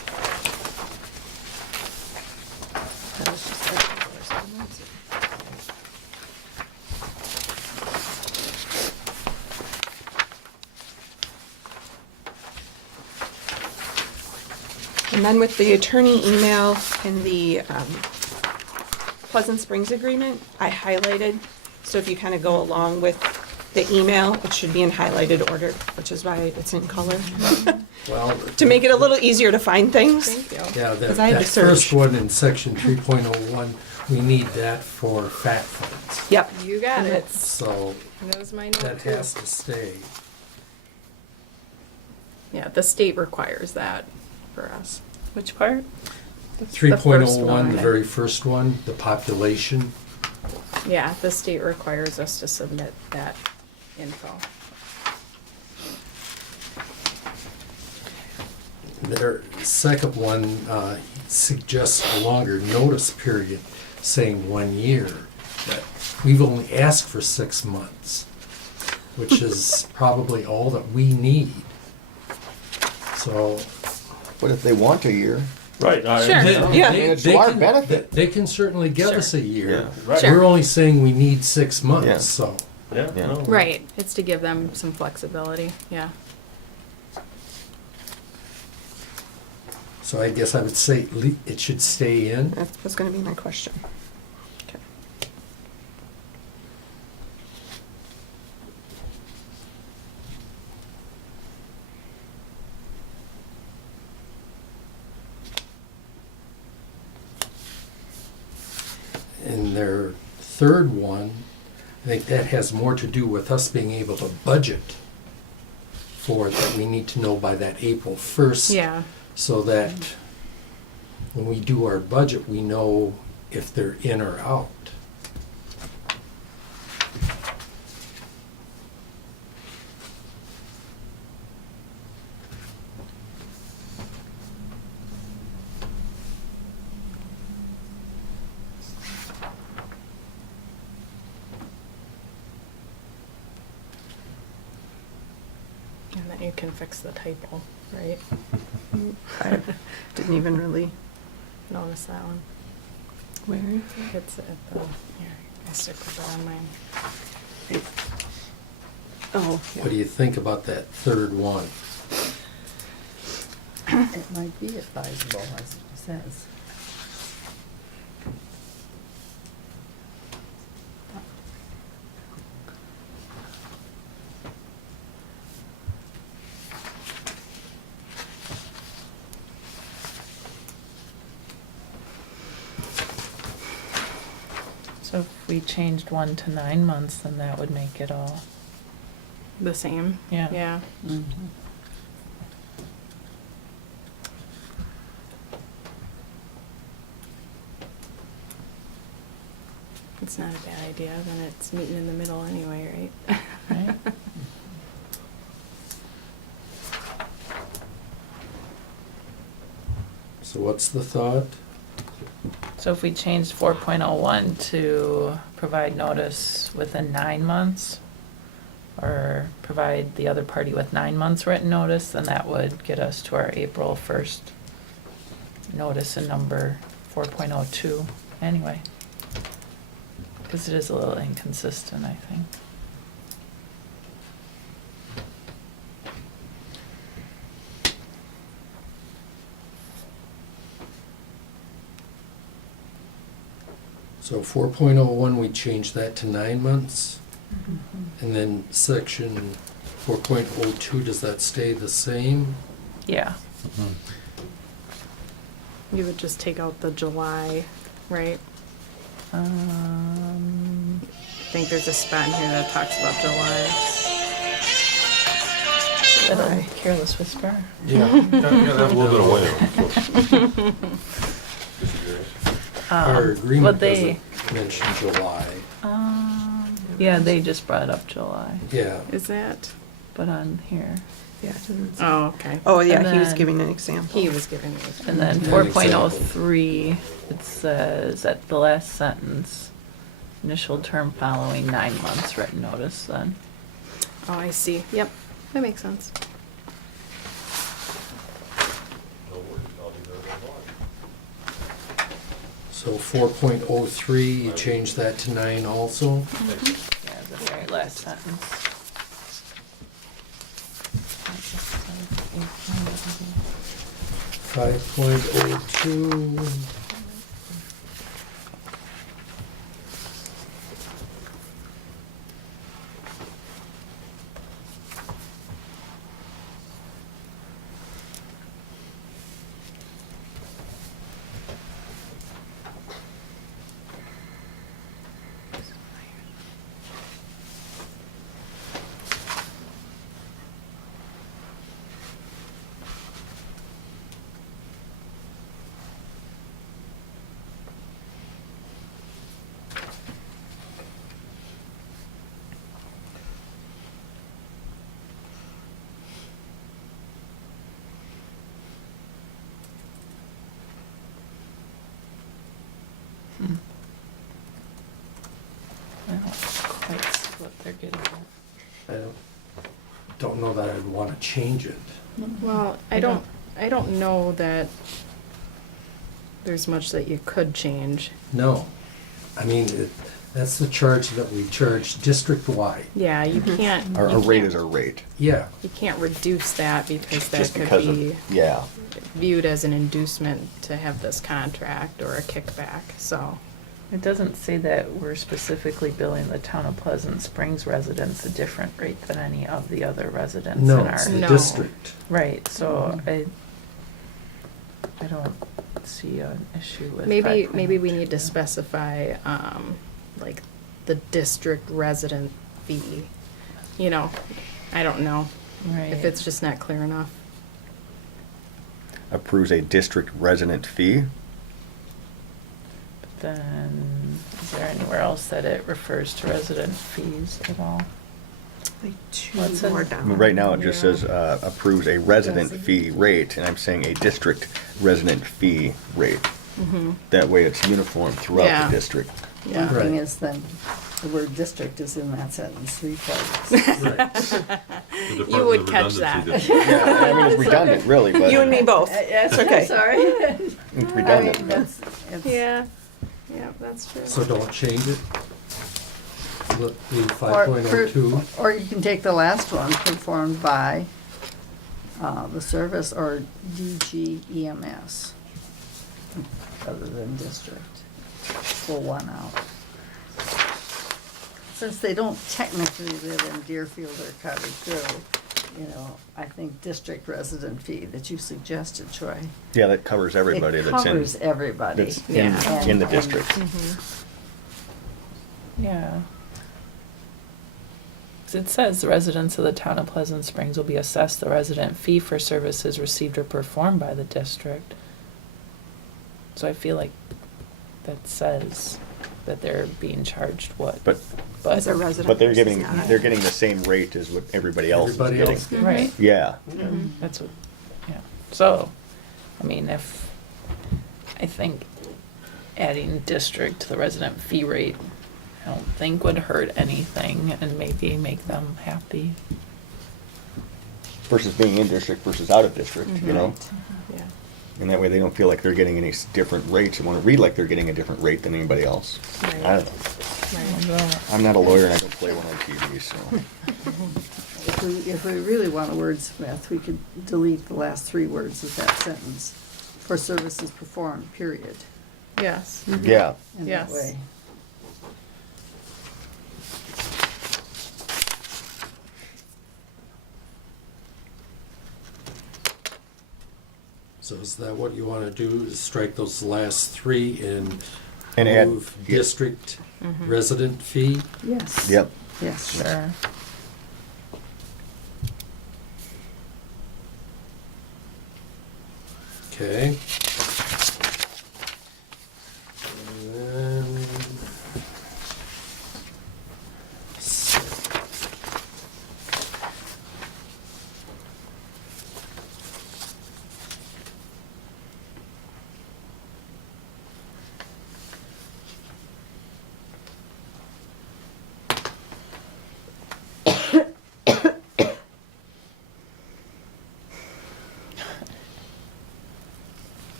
And then with the attorney email and the Pleasant Springs agreement, I highlighted. So if you kind of go along with the email, it should be in highlighted order, which is why it's in color. Well, To make it a little easier to find things. Thank you. yeah, that 'Cause I had to first search. one in section 3.01, we need that for fact funds. Yep. You got it. So That was my note that too. has to stay. Yeah, the state requires that for us. Which part? The first 3.01, the one. very first one, the population. Yeah, the state requires us to submit that info. Their second one suggests a longer notice period, saying 1 year. But we've only asked for 6 months, which is probably all that we need. So. But if they want a year, Right. Sure. Yeah. it's to our can- benefit. They can certainly give Sure. us a year. Yeah. Right. Sure. We're only saying we need 6 months, Yeah. so. Yeah, Yeah. no. Right, it's to give them some flexibility, yeah. So I guess I would say it should stay in. That was gonna be my question. Okay. And their third one, I think that has more to do with us being able to budget for it, that we need to know by that April 1st. Yeah, So that when we do our budget, we know if they're in or out. and then you can fix the typo, right? I didn't even really, Notice that one. where? It's at the, here, I stick with it on mine. Oh, What do you think about that third one? It might be advisable, as it says. So if we changed 1 to 9 months, then that would make it all, The same? Yeah. Yeah. Mhm. It's not a bad idea, then it's meeting in the middle anyway, right? right? So what's the thought? So if we changed 4.01 to provide notice within 9 months, or provide the other party with 9 months written notice, then that would get us to our April 1st notice in number 4.02 anyway. Because it is a little inconsistent, I think. So 4.01, we changed that to 9 months. And then section 4.02, does that stay the same? Yeah. You would just take out the July, right? I think there's a spot in here that talks about July. Little careless whisper. Yeah. A little bit of wind. Our agreement But they, doesn't mention July. yeah, they just brought up July, Yeah. Is that? but on here. yeah, it doesn't say. Oh, okay. Oh, yeah, And he was then- giving an example. He was giving me this. And then An 4.03, it says at the last sentence, initial term following 9 months written notice then. Oh, I see. Yep, that makes sense. So 4.03, you changed that to 9 also? Yeah, the very last sentence. 5.02. I don't quite see what they're getting at. I don't know that I'd want to change it. Well, I don't know that there's much that you could change. No. I mean, that's the charge that we charge district-wide. Yeah, you can't. Our you rate can't- is our rate. Yeah. You can't reduce that because that Just could because be of, yeah. viewed as an inducement to have this contract or a kickback, so. It doesn't say that we're specifically billing the town of Pleasant Springs residents a different rate than any of the other residents in No, our. it's the No. district. Right, so I don't see an issue with. Maybe we need to 5.02. specify, like, the district resident fee, you know, I don't know Right. if it's just not clear enough. Approves a district resident fee. Then, is there anywhere else that it refers to resident fees at all? Like two What's it? more I down. mean, right now it just Yeah. says approves a resident fee rate, and I'm saying a district resident fee rate. Mm-hmm. That way it's uniform throughout Yeah. the district. One Yeah. Right. thing is then, the word district is in that sentence 3 times. Right. The You Department would of catch Redundancy that. did- Yeah, I mean, it's redundant, really, but. You and me both. It's okay. Sorry. It's I mean, redundant. that's, it's. Yeah, that's true. So don't change it. Let the Or 5.02. Or you can take the last one, performed by the service or DG EMS, other than district, for 1 out. Since they don't technically live in Deerfield or Cottage Grove, you know, I think district resident fee that you suggested, Troy. Yeah, that covers everybody It that's in. covers everybody. That's Yeah. in the And- district. Mm-hmm. Yeah. 'Cause it says the residents of the town of Pleasant Springs will be assessed the resident fee for services received or performed by the district. So I feel like that says that they're being charged what? But, As a resident. but they're versus giving, not. they're getting the same rate as what everybody else is Everybody getting. else. Right. Yeah, Mhm. That's what, yeah. So, I mean, I think adding district to the resident fee rate, I don't think would hurt anything and maybe make them happy. versus being in district versus out of district, you know? Yeah. And that way they don't feel like they're getting any different rates and want to read like they're getting a different rate than anybody else. Right. I don't know. Right. I'm not a lawyer and I don't play one on TV, so. If we really want a wordsmith, we could delete the last 3 words of that sentence, for services performed, period, Yes. Yeah, in that Yes. way. So is that what you want to do, is strike those last 3 And add- move yeah. district resident fee? Yes. yep. Yes. Sure. Okay. And then.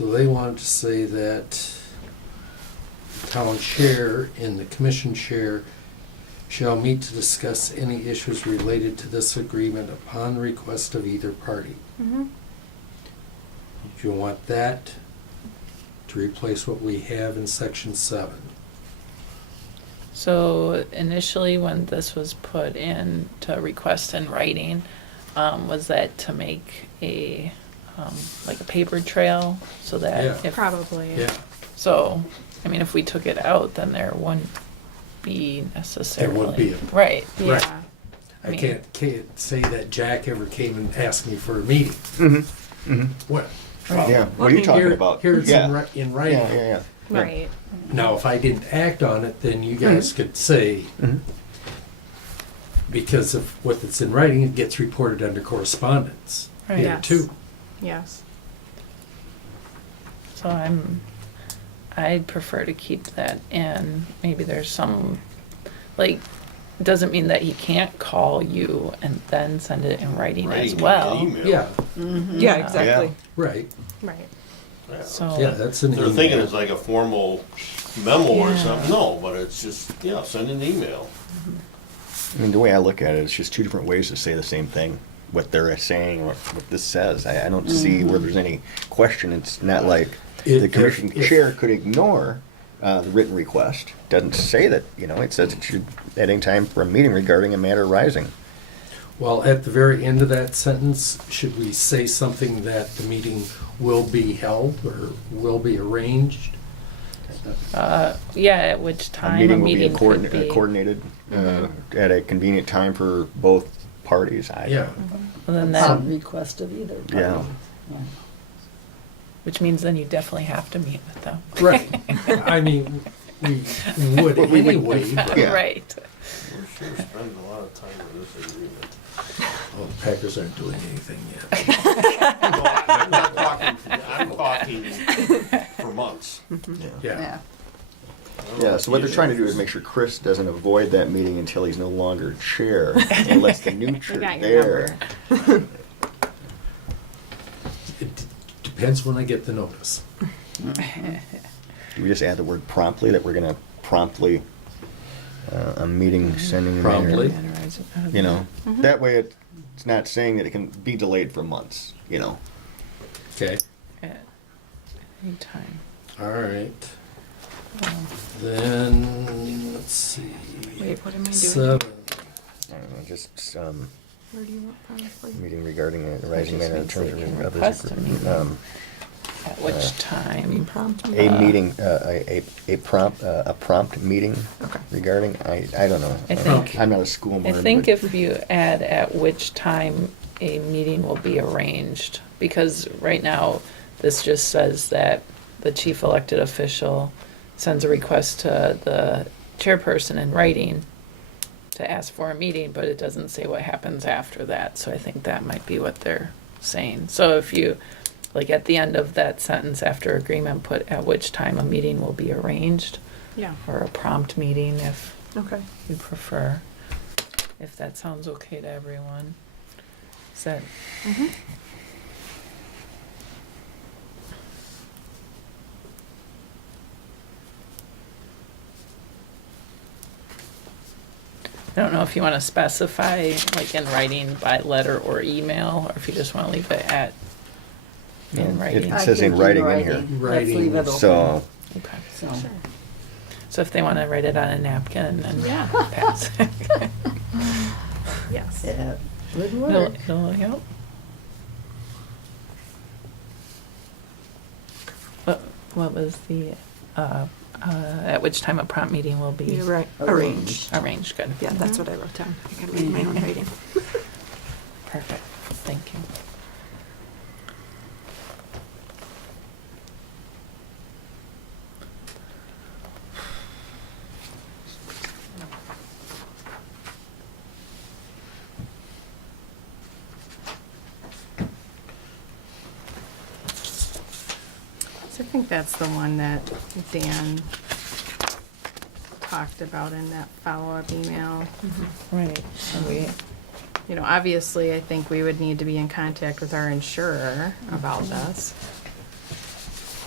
So they wanted to say that the town chair and the commission chair shall meet to discuss any issues related to this agreement upon request of either party. Mhm. Do you want that to replace what we have in section 7? So initially, when this was put in to request in writing, was that to make a, like a paper trail so that Yeah. if, Probably. Yeah, so, I mean, if we took it out, then there wouldn't be necessarily. be a- Right, Yeah. Right. I I mean- can't say that Jack ever came and asked me for a meeting. Mm-hmm. Mm-hmm. What? Yeah. What are you talking about? Here it's Yeah. in writing. Yeah, yeah, yeah. Right. Now, if I didn't act on it, then you guys could say, Mhm. because of what that's in writing, it gets reported under correspondence Right. here Yes. too. Yes. So I'd prefer to keep that in. Maybe there's some, like, it doesn't mean that he can't call you and then send it in writing as Writing an well. email. Yeah, Yeah, exactly. right. Right. Yeah. So. Yeah, that's an They're thinking email. it's like a formal memo or Yeah. something. No, but it's just, yeah, send an email. I mean, the way I look at it, it's just two different ways to say the same thing. What they're saying, what this says. I don't see where there's any question. It's not like the commission chair could ignore the written request. Doesn't say that, it says it should, at any time for a meeting regarding a matter arising. Well, at the very end of that sentence, should we say something that the meeting will be held or will be arranged? Yeah, at which time A meeting will be could be. coordinated at a convenient time for both parties. Yeah, Well, then that, Upon request of either party. Yeah. Yeah. which means then you definitely have to meet with them. right. I mean, we would But we would- anyway, but Yeah. Right. We're sure spending a lot of time on this agreement. well, the Packers aren't doing anything yet. No, I'm talking for months. Yeah. Yeah. Yeah, so what they're trying to do is make sure Chris doesn't avoid that meeting until he's no longer chair and lets the new We chair got your there. number. It depends when I get the notice. Do we just add the word promptly, that we're gonna promptly, a meeting sending. Promptly. That way it's not saying that it can be delayed for months, Okay, At any time. all right. Then, let's see. Wait, what am I doing? 7. I don't know, just, Where do you want promptly? meeting regarding a rising just matter in means terms they can of request this a meeting. agreement. At which time? Prompt me? A meeting, a prompt meeting Okay. regarding, I don't know. I think- I'm not a school I board. think but- if you add at which time a meeting will be arranged, because right now, this just says that the chief elected official sends a request to the chairperson in writing to ask for a meeting, but it doesn't say what happens after that, so I think that might be what they're saying. So if you, like at the end of that sentence after agreement, put at which time a meeting will be arranged, Yeah. or a prompt meeting if Okay. you prefer, if that sounds okay to everyone. Is that, Mm-hmm. I don't know if you want to specify, like in writing by letter or email, or if you just want to leave it at in writing. It says in writing in here. Let's leave it open. So, Okay. So, So if they want to write it on a napkin and Yeah. pass it. Yes. it would It'll, work. it'll help. What was the, at which time a prompt meeting will be You're right. Arranged. Arranged. arranged? Good. Yeah, that's what I wrote down. I gotta read my own writing. Perfect. Thank you. So I think that's the one that Dan talked about in that follow-up email. Right. So we, You know, obviously, I think we would need to be in contact with our insurer about this.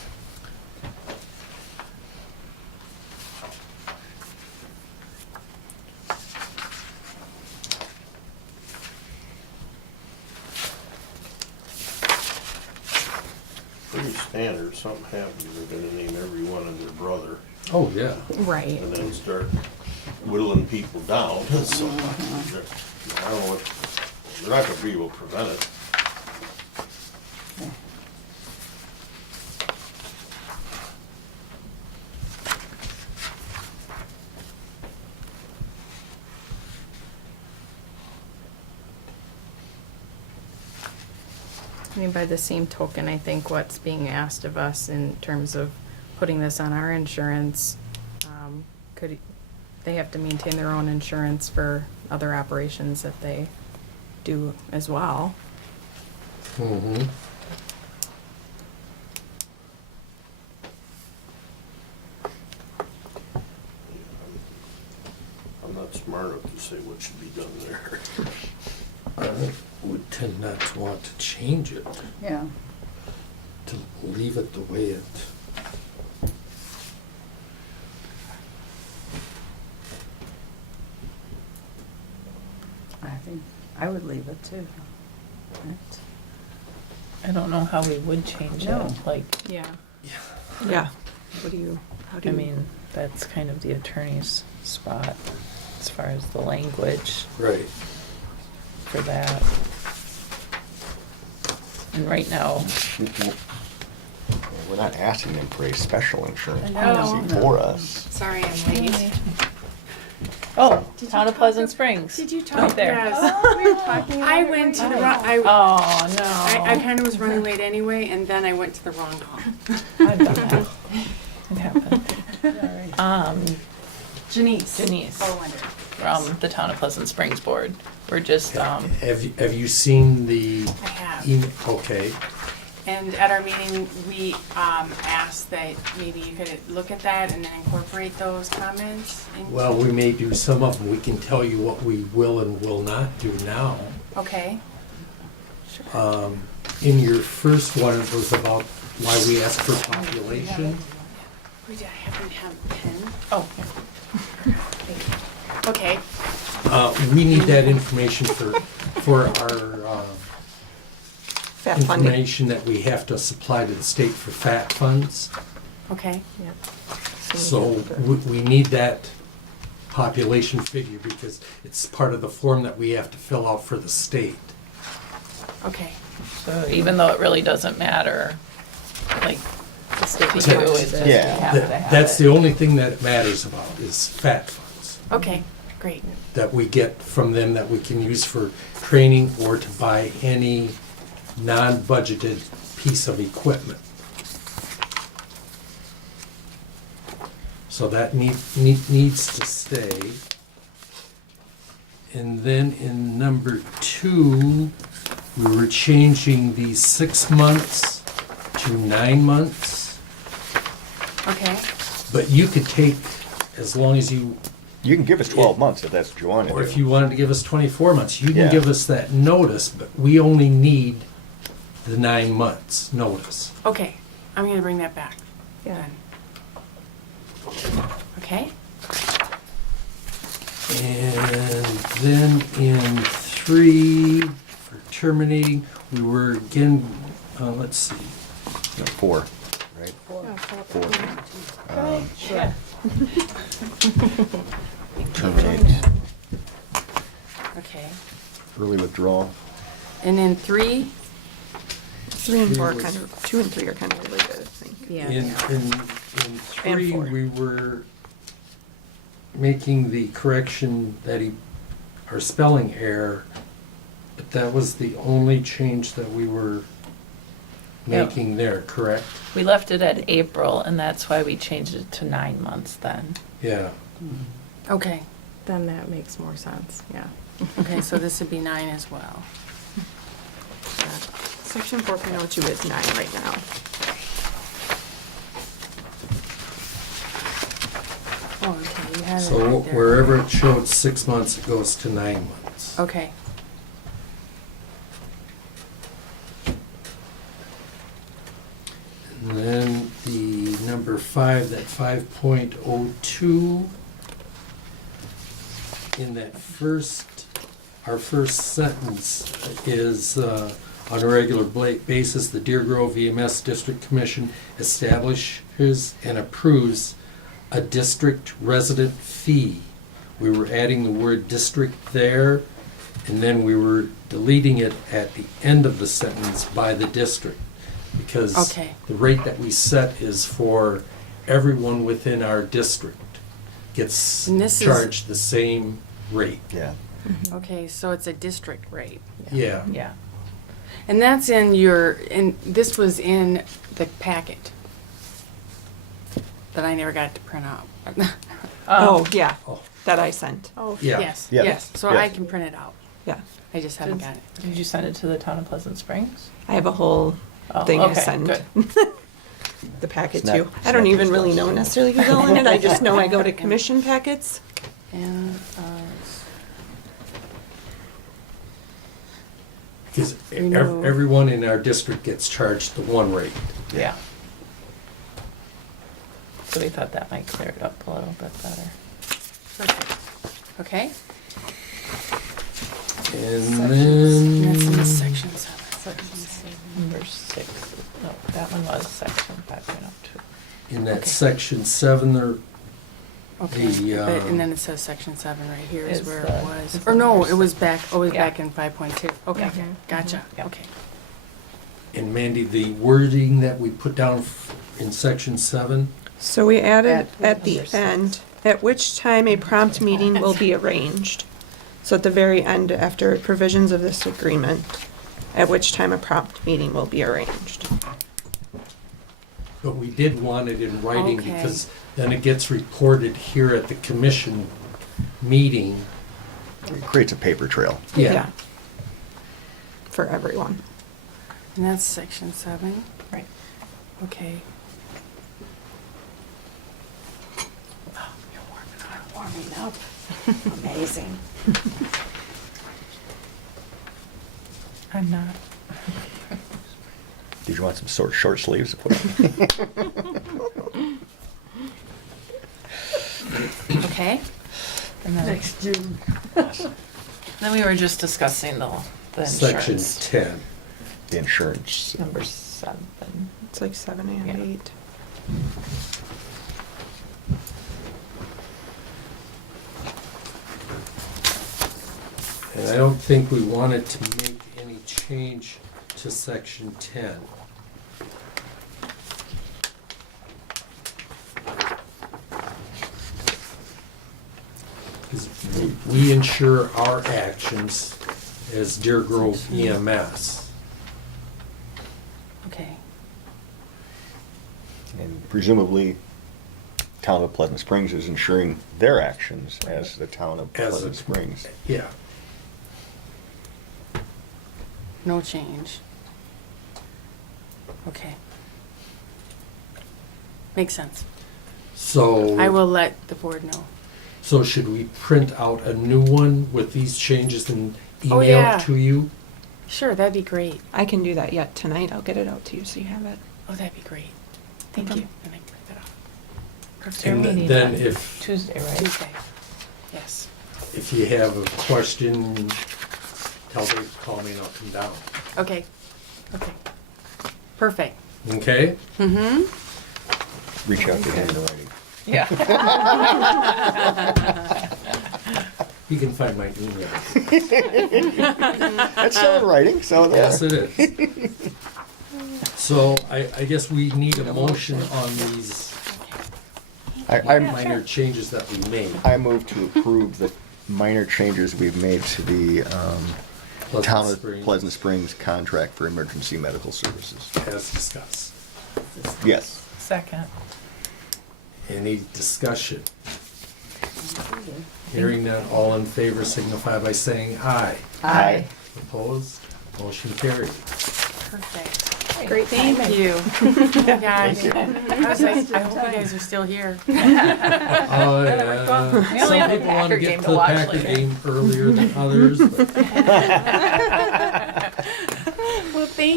Tanner, if something happens, they're gonna name everyone as their brother Oh, yeah. Right. and then start whittling people down. So, I don't know what, they're not gonna be able to prevent it. I mean, by the same token, I think what's being asked of us in terms of putting this on our insurance, they have to maintain their own insurance for other operations that they do as well. Mm-hmm. I'm not smart enough to say what should be done there. I would tend not to want to change it, Yeah, to leave it the way it. I think I would leave it too. Right. I don't know how we would change No. it, like, Yeah. Yeah. What do you, how do I you? mean, that's kind of the attorney's spot as far as the language Right. for that. And right now, We're not asking them for a special insurance I know. policy for us. Sorry I'm late. oh, Did you Town of talk Pleasant ab- Springs. Did you talk? Right there. Yes. We were talking about I it went to right the now. wrong, Oh, no. I kind of was running late anyway, and then I went to the wrong hall. I've done that. It happened. Janice. Janice. Bolander. From the Town of Pleasant Springs Board. We're just, Have you seen the I have. email? Okay. And at our meeting, we asked that maybe you could look at that and then incorporate those comments. Well, we may do some of them. We can tell you what we will and will not do now. Okay. In your first one, it was about why we ask for population. Wait, I happen to have a pen. oh, Thank you. Okay. We need that information for our Fat funding. information that we have to supply to the state for FAT funds. Okay. Yep. So we need that population figure because it's part of the form that we have to fill out for the state. Okay. so even though it really doesn't matter, like, The state to would do have with to- it, Yeah. we have to have That's it. the only thing that it matters about is FAT funds Okay. Great. that we get from them that we can use for training or to buy any non-budgeted piece of equipment. So that needs to stay. And then in number 2, we were changing the 6 months to 9 months. Okay. But you could take as long as you, You can give us 12 months if that's what you want to do. or if you wanted to give us 24 months, you can Yeah. give us that notice, but we only need the 9 months notice. Okay. I'm gonna bring that back. Yeah. Then. Okay. And then in 3, for terminating, we were again, let's see, No, 4, right? Yeah, 4. Yeah. Terminate, Okay. early withdrawal. And then 3. 3 and 4 are kind of, 2 and 3 are kind of related, I think. Yeah. in, they are. in 3, four. we were making the correction that our spelling error, but that was the only change that we were Yep. making there, correct? We left it at April, and that's why we changed it to 9 months then. Yeah. Okay. Then that makes more sense, yeah. Okay, so this would be 9 as well. Section 4.02 is 9 right now. Oh, okay, you have it So right there. wherever it showed 6 months, it goes to 9 months. Okay. And then the number 5, that 5.02, in that our first sentence is, On a regular basis, the Deer Grove EMS District Commission establishes and approves a district resident fee. We were adding the word district there, and then we were deleting it at the end of the sentence by the district. Because Okay. the rate that we set is for everyone within our district gets And this is- charged the same rate. Yeah. Okay, so it's a district rate. Yeah. Yeah. And that's this was in the packet that I never got to print out. Oh, yeah, Oh. that I sent. Oh, Yeah. Yes, Yeah. yes, so I Yes. can print it out. Yeah. I just haven't got it. Did you send it to the town of Pleasant Springs? I have a whole Oh, thing I okay, send. good. The packet It's not- too. it's I don't not even just really us. know necessarily who's all in it. I just know I go to commission packets. And, Because Renew. everyone in our district gets charged the one rate. Yeah. So we thought that might clear it up a little bit better. perfect. Okay, And and that's in then, section 7. Number 6, no, that one was section 5.02. in that Okay. section 7, there, Okay, The, and then it says section 7 right here is Is where the- it was. is Or the no, number it was back, Yeah. back in 5.2. Okay, Yeah. gotcha, Yeah. okay. and Mandy, the wording that we put down in section 7, So we added At at the number 6. end, at which time a prompt meeting will be arranged. So at the very end, after provisions of this agreement, at which time a prompt meeting will be arranged. but we did want it in writing Okay. because then it gets reported here at the commission meeting. It creates a paper trail. Yeah. For everyone. And that's section 7? Right. Okay. Oh, you're warming up. Amazing. I'm not. Did you want some short sleeves to put on? Okay. And then, Next June. then we were just discussing the Section insurance. 10. The insurance. Number 7. It's like 7 and Yeah. 8. And I don't think we wanted to make any change to section 10. Because we ensure our actions as Deer Grove EMS. Okay. And presumably, town of Pleasant Springs is ensuring their actions as the town of As Pleasant a- Springs. Yeah. No change. Okay. Makes sense. So. I will let the board know. So should we print out a new one with these changes and Oh, email yeah. it to you? Sure, that'd be great. I can do that yet tonight. I'll get it out to you so you have it. Oh, that'd be great. Thank Okay. you. And I can print that out. Perfect. And meeting then on if, Tuesday, right? Tuesday. Yes. if you have a question, tell Dave to call me and I'll come down. Okay. Okay. Perfect. Okay? Mm-hmm. Reach out to him in writing. Yeah. You can find my email. That's still in writing, so Yes, it is. So I guess we need a motion on these I minor changes that we made. move to approve the minor changes we've made to the town of Springs, Pleasant Springs contract for emergency medical services. As discussed. Yes. Second. Any discussion? Hearing none, all in favor signify by saying aye. Aye. Opposed? Motion carried. Perfect. great Thank timing. you. Oh, gosh. I was like, I hope you guys are still here. Oh, yeah. We only have Some a people want to Packer get game to to the watch Packer later. game earlier than others, but Well, thank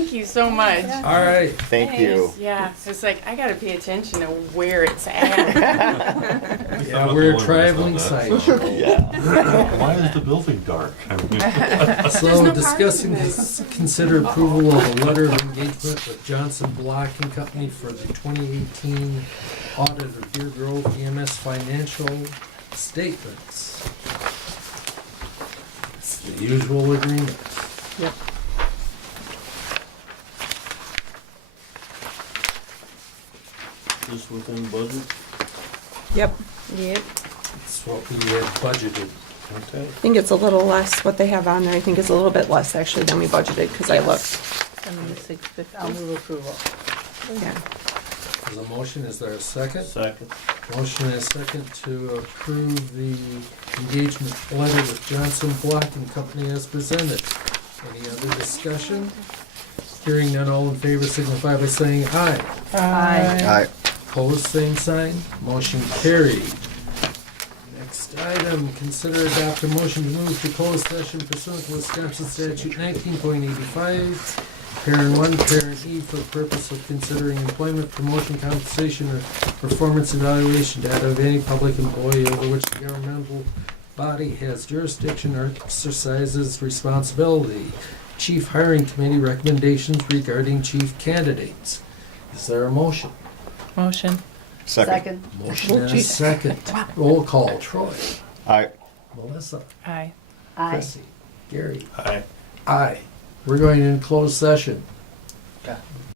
Thank you so much. All right. Thank you. Yeah, it's like, I gotta pay attention to where it's at. Yeah, not we're the a only traveling ones site. on that. Yeah. Why is the building dark? I mean, So discussing this, consider approval of a letter of engagement with Johnson Block and Company for the 2018 audit of Deer Grove EMS financial statements. It's the usual agreement. Yep. This within budget? Yep. Yep. It's what we had budgeted. Okay. I think it's a little less, what they have on there, I think it's a little bit less actually than we budgeted, because I looked. 7650, I'll move approval. Yeah. There's a motion, is there a second? Second. Motion and a second to approve the engagement letter with Johnson Block and Company as presented. Any other discussion? Hearing none, all in favor signify by saying aye. Aye. Aye. Opposed, same sign. Motion carried. Next item, consider adopt a motion to move to closed session pursuant to Wisconsin statute 19.85, parent 1, parent E, for the purpose of considering employment, promotion, compensation, or performance evaluation data of any public employee over which the governmental body has jurisdiction or exercises responsibility. Chief Hiring Committee recommendations regarding chief candidates. Is there a motion? Motion. Second. Motion and a second. Roll call. Troy. Aye. Melissa. Aye. Aye. Chrissy. Gary. Aye. Aye. We're going in closed session.